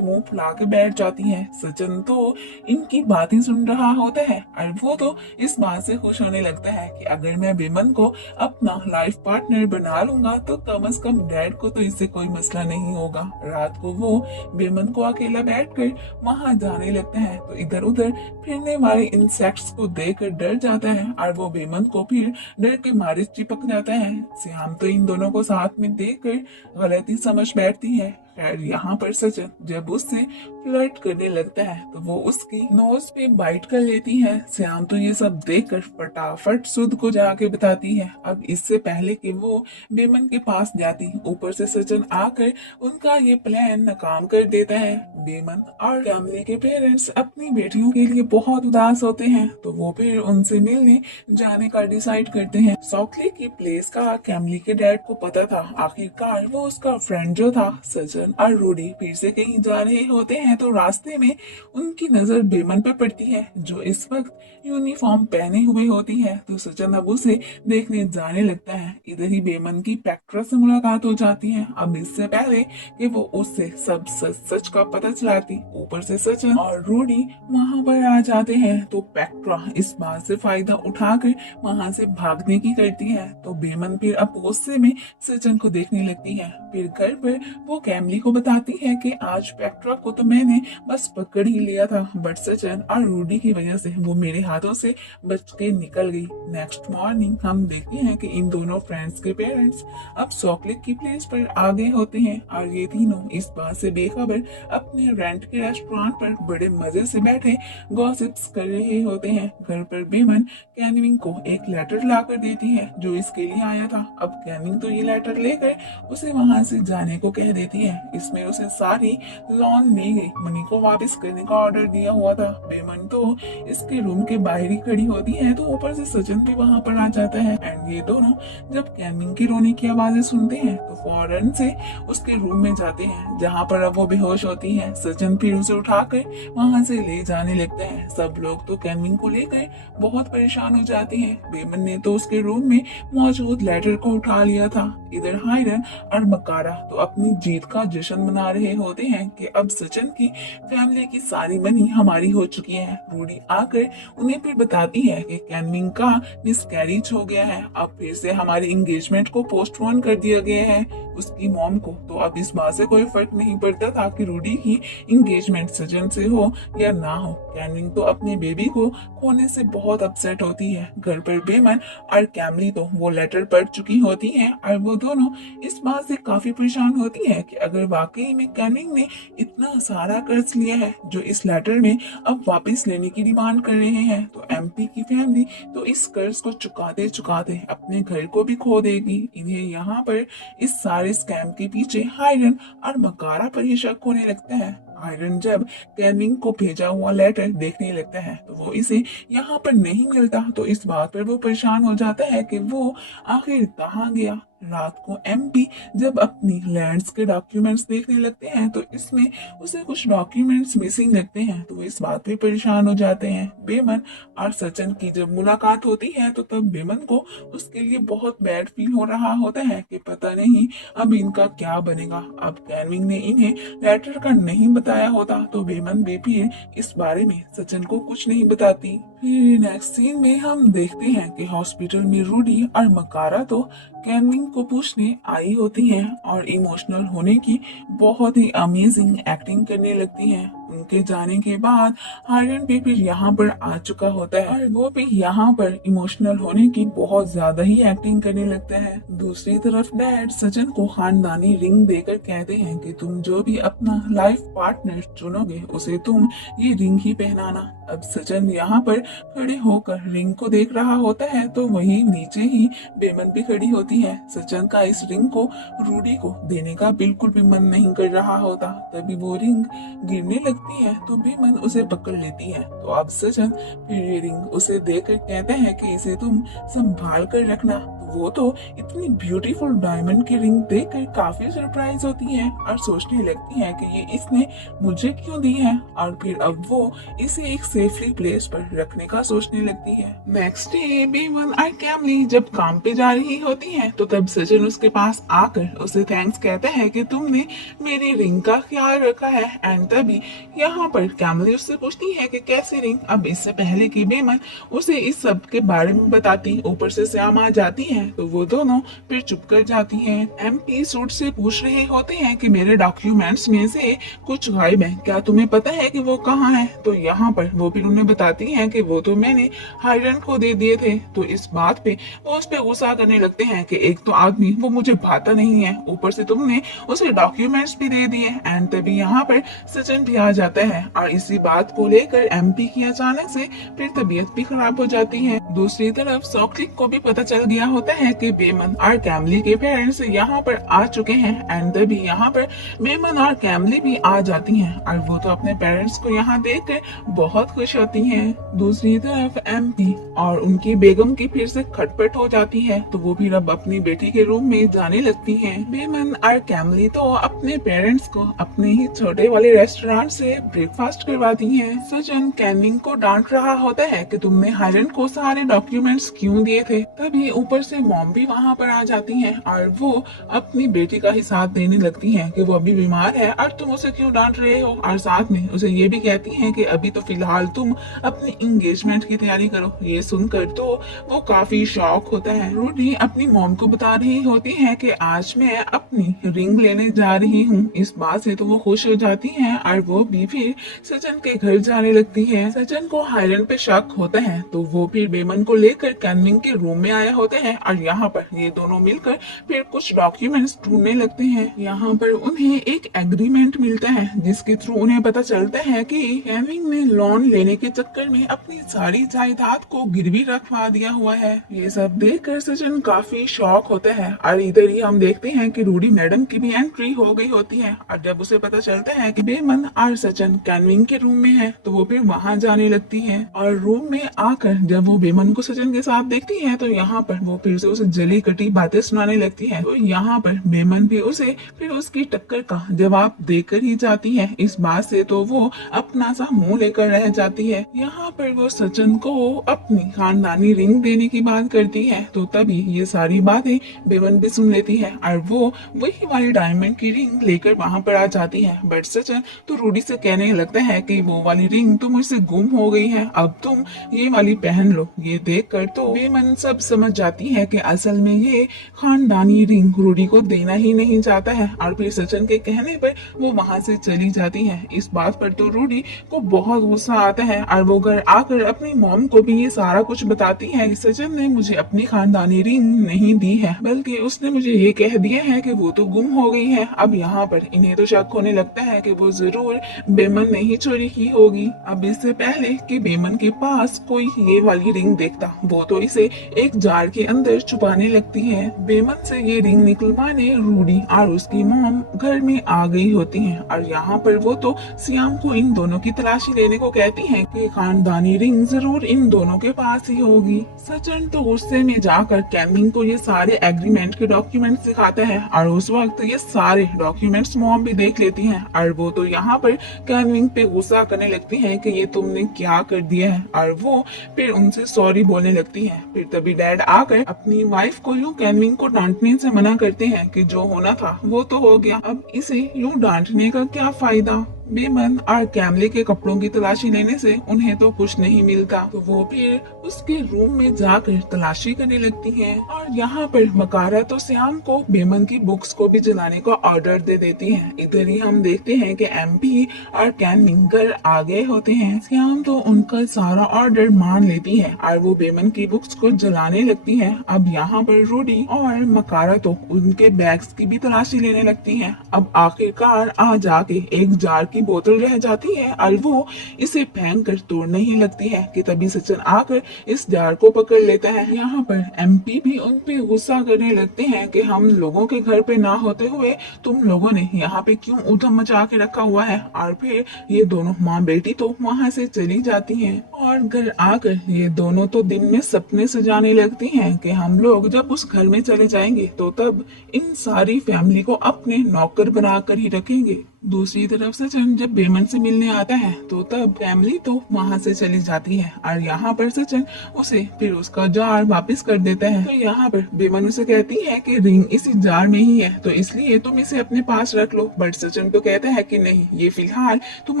मुंह फुला के बैठ जाती है। सचिन तो इनकी बातें सुन रहा होता है और वो तो इस बात से खुश होने लगता है कि अगर मैं बेमन को अपना लाइफ पार्टनर बना लूंगा तो कम से कम डैड को तो इससे कोई मसला नहीं होगा। रात को वो बेमन को अकेला बैठकर वहां जाने लगता है तो इधर उधर फिरने वाले इंसेक्ट्स को देखकर डर जाता है और वो बेमन को फिर डर के मारे चिपक जाता है। श्याम तो इन दोनों को साथ में देखकर गलती समझ बैठती है। खैर यहाँ पर सचिन जब उससे फ्लर्ट करने लगता है तो वो उसकी नोज पे बाइट कर लेती है। श्याम तो ये सब देखकर फटाफट सुध को जाके बताती है। अब इससे पहले कि वो बेमन के पास जाती, ऊपर से सचिन आकर उनका ये प्लान नाकाम कर देता है। बेमन और कैमली के पेरेंट्स अपनी बेटियों के लिए बहुत उदास होते हैं तो वो फिर उनसे मिलने जाने का डिसाइड करते हैं। सॉकली की प्लेस का कैमली के डैड को पता था। आखिरकार वो उसका फ्रेंड जो था सचिन और रूडी फिर से कहीं जा रहे होते हैं तो रास्ते में उनकी नजर बेमन पे पड़ती है जो इस वक्त यूनिफॉर्म पहने हुए होती है। तो सचिन अब उसे देखने जाने लगता है। इधर ही बेमन की पेक्ट्रा से मुलाकात हो जाती है। अब इससे पहले कि वो उससे सब सच सच का पता चलाती, ऊपर से सचिन और रूडी वहां पर आ जाते हैं तो पेक्ट्रा इस बात से फायदा उठाकर वहां से भागने की करती है। तो बेमन फिर अब गुस्से में सचिन को देखने लगती है। फिर घर पर वो कैमली को बताती है कि आज पेक्ट्रा को तो मैंने बस पकड़ ही लिया था, बट सचिन और रूडी की वजह से वो मेरे हाथों से बच के निकल गई। नेक्स्ट मॉर्निंग हम देखते हैं कि इन दोनों फ्रेंड्स के पेरेंट्स अब चॉकलेट की प्लेस पर आ गए होते हैं और ये तीनों इस बात से बेखबर अपने रेंट के रेस्टोरेंट पर बड़े मजे से बैठे गॉसिप्स कर रहे होते हैं। घर पर बेमन कैनविंग को एक लेटर लाकर देती है जो इसके लिए आया था। अब कैनविंग तो ये लेटर लेकर उसे वहां से जाने को कह देती है। इसमें उसे सारी लोन ली गई मनी को वापस करने का ऑर्डर दिया हुआ था। बेमन तो इसके रूम के बाहर ही खड़ी होती है तो ऊपर से सचिन भी वहां पर आ जाता है। एंड ये दोनों जब कैनमिंग की रोने की आवाजें सुनते हैं तो फौरन से उसके रूम में जाते हैं जहाँ पर अब वो बेहोश होती है। सचिन फिर उसे उठाकर वहां से ले जाने लगता है। सब लोग तो कैनमिंग को लेकर बहुत परेशान हो जाते हैं। बेमन ने तो उसके रूम में मौजूद लेटर को उठा लिया था। इधर हायरन और मकारा तो अपनी जीत का जश्न मना रहे होते हैं कि अब सचिन की फैमिली की सारी मनी हमारी हो चुकी है। रूडी आकर उन्हें फिर बताती है कि कैनमिंग का मिसकैरेज हो गया है, अब फिर से हमारे एंगेजमेंट को पोस्टपोन कर दिया गया है। उसकी मॉम को तो अब इस बात से कोई फर्क नहीं पड़ता था कि रूडी की एंगेजमेंट सचिन से हो या ना हो। कैनमिंग तो अपने बेबी को खोने से बहुत अपसेट होती है। घर पर बेमन और कैमली तो वो लेटर पढ़ चुकी होती हैं और वो दोनों इस बात से काफी परेशान होती है कि अगर वाकई में कैनमिंग ने इतना सारा कर्ज लिया है जो इस लेटर में अब वापस लेने की डिमांड कर रहे हैं तो एमपी की फैमिली तो इस कर्ज को चुकाते चुकाते अपने घर को भी खो देगी। इन्हें यहाँ पर इस सारे स्कैम के पीछे हायरन और मकारा पर ही शक होने लगता है। हायरन जब कैनमिंग को भेजा हुआ लेटर देखने लगता है तो वो इसे यहाँ पर नहीं मिलता तो इस बात पर वो परेशान हो जाता है कि वो आखिर कहाँ गया। रात को एमपी जब अपनी लैंड्स के डॉक्यूमेंट्स देखने लगते हैं तो इसमें उसे कुछ डॉक्यूमेंट्स मिसिंग लगते हैं तो वो इस बात पे परेशान हो जाते हैं। बेमन और सचिन की जब मुलाकात होती है तो तब बेमन को उसके लिए बहुत बैड फील हो रहा होता है कि पता नहीं अब इनका क्या बनेगा। अब कैनमिंग ने इन्हें लेटर का नहीं बताया होता तो बेमन भी फिर इस बारे में सचिन को कुछ नहीं बताती। फिर नेक्स्ट सीन में हम देखते हैं कि हॉस्पिटल में रूडी और मकारा तो कैनमिंग को पूछने आई होती हैं और इमोशनल होने की बहुत ही अमेजिंग एक्टिंग करने लगती हैं। उनके जाने के बाद हायरन भी फिर यहाँ पर आ चुका होता है और वो भी यहाँ पर इमोशनल होने की बहुत ज्यादा ही एक्टिंग करने लगता है। दूसरी तरफ डैड सचिन को खानदानी रिंग देकर कहते हैं कि तुम जो भी अपना लाइफ पार्टनर चुनोगे उसे तुम ये रिंग ही पहनाना। अब सचिन यहाँ पर खड़े होकर रिंग को देख रहा होता है तो वही नीचे ही बेमन भी खड़ी होती है। सचिन का इस रिंग को रूडी को देने का बिल्कुल भी मन नहीं कर रहा होता। तभी वो रिंग गिरने लगती है तो बेमन उसे पकड़ लेती है। तो अब सचिन फिर ये रिंग उसे देकर कहते हैं कि इसे तुम संभाल कर रखना। वो तो इतनी ब्यूटीफुल डायमंड की रिंग देखकर काफी सरप्राइज होती है और सोचने लगती है कि ये इसने मुझे क्यों दी है और फिर अब वो इसे एक सेफली प्लेस पर रखने का सोचने लगती है। नेक्स्ट डे बेमन और कैमली जब काम पे जा रही होती है तो तब सचिन उसके पास आकर उसे थैंक्स कहता है कि तुमने मेरी रिंग का ख्याल रखा है। एंड तभी यहाँ पर कैमली उससे पूछती है कि कैसी रिंग। अब इससे पहले कि बेमन उसे इस सब के बारे में बताती ऊपर से श्याम आ जाती है तो वो दोनों फिर चुप कर जाती हैं। एमपी सूट से पूछ रहे होते हैं कि मेरे डॉक्यूमेंट्स में से कुछ गायब है, क्या तुम्हें पता है कि वो कहाँ है। तो यहाँ पर वो फिर उन्हें बताती हैं कि वो तो मैंने हायरन को दे दिए थे। तो इस बात पे वो उस पे गुस्सा करने लगते हैं कि एक तो आदमी वो मुझे भाता नहीं है, ऊपर से तुमने उसे डॉक्यूमेंट्स भी दे दिए। एंड तभी यहाँ पर सचिन भी आ जाता है और इसी बात को लेकर एमपी की अचानक से फिर तबीयत भी खराब हो जाती है। दूसरी तरफ सॉक्लिक को भी पता चल गया होता है कि बेमन और कैमली के पेरेंट्स यहाँ पर आ चुके हैं। एंड तभी यहाँ पर बेमन और कैमली भी आ जाती हैं और वो तो अपने पेरेंट्स को यहाँ देखकर बहुत खुश होती हैं। दूसरी तरफ एमपी और उनकी बेगम की फिर से खटपट हो जाती है तो वो फिर अब अपनी बेटी के रूम में जाने लगती हैं। बेमन और कैमली तो अपने पेरेंट्स को अपने ही छोटे वाले रेस्टोरेंट से ब्रेकफास्ट करवाती हैं। सचिन कैनमिंग को डांट रहा होता है कि तुमने हायरन को सारे डॉक्यूमेंट्स क्यों दिए थे। तभी ऊपर से मॉम भी वहाँ पर आ जाती हैं और वो अपनी बेटी का ही साथ देने लगती हैं कि वो अभी बीमार है और तुम उसे क्यों डांट रहे हो। और साथ में उसे ये भी कहती हैं कि अभी तो फिलहाल तुम अपनी एंगेजमेंट की तैयारी करो। ये सुनकर तो वो काफी शॉक होता है। रूडी अपनी मॉम को बता रही होती है कि आज मैं अपनी रिंग लेने जा रही हूँ। इस बात से तो वो खुश हो जाती है और वो भी फिर सचिन के घर जाने लगती है। सचिन को हायरन पे शक होता है तो वो फिर बेमन को लेकर कैनमिंग के रूम में आया होते हैं और यहाँ पर ये दोनों मिलकर फिर कुछ डॉक्यूमेंट्स ढूंढने लगते हैं। यहाँ पर उन्हें एक एग्रीमेंट मिलता है जिसके थ्रू उन्हें पता चलता है कि केविन ने लोन लेने के चक्कर में अपनी सारी जायदाद को गिरवी रखवा दिया हुआ है। ये सब देखकर सचिन काफी शॉक होता है और इधर ही हम देखते हैं कि रूडी मैडम की भी एंट्री हो गई होती है और जब उसे पता चलता है कि बेमन और सचिन केविन के रूम में है तो वो फिर वहां जाने लगती है और रूम में आकर जब वो बेमन को सचिन के साथ देखती है तो यहाँ पर वो फिर से उसे जली कटी बातें सुनाने लगती है। तो यहाँ पर बेमन भी उसे फिर उसकी टक्कर का जवाब देकर ही जाती है। इस बात से तो वो अपना सा मुंह लेकर रह जाती है। यहाँ पर वो सचिन को अपनी खानदानी रिंग देने की बात करती है तो तभी ये सारी बातें बेमन भी सुन लेती है और वो वही वाली डायमंड की रिंग लेकर वहां पर आ जाती है। बट सचिन तो रूडी से कहने लगता है कि वो वाली रिंग तो मुझसे गुम हो गई है, अब तुम ये वाली पहन लो। ये देखकर तो बेमन सब समझ जाती है कि असल में ये खानदानी रिंग रूडी को देना ही नहीं चाहता है और फिर सचिन के कहने पर वो वहां से चली जाती है। इस बात पर तो रूडी को बहुत गुस्सा आता है और वो घर आकर अपनी मॉम को भी ये सारा कुछ बताती है कि सचिन ने मुझे अपनी खानदानी रिंग नहीं दी है, बल्कि उसने मुझे ये कह दिया है कि वो तो गुम हो गई है। अब यहाँ पर इन्हें तो शक होने लगता है कि वो जरूर बेमन ने ही चोरी की होगी। अब इससे पहले कि बेमन के पास कोई ये वाली रिंग देखता वो तो इसे एक जार के अंदर छुपाने लगती है। बेमन से ये रिंग निकलवाने रूडी और उसकी मॉम घर में आ गई होती हैं और यहाँ पर वो तो सियाम को इन दोनों की तलाशी लेने को कहती हैं कि खानदानी रिंग जरूर इन दोनों के पास ही होगी। सचिन तो गुस्से में जाकर केविन को ये सारे एग्रीमेंट के डॉक्यूमेंट्स दिखाता है और उस वक्त ये सारे डॉक्यूमेंट्स मॉम भी देख लेती हैं और वो तो यहाँ पर केविन पे गुस्सा करने लगती है कि ये तुमने क्या कर दिया है और वो फिर उनसे सॉरी बोलने लगती है। फिर तभी डैड आकर अपनी वाइफ को यूं केविन को डांटने से मना करते हैं कि जो होना था वो तो हो गया, अब इसे यूं डांटने का क्या फायदा। बेमन और कैमले के कपड़ों की तलाशी लेने से उन्हें तो कुछ नहीं मिलता तो वो फिर उसके रूम में जाकर तलाशी करने लगती हैं और यहाँ पर मकारा तो श्याम को बेमन की बुक्स को भी जलाने का ऑर्डर दे देती है। इधर ही हम देखते हैं कि एमपी और कैन घर आ गए होते हैं। श्याम तो उनका सारा ऑर्डर मान लेती है और वो बेमन की बुक्स को जलाने लगती है। अब यहाँ पर रूडी और मकारा तो उनके बैग्स की भी तलाशी लेने लगती है। अब आखिरकार आ जाके एक जार की बोतल रह जाती है और वो इसे फेंक कर तोड़ने ही लगती है कि तभी सचिन आकर इस जार को पकड़ लेता है। यहाँ पर एमपी भी उन पे गुस्सा करने लगते हैं कि हम लोगों के घर पे ना होते हुए तुम लोगों ने यहाँ पे क्यों उधम मचा के रखा हुआ है। और फिर ये दोनों माँ बेटी तो वहाँ से चली जाती हैं और घर आकर ये दोनों तो दिन में सपने सजाने लगती हैं कि हम लोग जब उस घर में चले जाएंगे तो तब इन सारी फैमिली को अपने नौकर बनाकर ही रखेंगे। दूसरी तरफ सचिन जब बेमन से मिलने आता है तो तब फैमिली तो वहां से चली जाती है और यहाँ पर सचिन उसे फिर उसका जार वापस कर देता है। तो यहाँ पर बेमन उसे कहती है कि रिंग इसी जार में ही है तो इसलिए तुम इसे अपने पास रख लो, बट सचिन तो कहता है कि नहीं, ये फिलहाल तुम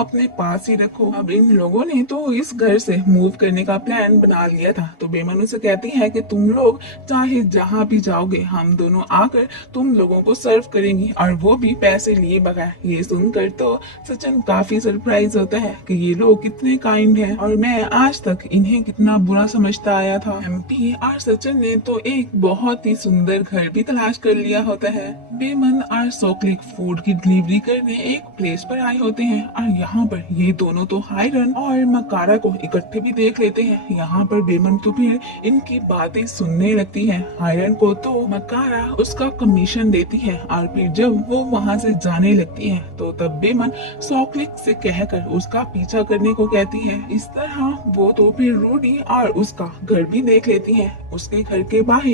अपने पास ही रखो। अब इन लोगों ने तो इस घर से मूव करने का प्लान बना लिया था तो बेमन उसे कहती है कि तुम लोग चाहे जहाँ भी जाओगे हम दोनों आकर तुम लोगों को सर्व करेंगी और वो भी पैसे लिए बगैर। ये सुनकर तो सचिन काफी सरप्राइज होता है कि ये लोग कितने काइंड हैं और मैं आज तक इन्हें कितना बुरा समझता आया था। एमपी और सचिन ने तो एक बहुत ही सुंदर घर भी तलाश कर लिया होता है। बेमन और सोक्लिक फूड की डिलीवरी करने एक प्लेस पर आए होते हैं और यहाँ पर ये दोनों तो हायरन और मकारा को इकट्ठे भी देख लेते हैं। यहाँ पर बेमन तो फिर इनकी बातें सुनने लगती है। हायरन को तो मकारा उसका कमीशन देती है और फिर जब वो वहाँ से जाने लगती है तो तब बेमन सोक्लिक से कहकर उसका पीछा करने को कहती है। इस तरह वो तो फिर रूडी और उसका घर भी देख लेती है। उसके घर के बाहर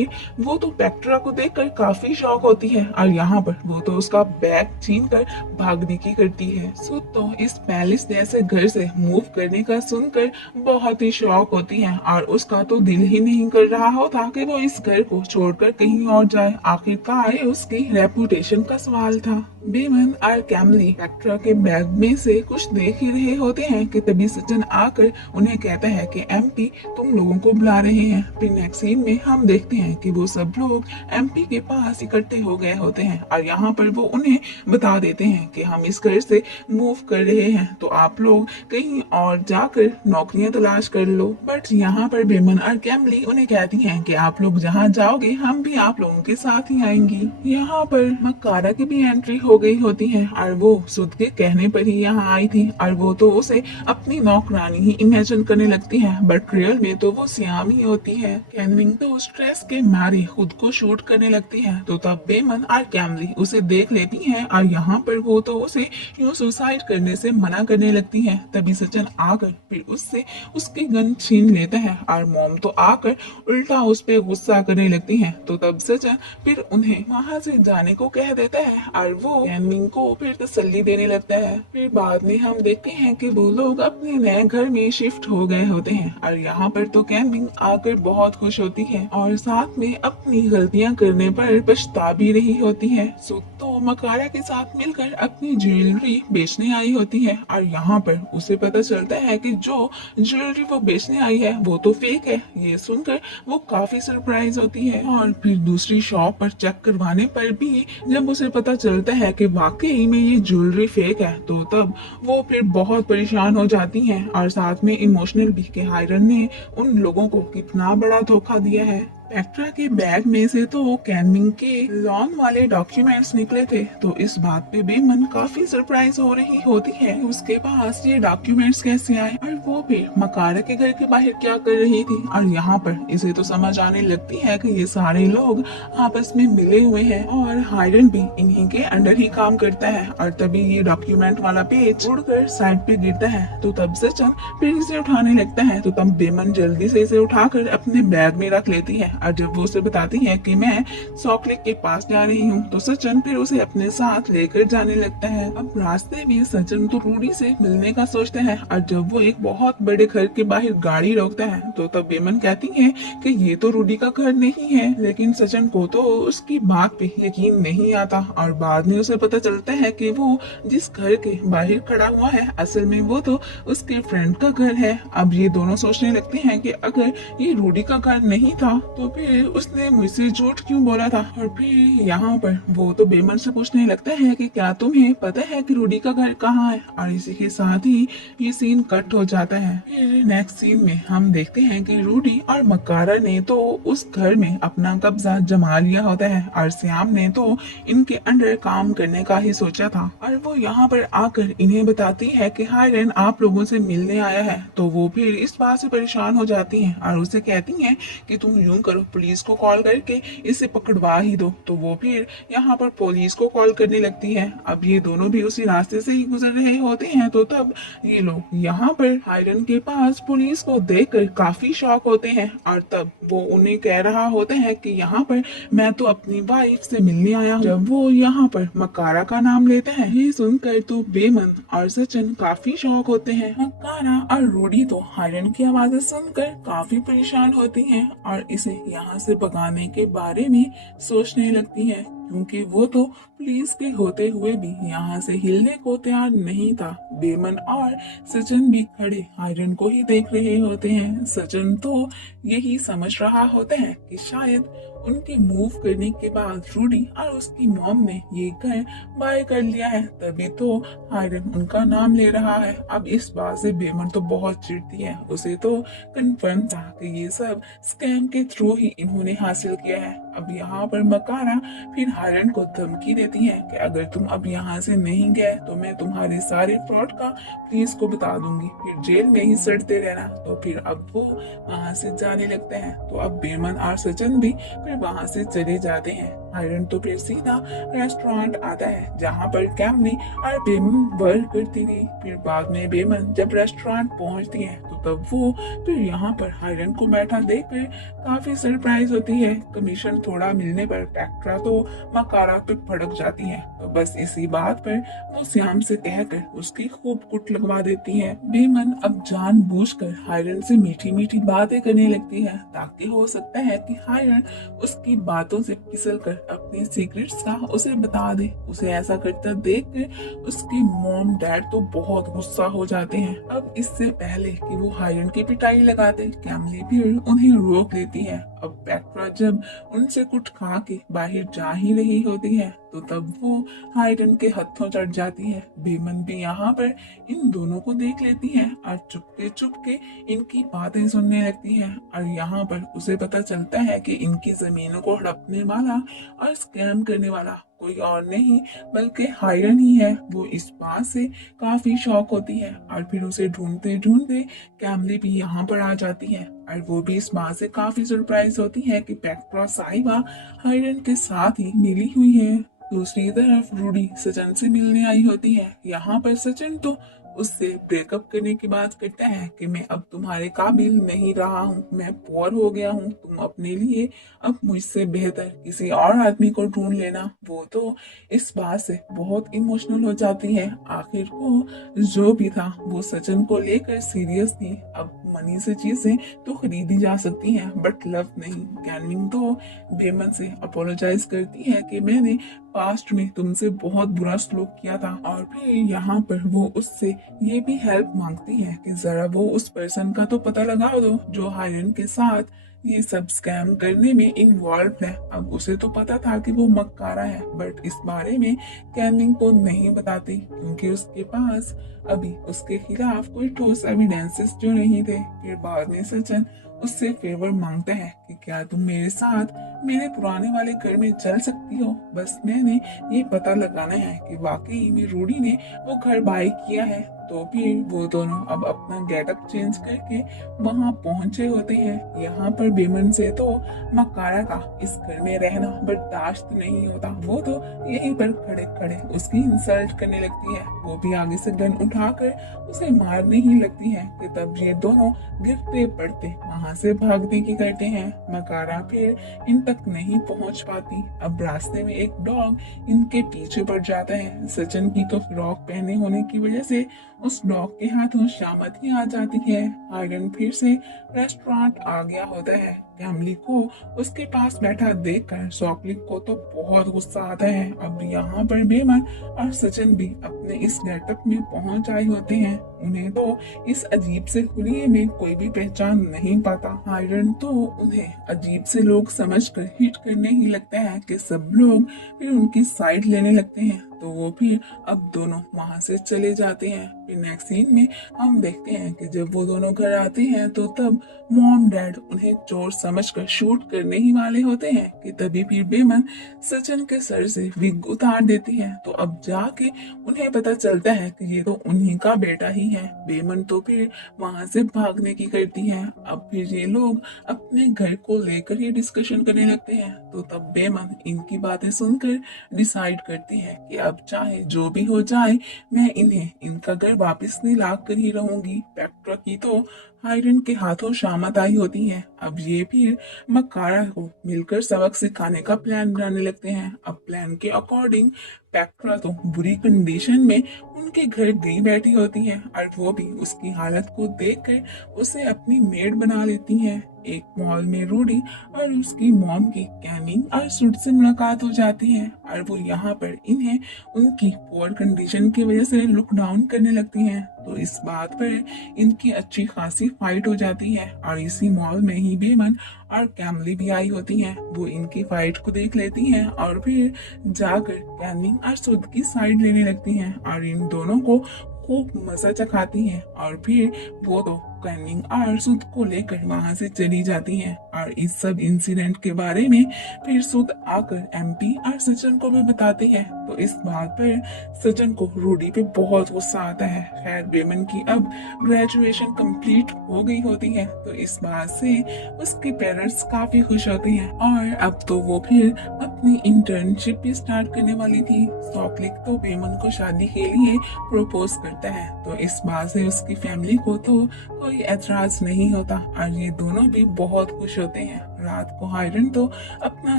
वो तो पेट्रा को देखकर काफी शॉक होती है और यहाँ पर वो तो उसका बैग छीनकर भागने की करती है। सो तो इस पैलेस जैसे घर से मूव करने का सुनकर बहुत ही शॉक होती है और उसका तो दिल ही नहीं कर रहा होता कि वो इस घर को छोड़कर कहीं और जाए। आखिरकार उसकी रेपुटेशन का सवाल था। बेमन और कैमली पेट्रा के बैग में से कुछ देख ही रहे होते हैं कि तभी सचिन आकर उन्हें कहता है कि एमपी तुम लोगों को बुला रहे हैं। फिर नेक्स्ट सीन में हम देखते हैं कि वो सब लोग एमपी के पास इकट्ठे हो गए होते हैं और यहाँ पर वो उन्हें बता देते हैं कि हम इस घर से मूव कर रहे हैं, तो आप लोग कहीं और जाकर नौकरियां तलाश कर लो। बट यहाँ पर बेमन और कैमली उन्हें कहती हैं कि आप लोग जहाँ जाओगे हम भी आप लोगों के साथ ही आएंगी। यहाँ पर मक्कारा की भी एंट्री हो गई होती है और वो सुध के कहने पर ही यहाँ आई थी और वो तो उसे अपनी नौकरानी ही इमेजिन करने लगती है, बट रियल में तो वो श्याम ही होती है। कैनविंग तो स्ट्रेस के मारे खुद को शूट करने लगती है, तो तब बेमन और कैमली उसे देख लेती है और यहाँ पर वो तो उसे यूं सुसाइड करने से मना करने लगती है। तभी सचिन आकर फिर उससे उसकी गन छीन लेता है और मॉम तो आकर उल्टा उस पे गुस्सा करने लगती है, तो तब सचिन फिर उन्हें वहाँ से जाने को कह देता है और वो कैनविंग को फिर तसल्ली देने लगता है। फिर बाद में हम देखते हैं कि वो लोग अपने नए घर में शिफ्ट हो गए होते हैं और यहाँ पर तो कैनविंग आकर बहुत खुश होती है और साथ में अपनी गलतियां करने पर पछता भी रही होती है। सो तो मकारा के साथ मिलकर अपनी ज्वेलरी बेचने आई होती है और यहाँ पर उसे पता चलता है कि जो ज्वेलरी वो बेचने आई है वो तो फेक है। ये सुनकर वो काफी सरप्राइज होती है और फिर दूसरी शॉप पर चेक करवाने पर भी जब उसे पता चलता है कि वाकई में ये ज्वेलरी फेक है, तो तब वो फिर बहुत परेशान हो जाती हैं और साथ में इमोशनल भी कि हायरन ने उन लोगों को कितना बड़ा धोखा दिया है। पेट्रा के बैग में से तो कैनविंग के लॉन वाले डॉक्यूमेंट्स निकले थे, तो इस बात पे बेमन काफी सरप्राइज हो रही होती है उसके पास ये डॉक्यूमेंट्स कैसे आए और वो भी मकारा के घर के बाहर क्या कर रही थी। और यहाँ पर इसे तो समझ आने लगती है कि ये सारे लोग आपस में मिले हुए हैं और हायरन भी इन्हीं के अंडर ही काम करता है। और तभी ये डॉक्यूमेंट वाला पेज उड़कर साइड पे गिरता है, तो तब सचिन फिर इसे उठाने लगता है, तो तब बेमन जल्दी से इसे उठाकर अपने बैग में रख लेती है और जब वो उसे बताती है कि मैं सॉकलेट के पास जा रही हूँ, तो सचिन फिर उसे अपने साथ लेकर जाने लगता है। अब रास्ते में सचिन तो रूडी से मिलने का सोचता है और जब वो एक बहुत बड़े घर के बाहर गाड़ी रोकता है, तो तब बेमन कहती है कि ये तो रूडी का घर नहीं है, लेकिन सचिन को तो उसकी बात पे यकीन नहीं आता और बाद में उसे पता चलता है कि वो जिस घर के बाहर खड़ा हुआ है असल में वो तो उसके फ्रेंड का घर है। अब ये दोनों सोचने लगते हैं कि अगर ये रूडी का घर नहीं था तो फिर उसने मुझसे झूठ क्यों बोला था। और फिर यहाँ पर वो तो बेमन से पूछने लगता है कि क्या तुम्हें पता है कि रूडी का घर कहाँ है, और इसी के साथ ही ये सीन कट हो जाता है। फिर नेक्स्ट सीन में हम देखते हैं कि रूडी और मकारा ने तो उस घर में अपना कब्जा जमा लिया होता है और श्याम ने तो इनके अंडर काम करने का ही सोचा था और वो यहाँ पर आकर इन्हें बताती है कि हायरन आप लोगों से मिलने आया है। तो वो फिर इस बात से परेशान हो जाती हैं और उसे कहती हैं कि तुम यूं करो, पुलिस को कॉल करके इसे पकड़वा ही दो। तो वो फिर यहाँ पर पुलिस को कॉल करने लगती है। अब ये दोनों भी उसी रास्ते से ही गुजर रहे होते हैं, तो तब ये लोग यहाँ पर हायरन के पास पुलिस को देखकर काफी शॉक होते हैं और तब वो उन्हें कह रहा होता है कि यहाँ पर मैं तो अपनी वाइफ से मिलने आया हूँ। जब वो यहाँ पर मकारा का नाम लेते हैं, ये सुनकर तो बेमन और सचिन काफी शॉक होते हैं। मकारा और रूडी तो हायरन की आवाजें सुनकर काफी परेशान होती हैं और इसे यहाँ से भगाने के बारे में सोचने लगती है, क्योंकि वो तो पुलिस के होते हुए भी यहाँ से हिलने को तैयार नहीं था। बेमन और सचिन भी खड़े हायरन को ही देख रहे होते हैं। सचिन तो यही समझ रहा होता है कि शायद उनके मूव करने के बाद रूडी और उसकी मॉम ने ये घर बाय कर लिया है, तभी तो हायरन उनका नाम ले रहा है। अब इस बात से बेमन तो बहुत चिढ़ती है, उसे तो कंफर्म था कि ये सब स्कैम के थ्रू ही इन्होंने हासिल किया है। अब यहाँ पर मकारा फिर हायरन को धमकी देती है कि अगर तुम अब यहाँ से नहीं गए तो मैं तुम्हारे सारे फ्रॉड का पुलिस को बता दूंगी, फिर जेल में ही सड़ते रहना। तो फिर अब वो वहाँ से जाने लगते हैं। तो अब बेमन और सचिन भी फिर वहाँ से चले जाते हैं। हायरन तो फिर सीधा रेस्टोरेंट आता है जहाँ पर कैमली और बेमन वर्क करती थी। फिर बाद में बेमन जब रेस्टोरेंट पहुँचती है तो तब वो फिर यहाँ पर हायरन को बैठा देखकर काफी सरप्राइज होती है। कमीशन थोड़ा मिलने पर पेट्रा तो मकारा पे भड़क जाती है, तो बस इसी बात पर वो श्याम से कहकर उसकी खूब कुट लगवा देती है। बेमन अब जानबूझकर हायरन से मीठी मीठी बातें करने लगती है ताकि हो सकता है कि हायरन उसकी बातों से फिसल कर अपने सीक्रेट्स का उसे बता दे। उसे ऐसा करता देखकर उसके मॉम डैड तो बहुत गुस्सा हो जाते हैं। अब इससे पहले कि वो हायरन की पिटाई लगाते, कैमली भी उन्हें रोक लेती है। अब पेट्रा जब उनसे कुछ खा के बाहर जा ही रही होती है तो तब वो हायरन के हथों चढ़ जाती है। बेमन भी यहाँ पर इन दोनों को देख लेती है और चुपके चुपके इनकी बातें सुनने लगती है। और यहाँ पर उसे पता चलता है कि इनकी जमीनों को हड़पने वाला और स्कैम करने वाला कोई और नहीं बल्कि हायरन ही है। वो इस बात से काफी शॉक होती है और फिर उसे ढूंढते ढूंढते कैमली भी यहाँ पर आ जाती है और वो भी इस बात से काफी सरप्राइज होती है कि पेट्रा साहिबा हायरन के साथ ही मिली हुई है। दूसरी तरफ रूडी सचिन से मिलने आई होती है। यहाँ पर सचिन तो उससे ब्रेकअप करने की बात करता है कि मैं अब तुम्हारे काबिल नहीं रहा हूँ, मैं पुअर हो गया हूँ, तुम अपने लिए अब मुझसे बेहतर किसी और आदमी को ढूंढ लेना। वो तो इस बात से बहुत इमोशनल हो जाती है। आखिर को जो भी था वो सचिन को लेकर सीरियस थी। अब मनी से चीजें तो खरीदी जा सकती हैं बट लव नहीं। कैनविंग तो बेमन से अपोलोजाइज करती है कि मैंने पास्ट में तुमसे बहुत बुरा सलूक किया था और फिर यहाँ पर वो उससे ये भी हेल्प मांगती है कि जरा वो उस पर्सन का तो पता लगा दो जो हायरन के साथ ये सब स्कैम करने में इन्वॉल्व है। अब उसे तो पता था कि वो मक्कारा है बट इस बारे में कैनिंग को नहीं बताती क्योंकि उसके पास अभी उसके खिलाफ कोई ठोस एविडेंसेस जो नहीं थे। फिर बाद में सचिन उससे फेवर मांगता है कि क्या तुम मेरे साथ मेरे पुराने वाले घर में चल सकती हो, बस मैंने ये पता लगाना है कि वाकई में रूडी ने वो घर बाय किया है। तो फिर वो दोनों अब अपना गेटअप चेंज करके वहां पहुंचे होते हैं। यहाँ पर बेमन से तो मकारा का इस घर में रहना बर्दाश्त नहीं होता। वो तो यहीं पर खड़े खड़े उसकी इंसल्ट करने लगती है। वो भी आगे से गन उठाकर उसे मारने ही लगती है कि तब ये दोनों गिरते पड़ते वहां से भागने की करते हैं। मकारा फिर इन तक नहीं पहुंच पाती। अब रास्ते में एक डॉग इनके पीछे पड़ जाता है। सचिन की तो फ्रॉक पहने होने की वजह से उस डॉग के हाथों शामत ही आ जाती है। आयरन फिर से रेस्टोरेंट आ गया होता है। कैमली को उसके पास बैठा देखकर सॉकलिक को तो बहुत गुस्सा आता है। अब यहाँ पर बेमन और सचिन भी अपने इस गेटअप में पहुंच आए होते हैं। उन्हें तो इस अजीब से हुलिये में कोई भी पहचान नहीं पाता। आयरन तो उन्हें अजीब से लोग समझकर हिट करने ही लगता है कि सब लोग फिर उनकी साइड लेने लगते हैं। तो वो फिर अब दोनों वहां से चले जाते हैं। फिर नेक्स्ट सीन में हम देखते हैं कि जब वो दोनों घर आते हैं तो तब मॉम डैड उन्हें चोर समझकर शूट करने ही वाले होते हैं कि तभी फिर बेमन सचिन के सर से विग उतार देती है। तो अब जाके उन्हें पता चलता है कि ये तो उन्हीं का बेटा ही है। बेमन तो फिर वहां से भागने की करती है। अब फिर ये लोग अपने घर को लेकर ही डिस्कशन करने लगते हैं। तो तब बेमन इनकी बातें सुनकर डिसाइड करती है कि अब चाहे जो भी हो जाए मैं इन्हें इनका घर वापस दिला कर ही रहूंगी। पेट्रा की तो आयरन के हाथों शामत आई होती है। अब ये फिर मकारा को मिलकर सबक सिखाने का प्लान बनाने लगते हैं। अब प्लान के अकॉर्डिंग पेट्रा तो बुरी कंडीशन में उनके घर गई बैठी होती है और वो भी उसकी हालत को देखकर उसे अपनी मेड बना लेती है। एक मॉल में रूडी और उसकी मॉम की कैनिंग और सुट से मुलाकात हो जाती है और वो यहाँ पर इन्हें उनकी पुअर कंडीशन की वजह से लुक डाउन करने लगती हैं। तो इस बात पर इनकी अच्छी खासी फाइट हो जाती है और इसी मॉल में ही बेमन और कैमली भी आई होती हैं। वो इनकी फाइट को देख लेती हैं और फिर जाकर कैनिंग और सुद की साइड लेने लगती हैं और इन दोनों को खूब मजा चखाती हैं और फिर वो तो कैनिंग और सुद को लेकर वहां से चली जाती हैं। और इस सब इंसिडेंट के बारे में फिर सुद आकर एमपी और सचिन को भी बताती है। तो इस बात पर सचिन को रूडी पे बहुत गुस्सा आता है। खैर बेमन की अब ग्रेजुएशन कंप्लीट हो गई होती है तो इस बात से उसके पेरेंट्स काफी खुश होते हैं और अब तो वो फिर अपनी इंटर्नशिप भी स्टार्ट करने वाली थी। सॉकलिक तो बेमन को शादी के लिए प्रपोज करता है तो इस बात से उसकी फैमिली को तो कोई ऐतराज नहीं होता और ये दोनों भी बहुत खुश होते हैं। रात को आयरन तो अपना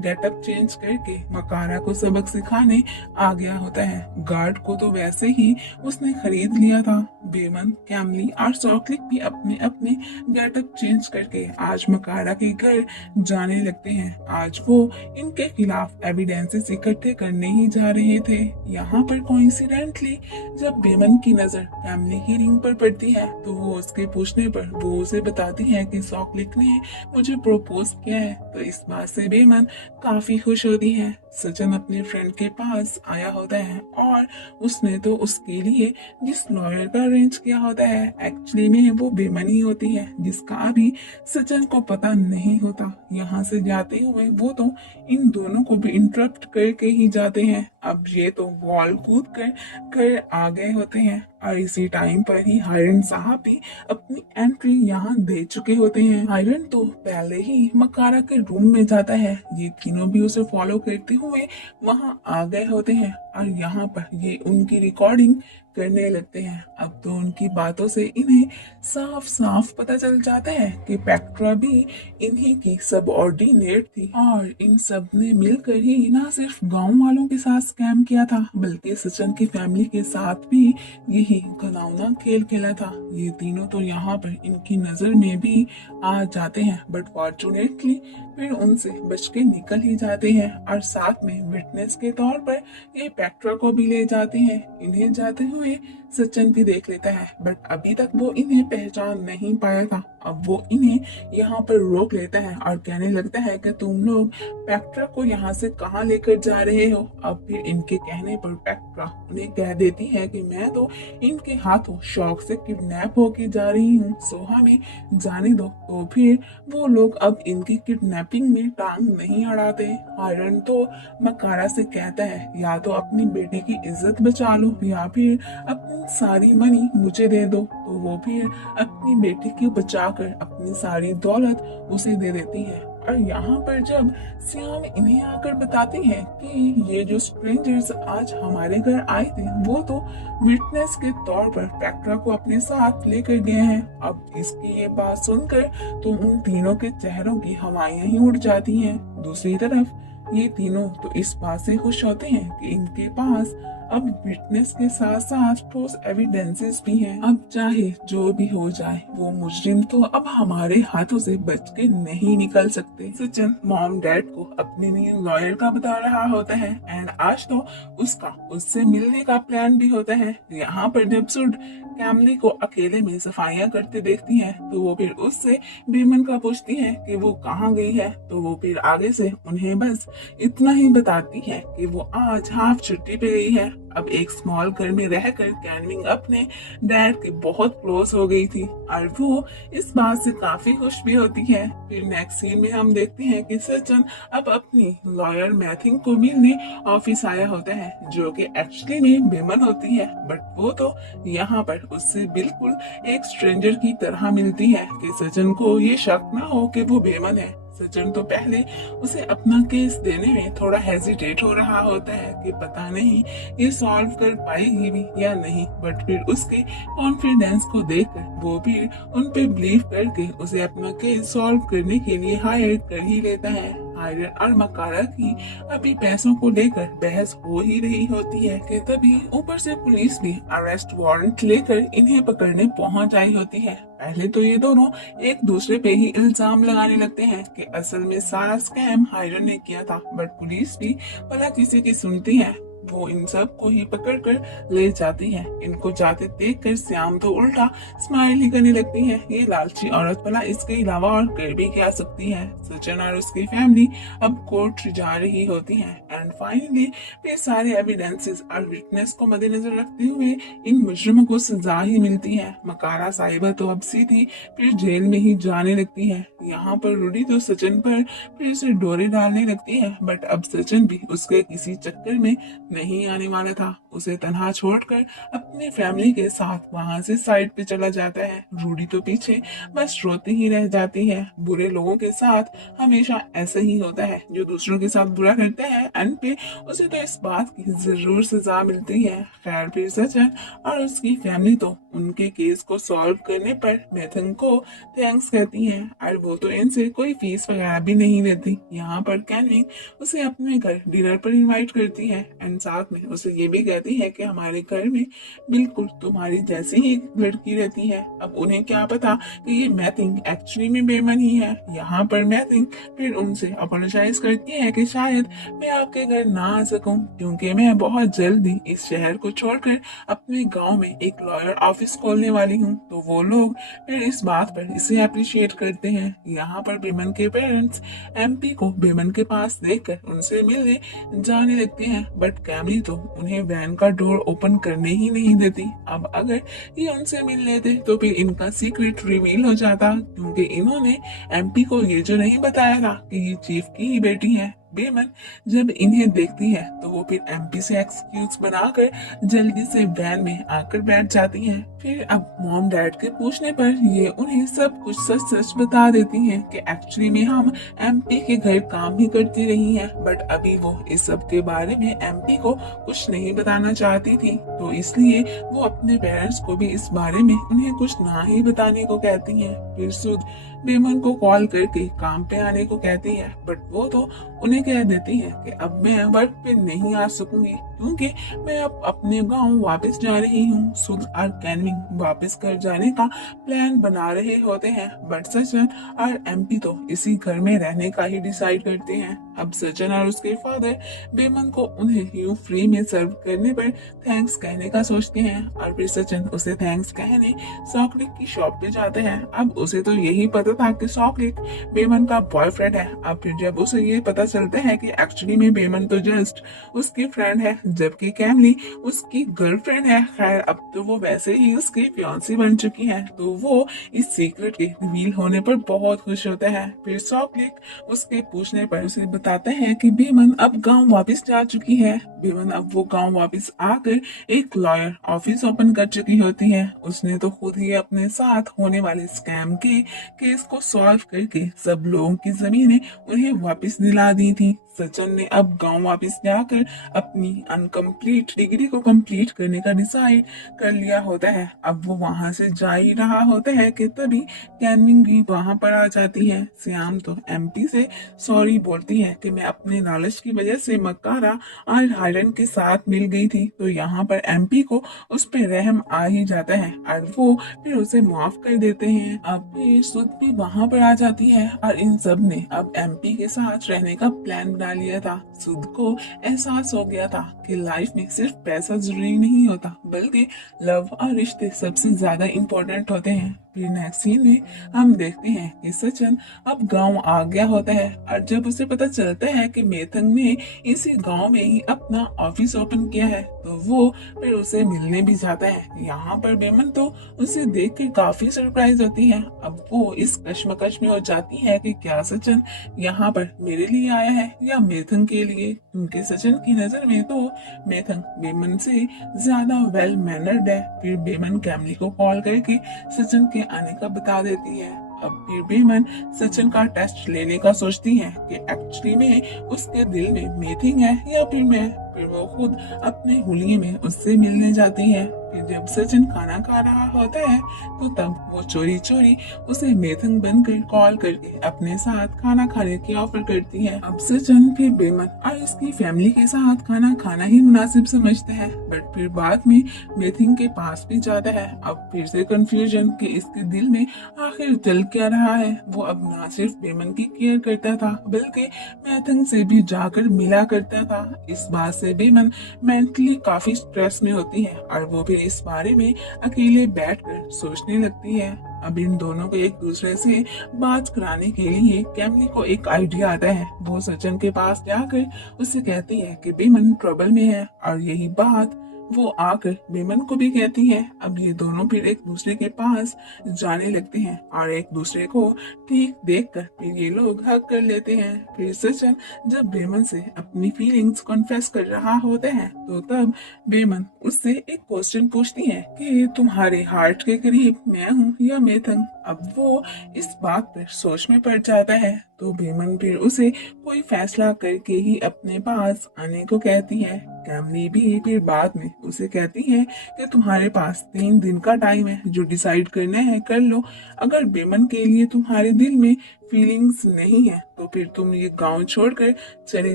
गेटअप चेंज करके मकारा को सबक सिखाने आ गया होता है। गार्ड को तो वैसे ही उसने खरीद लिया था। बेमन, कैमली और सॉकलिक भी अपने अपने गेटअप चेंज करके आज मकारा के घर जाने लगते हैं। आज वो इनके खिलाफ एविडेंसेस इकट्ठे करने ही जा रहे थे। यहाँ पर कोइंसिडेंटली जब बेमन की नजर कैमली की रिंग पर पड़ती है तो वो उसके पूछने पर वो उसे बताती है कि सॉकलिक ने मुझे प्रपोज किया है। तो इस बात से बेमन काफी खुश होती है। सचिन अपने फ्रेंड के पास आया होता है और उसने तो उसके लिए जिस लॉयर का अरेंज किया होता है एक्चुअली में वो बेमन ही होती है, जिसका अभी सचिन को पता नहीं होता। यहाँ से जाते हुए वो तो इन दोनों को भी इंटरप्ट करके ही जाते हैं। अब ये तो वॉल कूद कर घर आ गए होते हैं और इसी टाइम पर ही हायरन साहब भी अपनी एंट्री यहाँ दे चुके होते हैं। हायरन तो पहले ही मकारा के रूम में जाता है। ये तीनों भी उसे फॉलो करते हुए वहाँ आ गए होते हैं और यहाँ पर ये उनकी रिकॉर्डिंग करने लगते हैं। अब तो उनकी बातों से इन्हें साफ साफ पता चल जाता है कि पेक्ट्रा भी इन्हीं की सबऑर्डिनेट थी और इन सब ने मिलकर ही ना सिर्फ गांव वालों के साथ स्कैम किया था बल्कि सचिन की फैमिली के साथ भी यही घिनौना खेल खेला था। ये तीनों तो यहाँ पर इनकी नजर में भी आ जाते हैं बट फॉर्चुनेटली फिर उनसे बच के निकल ही जाते हैं और साथ में विटनेस के तौर पर ये पेक्ट्रा को भी ले जाते हैं। इन्हें जाते हुए सचिन भी देख लेता है बट अभी तक वो इन्हें पहचान नहीं पाया था। अब वो इन्हें यहाँ पर रोक लेता है और कहने लगता है कि तुम लोग पेक्ट्रा को यहाँ से कहाँ लेकर जा रहे हो। अब फिर इनके कहने पर पेक्ट्रा उन्हें कह देती है कि मैं तो इनके हाथों शौक से किडनैप होके जा रही हूँ, सो हमें जाने दो। तो फिर वो लोग अब इनकी किडनैपिंग में टांग नहीं अड़ाते। आयरन तो मकारा से कहता है या तो अपनी बेटी की इज्जत बचा लो या फिर अपनी सारी मनी मुझे दे दो। तो वो फिर अपनी बेटी की बचाकर अपनी सारी दौलत उसे दे देती है। और यहाँ पर जब श्याम इन्हें आकर बताती है कि ये जो स्ट्रेंजर्स आज हमारे घर आए थे वो तो विटनेस के तौर पर पेक्ट्रा को अपने साथ लेकर गए हैं। अब इसकी ये बात सुनकर तो उन तीनों के चेहरों की हवाएं ही उड़ जाती हैं। दूसरी तरफ ये तीनों तो इस बात से खुश होते हैं कि इनके पास अब विटनेस के साथ साथ ठोस एविडेंसेस भी हैं। अब चाहे जो भी हो जाए वो मुजरिम तो अब हमारे हाथों से बच के नहीं निकल सकते। सचिन मॉम डैड को अपने न्यू लॉयर का बता रहा होता है एंड आज तो उसका उससे मिलने का प्लान भी होता है। यहाँ पर जब सुड कैमली को अकेले में सफाइयाँ करते देखती है तो वो फिर उससे बेमन का पूछती है कि वो कहाँ गई है। तो वो फिर आगे से उन्हें बस इतना ही बताती है कि वो आज हाफ छुट्टी पे गई है। अब एक स्मॉल घर में रहकर कैनविंग अपने डैड के बहुत क्लोज हो गई थी और वो इस बात से काफी खुश भी होती है। फिर नेक्स्ट सीन में हम देखते हैं कि सचिन अब अपनी लॉयर मैथिंग को मिलने ऑफिस आया होता है जो कि एक्चुअली में बेमन होती है बट वो तो यहाँ पर उससे बिल्कुल एक स्ट्रेंजर की तरह मिलती है कि सचिन को ये शक ना हो कि वो बेमन है। सचिन तो पहले उसे अपना केस देने में थोड़ा हेजिटेट हो रहा होता है कि पता नहीं ये सॉल्व कर पाएगी भी या नहीं बट फिर उसके कॉन्फिडेंस को देखकर वो भी उन पे बिलीव करके उसे अपना केस सॉल्व करने के लिए हायर कर ही लेता है। आयरन और मकारा की अभी पैसों को लेकर बहस हो ही रही होती है कि तभी ऊपर से पुलिस भी अरेस्ट वारंट लेकर इन्हें पकड़ने पहुंच आई होती है। पहले तो ये दोनों एक दूसरे पे ही इल्जाम लगाने लगते हैं कि असल में सारा स्कैम आयरन ने किया था बट पुलिस भी भला किसी की सुनती है। वो इन सब को ही पकड़ कर ले जाती है। इनको जाते देख कर श्याम तो उल्टा स्माइल ही करने लगती है। ये लालची औरत भला इसके अलावा और कर भी क्या सकती है। सचिन और उसकी फैमिली अब कोर्ट जा रही होती है एंड फाइनली ये सारे एविडेंसेस और विटनेस को मद्देनजर रखते हुए इन मुजरिमों को सजा ही मिलती है। मकारा साहिबा तो अब सीधी फिर जेल में ही जाने लगती है। यहाँ पर रूडी तो सचिन पर फिर से डोरे डालने लगती है बट अब सचिन भी उसके किसी चक्कर में नहीं आने वाला था। उसे तन्हा छोड़कर अपनी फैमिली के साथ वहां से साइड पे चला जाता है। रूडी तो पीछे बस रोती ही रह जाती है। बुरे लोगों के साथ हमेशा ऐसा ही होता है, जो दूसरों के साथ बुरा करते हैं एंड पे उसे तो इस बात की जरूर सजा मिलती है। खैर फिर सचिन और उसकी फैमिली तो उनके केस को सॉल्व करने पर मेथन को थैंक्स कहती है और वो तो इनसे कोई फीस वगैरह भी नहीं लेती। यहाँ पर कैनविंग उसे अपने घर डिनर पर इनवाइट करती है एंड साथ में उसे ये भी कहती है कि हमारे घर में बिल्कुल तुम्हारी जैसी ही लड़की रहती है। अब उन्हें क्या पता कि ये मैथिंग एक्चुअली में बेमन ही है। यहाँ पर मैथिंग फिर उनसे अपोलोजाइज करती है कि शायद मैं आपके घर ना आ सकूं क्योंकि मैं बहुत जल्दी इस शहर को छोड़कर अपने गांव में एक लॉयर ऑफिस खोलने वाली हूँ। तो वो लोग फिर इस बात पर इसे अप्रिशिएट करते हैं। यहाँ पर बेमन के पेरेंट्स एमपी को बेमन के पास देखकर उनसे मिलने जाने लगते हैं, बट कैमली तो उन्हें वैन का डोर ओपन करने ही नहीं देती। अब अगर ये उनसे मिल लेते तो फिर इनका सीक्रेट रिवील हो जाता, क्योंकि इन्होंने एमपी को ये जो नहीं बताया था कि ये चीफ की ही बेटी है। बेमन जब इन्हें देखती है तो वो फिर एमपी से एक्सक्यूज बनाकर जल्दी से वैन में आकर बैठ जाती हैं। फिर अब मॉम डैड के पूछने पर ये उन्हें सब कुछ सच सच बता देती हैं कि एक्चुअली में हम एमपी के घर काम ही करती रही हैं, बट अभी वो इस सब के बारे में एमपी को कुछ नहीं बताना चाहती थी, तो इसलिए वो अपने पेरेंट्स को भी इस बारे में उन्हें कुछ ना ही बताने को कहती हैं। फिर सुध बेमन को कॉल करके काम पे आने को कहती है, बट वो तो उन्हें कह देती है कि अब मैं वर्क पे नहीं आ सकूंगी क्योंकि मैं अब अपने गांव वापस जा रही हूँ। सुध और कैनविंग वापस घर जाने का प्लान बना रहे होते हैं, बट सचिन और एमपी तो इसी घर में रहने का ही डिसाइड करते हैं। अब सचिन और उसके फादर बेमन को उन्हें यूं फ्री में सर्व करने पर थैंक्स कहने का सोचते हैं और फिर सचिन उसे थैंक्स कहने सॉकलिक की शॉप पे जाते हैं। अब उसे तो यही पता था कि सॉकलिक बेमन का बॉयफ्रेंड है। अब फिर जब उसे ये पता चलता है कि एक्चुअली में बेमन तो जस्ट उसकी फ्रेंड है, जबकि कैमली उसकी गर्लफ्रेंड है। खैर अब तो वो वैसे ही उसकी फियांसी बन चुकी है, तो वो इस सीक्रेट के रिवील होने पर बहुत खुश होता है। फिर सॉकलिक उसके पूछने पर उसे बताते हैं कि बेमन अब गांव वापस जा चुकी है। बेमन अब वो गांव वापस आकर एक लॉयर ऑफिस ओपन कर चुकी होती है। उसने तो खुद ही अपने साथ होने वाले स्कैम के केस को सॉल्व करके सब लोगों की जमीनें उन्हें वापस दिला दी थी। सचिन ने अब गांव वापस जाकर अपनी अनकम्प्लीट डिग्री को कंप्लीट करने का डिसाइड कर लिया होता है। अब वो वहां से जा ही रहा होता है कि तभी कैनविंग भी वहां पर आ जाती है। श्याम तो एमपी से सॉरी बोलती है कि मैं अपने लालच की वजह से मक्कारा और हायरन के साथ मिल गई थी, तो यहाँ पर एमपी को उस पर रहम आ ही जाता है और वो फिर उसे माफ कर देते हैं। अब फिर सुध भी वहां पर आ जाती है और इन सब ने अब एमपी के साथ रहने का प्लान बना लिया था। सुध को एहसास हो गया था कि लाइफ में सिर्फ पैसा जरूरी नहीं होता, बल्कि लव और रिश्ते सबसे ज्यादा इम्पोर्टेंट होते हैं। फिर नेक्स्ट सीन में हम देखते हैं कि सचिन अब गांव आ गया होता है और जब उसे पता चलता है कि मेथंग ने इसी गांव में ही अपना ऑफिस ओपन किया है, तो वो फिर उसे मिलने भी जाता है। यहाँ पर बेमन तो उसे देख के काफी सरप्राइज होती है। अब वो इस कश्मकश में हो जाती है कि क्या सचिन यहाँ पर मेरे लिए आया है या मेथंग के लिए, क्योंकि सचिन की नजर में तो मेथंग बेमन से ज्यादा वेल मैनर्ड है। फिर बेमन कैमली को कॉल करके सचिन के आने का बता देती है। अब फिर बेमन सचिन का टेस्ट लेने का सोचती है कि एक्चुअली में उसके दिल में मेथिंग है या फिर मैं। फिर वो खुद अपने हुलिये में उससे मिलने जाती है। फिर जब सचिन खाना खा रहा होता है तो तब वो चोरी चोरी उसे मेथंग बनकर कॉल करके अपने साथ खाना खाने की ऑफर करती है। अब सचिन फिर बेमन और उसकी फैमिली के साथ खाना खाना ही मुनासिब समझता है, बट फिर बाद में मेथिंग के पास भी जाता है। अब फिर से कंफ्यूजन कि इसके दिल में आखिर चल क्या रहा है। वो अब ना सिर्फ बेमन की केयर करता था बल्कि मेथंग से भी जाकर मिला करता था। इस बात से बेमन मेंटली काफी स्ट्रेस में होती है और वो फिर इस बारे में अकेले बैठकर सोचने लगती है। अब इन दोनों को एक दूसरे से बात कराने के लिए कैमली को एक आइडिया आता है। वो सचिन के पास जाकर उससे कहती है कि बेमन ट्रबल में है और यही बात वो आकर बेमन को भी कहती है। अब ये दोनों फिर एक दूसरे के पास जाने लगते हैं और एक दूसरे को ठीक देखकर फिर ये लोग हग कर लेते हैं। फिर सचिन जब बेमन से अपनी फीलिंग्स कॉन्फेस कर रहा होता है तो तब बेमन उससे एक क्वेश्चन पूछती है कि तुम्हारे हार्ट के करीब मैं हूँ या मेथन। अब वो इस बात पर सोच में पड़ जाता है तो बेमन फिर उसे कोई फैसला करके ही अपने पास आने को कहती है। कैमली भी फिर बाद में उसे कहती है कि तुम्हारे पास 3 दिन का टाइम है, जो डिसाइड करना है कर लो। अगर बेमन के लिए तुम्हारे दिल में फीलिंग्स नहीं है तो फिर तुम ये गांव छोड़कर चले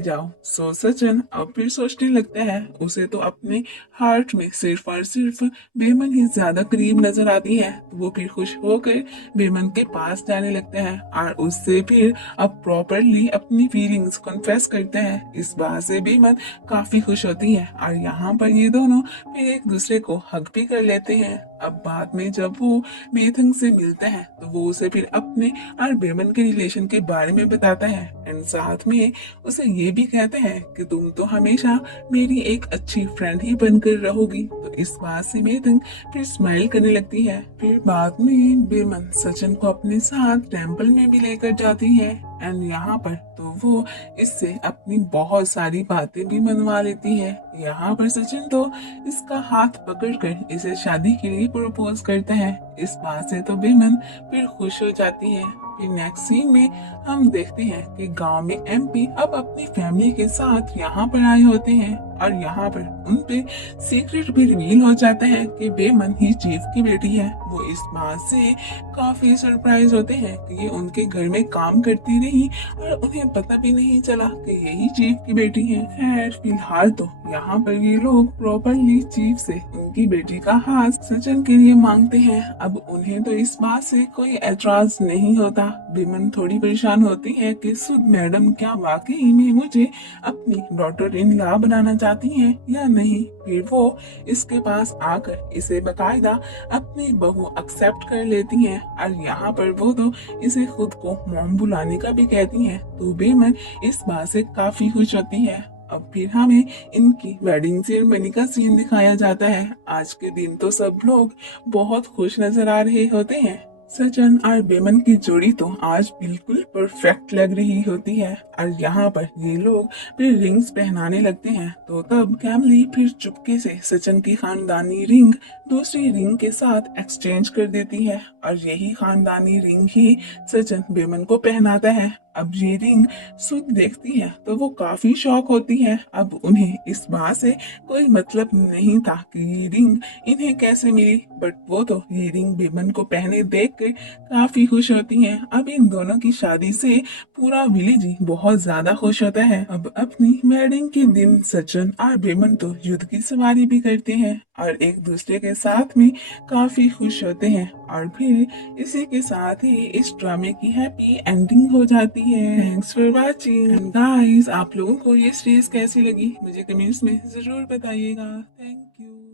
जाओ। सो सचिन अब फिर सोचने लगता है, उसे तो अपने हार्ट में सिर्फ और सिर्फ बेमन ही ज्यादा करीब नजर आती है। तो वो फिर खुश होकर बेमन के पास जाने लगता है और उससे फिर अब प्रॉपरली अपनी फीलिंग्स कन्फेस करते हैं। इस बात से बेमन काफी खुश होती है और यहाँ पर ये दोनों फिर एक दूसरे को हग भी कर लेते हैं। अब बाद में जब वो मेथन से मिलता है तो वो उसे फिर अपने और बेमन के रिलेशन के बारे में बताता है एंड साथ में उसे ये भी कहते हैं कि तुम तो हमेशा मेरी एक अच्छी फ्रेंड ही बनकर रहोगी। तो इस बात से मेथन फिर स्माइल करने लगती है। फिर बाद में बेमन सचिन को अपने साथ टेम्पल में भी लेकर जाती है एंड यहाँ पर तो वो इससे अपनी बहुत सारी बातें भी मनवा लेती है। यहाँ पर सचिन तो इसका हाथ पकड़कर इसे शादी के लिए प्रपोज करता है। इस बात से तो बेमन फिर खुश हो जाती है। फिर नेक्स्ट सीन में हम देखते हैं कि गांव में एमपी अब अपनी फैमिली के साथ यहाँ पर आए होते हैं और यहाँ पर उनपे सीक्रेट भी रिवील हो जाता है कि बेमन ही चीफ की बेटी है। वो इस बात से काफी सरप्राइज होते हैं कि ये उनके घर में काम करती रही और उन्हें पता भी नहीं चला कि यही चीफ की बेटी है। खैर फिलहाल तो यहाँ पर ये लोग प्रॉपरली चीफ से उनकी बेटी का हाथ सचिन के लिए मांगते हैं। अब उन्हें तो इस बात से कोई एतराज नहीं होता। बेमन थोड़ी परेशान होती है कि सुध मैडम क्या वाकई में मुझे अपनी डॉटर इन लॉ बनाना चाहती हैं या नहीं। फिर वो इसके पास आकर इसे बकायदा अपनी बहू एक्सेप्ट कर लेती हैं और यहाँ पर वो तो इसे खुद को मॉम बुलाने का भी कहती हैं। तो बेमन इस बात से काफी खुश होती है। अब फिर हमें इनकी वेडिंग सेरेमनी का सीन दिखाया जाता है। आज के दिन तो सब लोग बहुत खुश नजर आ रहे होते हैं। सचिन और बेमन की जोड़ी तो आज बिल्कुल परफेक्ट लग रही होती है और यहाँ पर ये लोग फिर रिंग्स पहनाने लगते हैं। तो तब कैमली फिर चुपके से सचिन की खानदानी रिंग दूसरी रिंग के साथ एक्सचेंज कर देती है और यही खानदानी रिंग ही सचिन बेमन को पहनाता है। अब ये रिंग सुध देखती है तो वो काफी शॉक होती है। अब उन्हें इस बात से कोई मतलब नहीं था कि ये रिंग इन्हें कैसे मिली, बट वो तो ये रिंग बेमन को पहने देख कर काफी खुश होती हैं। अब इन दोनों की शादी से पूरा विलेज ही बहुत ज्यादा खुश होता है। अब अपनी वेडिंग के दिन सचिन और बेमन तो युद्ध की सवारी भी करते हैं और एक दूसरे के साथ में काफी खुश होते हैं और फिर इसी के साथ ही इस ड्रामे की हैप्पी एंडिंग हो जाती है। Thanks for watching and guys, आप लोगों को ये सीरीज कैसी लगी मुझे कमेंट्स में जरूर बताइएगा। Thank you.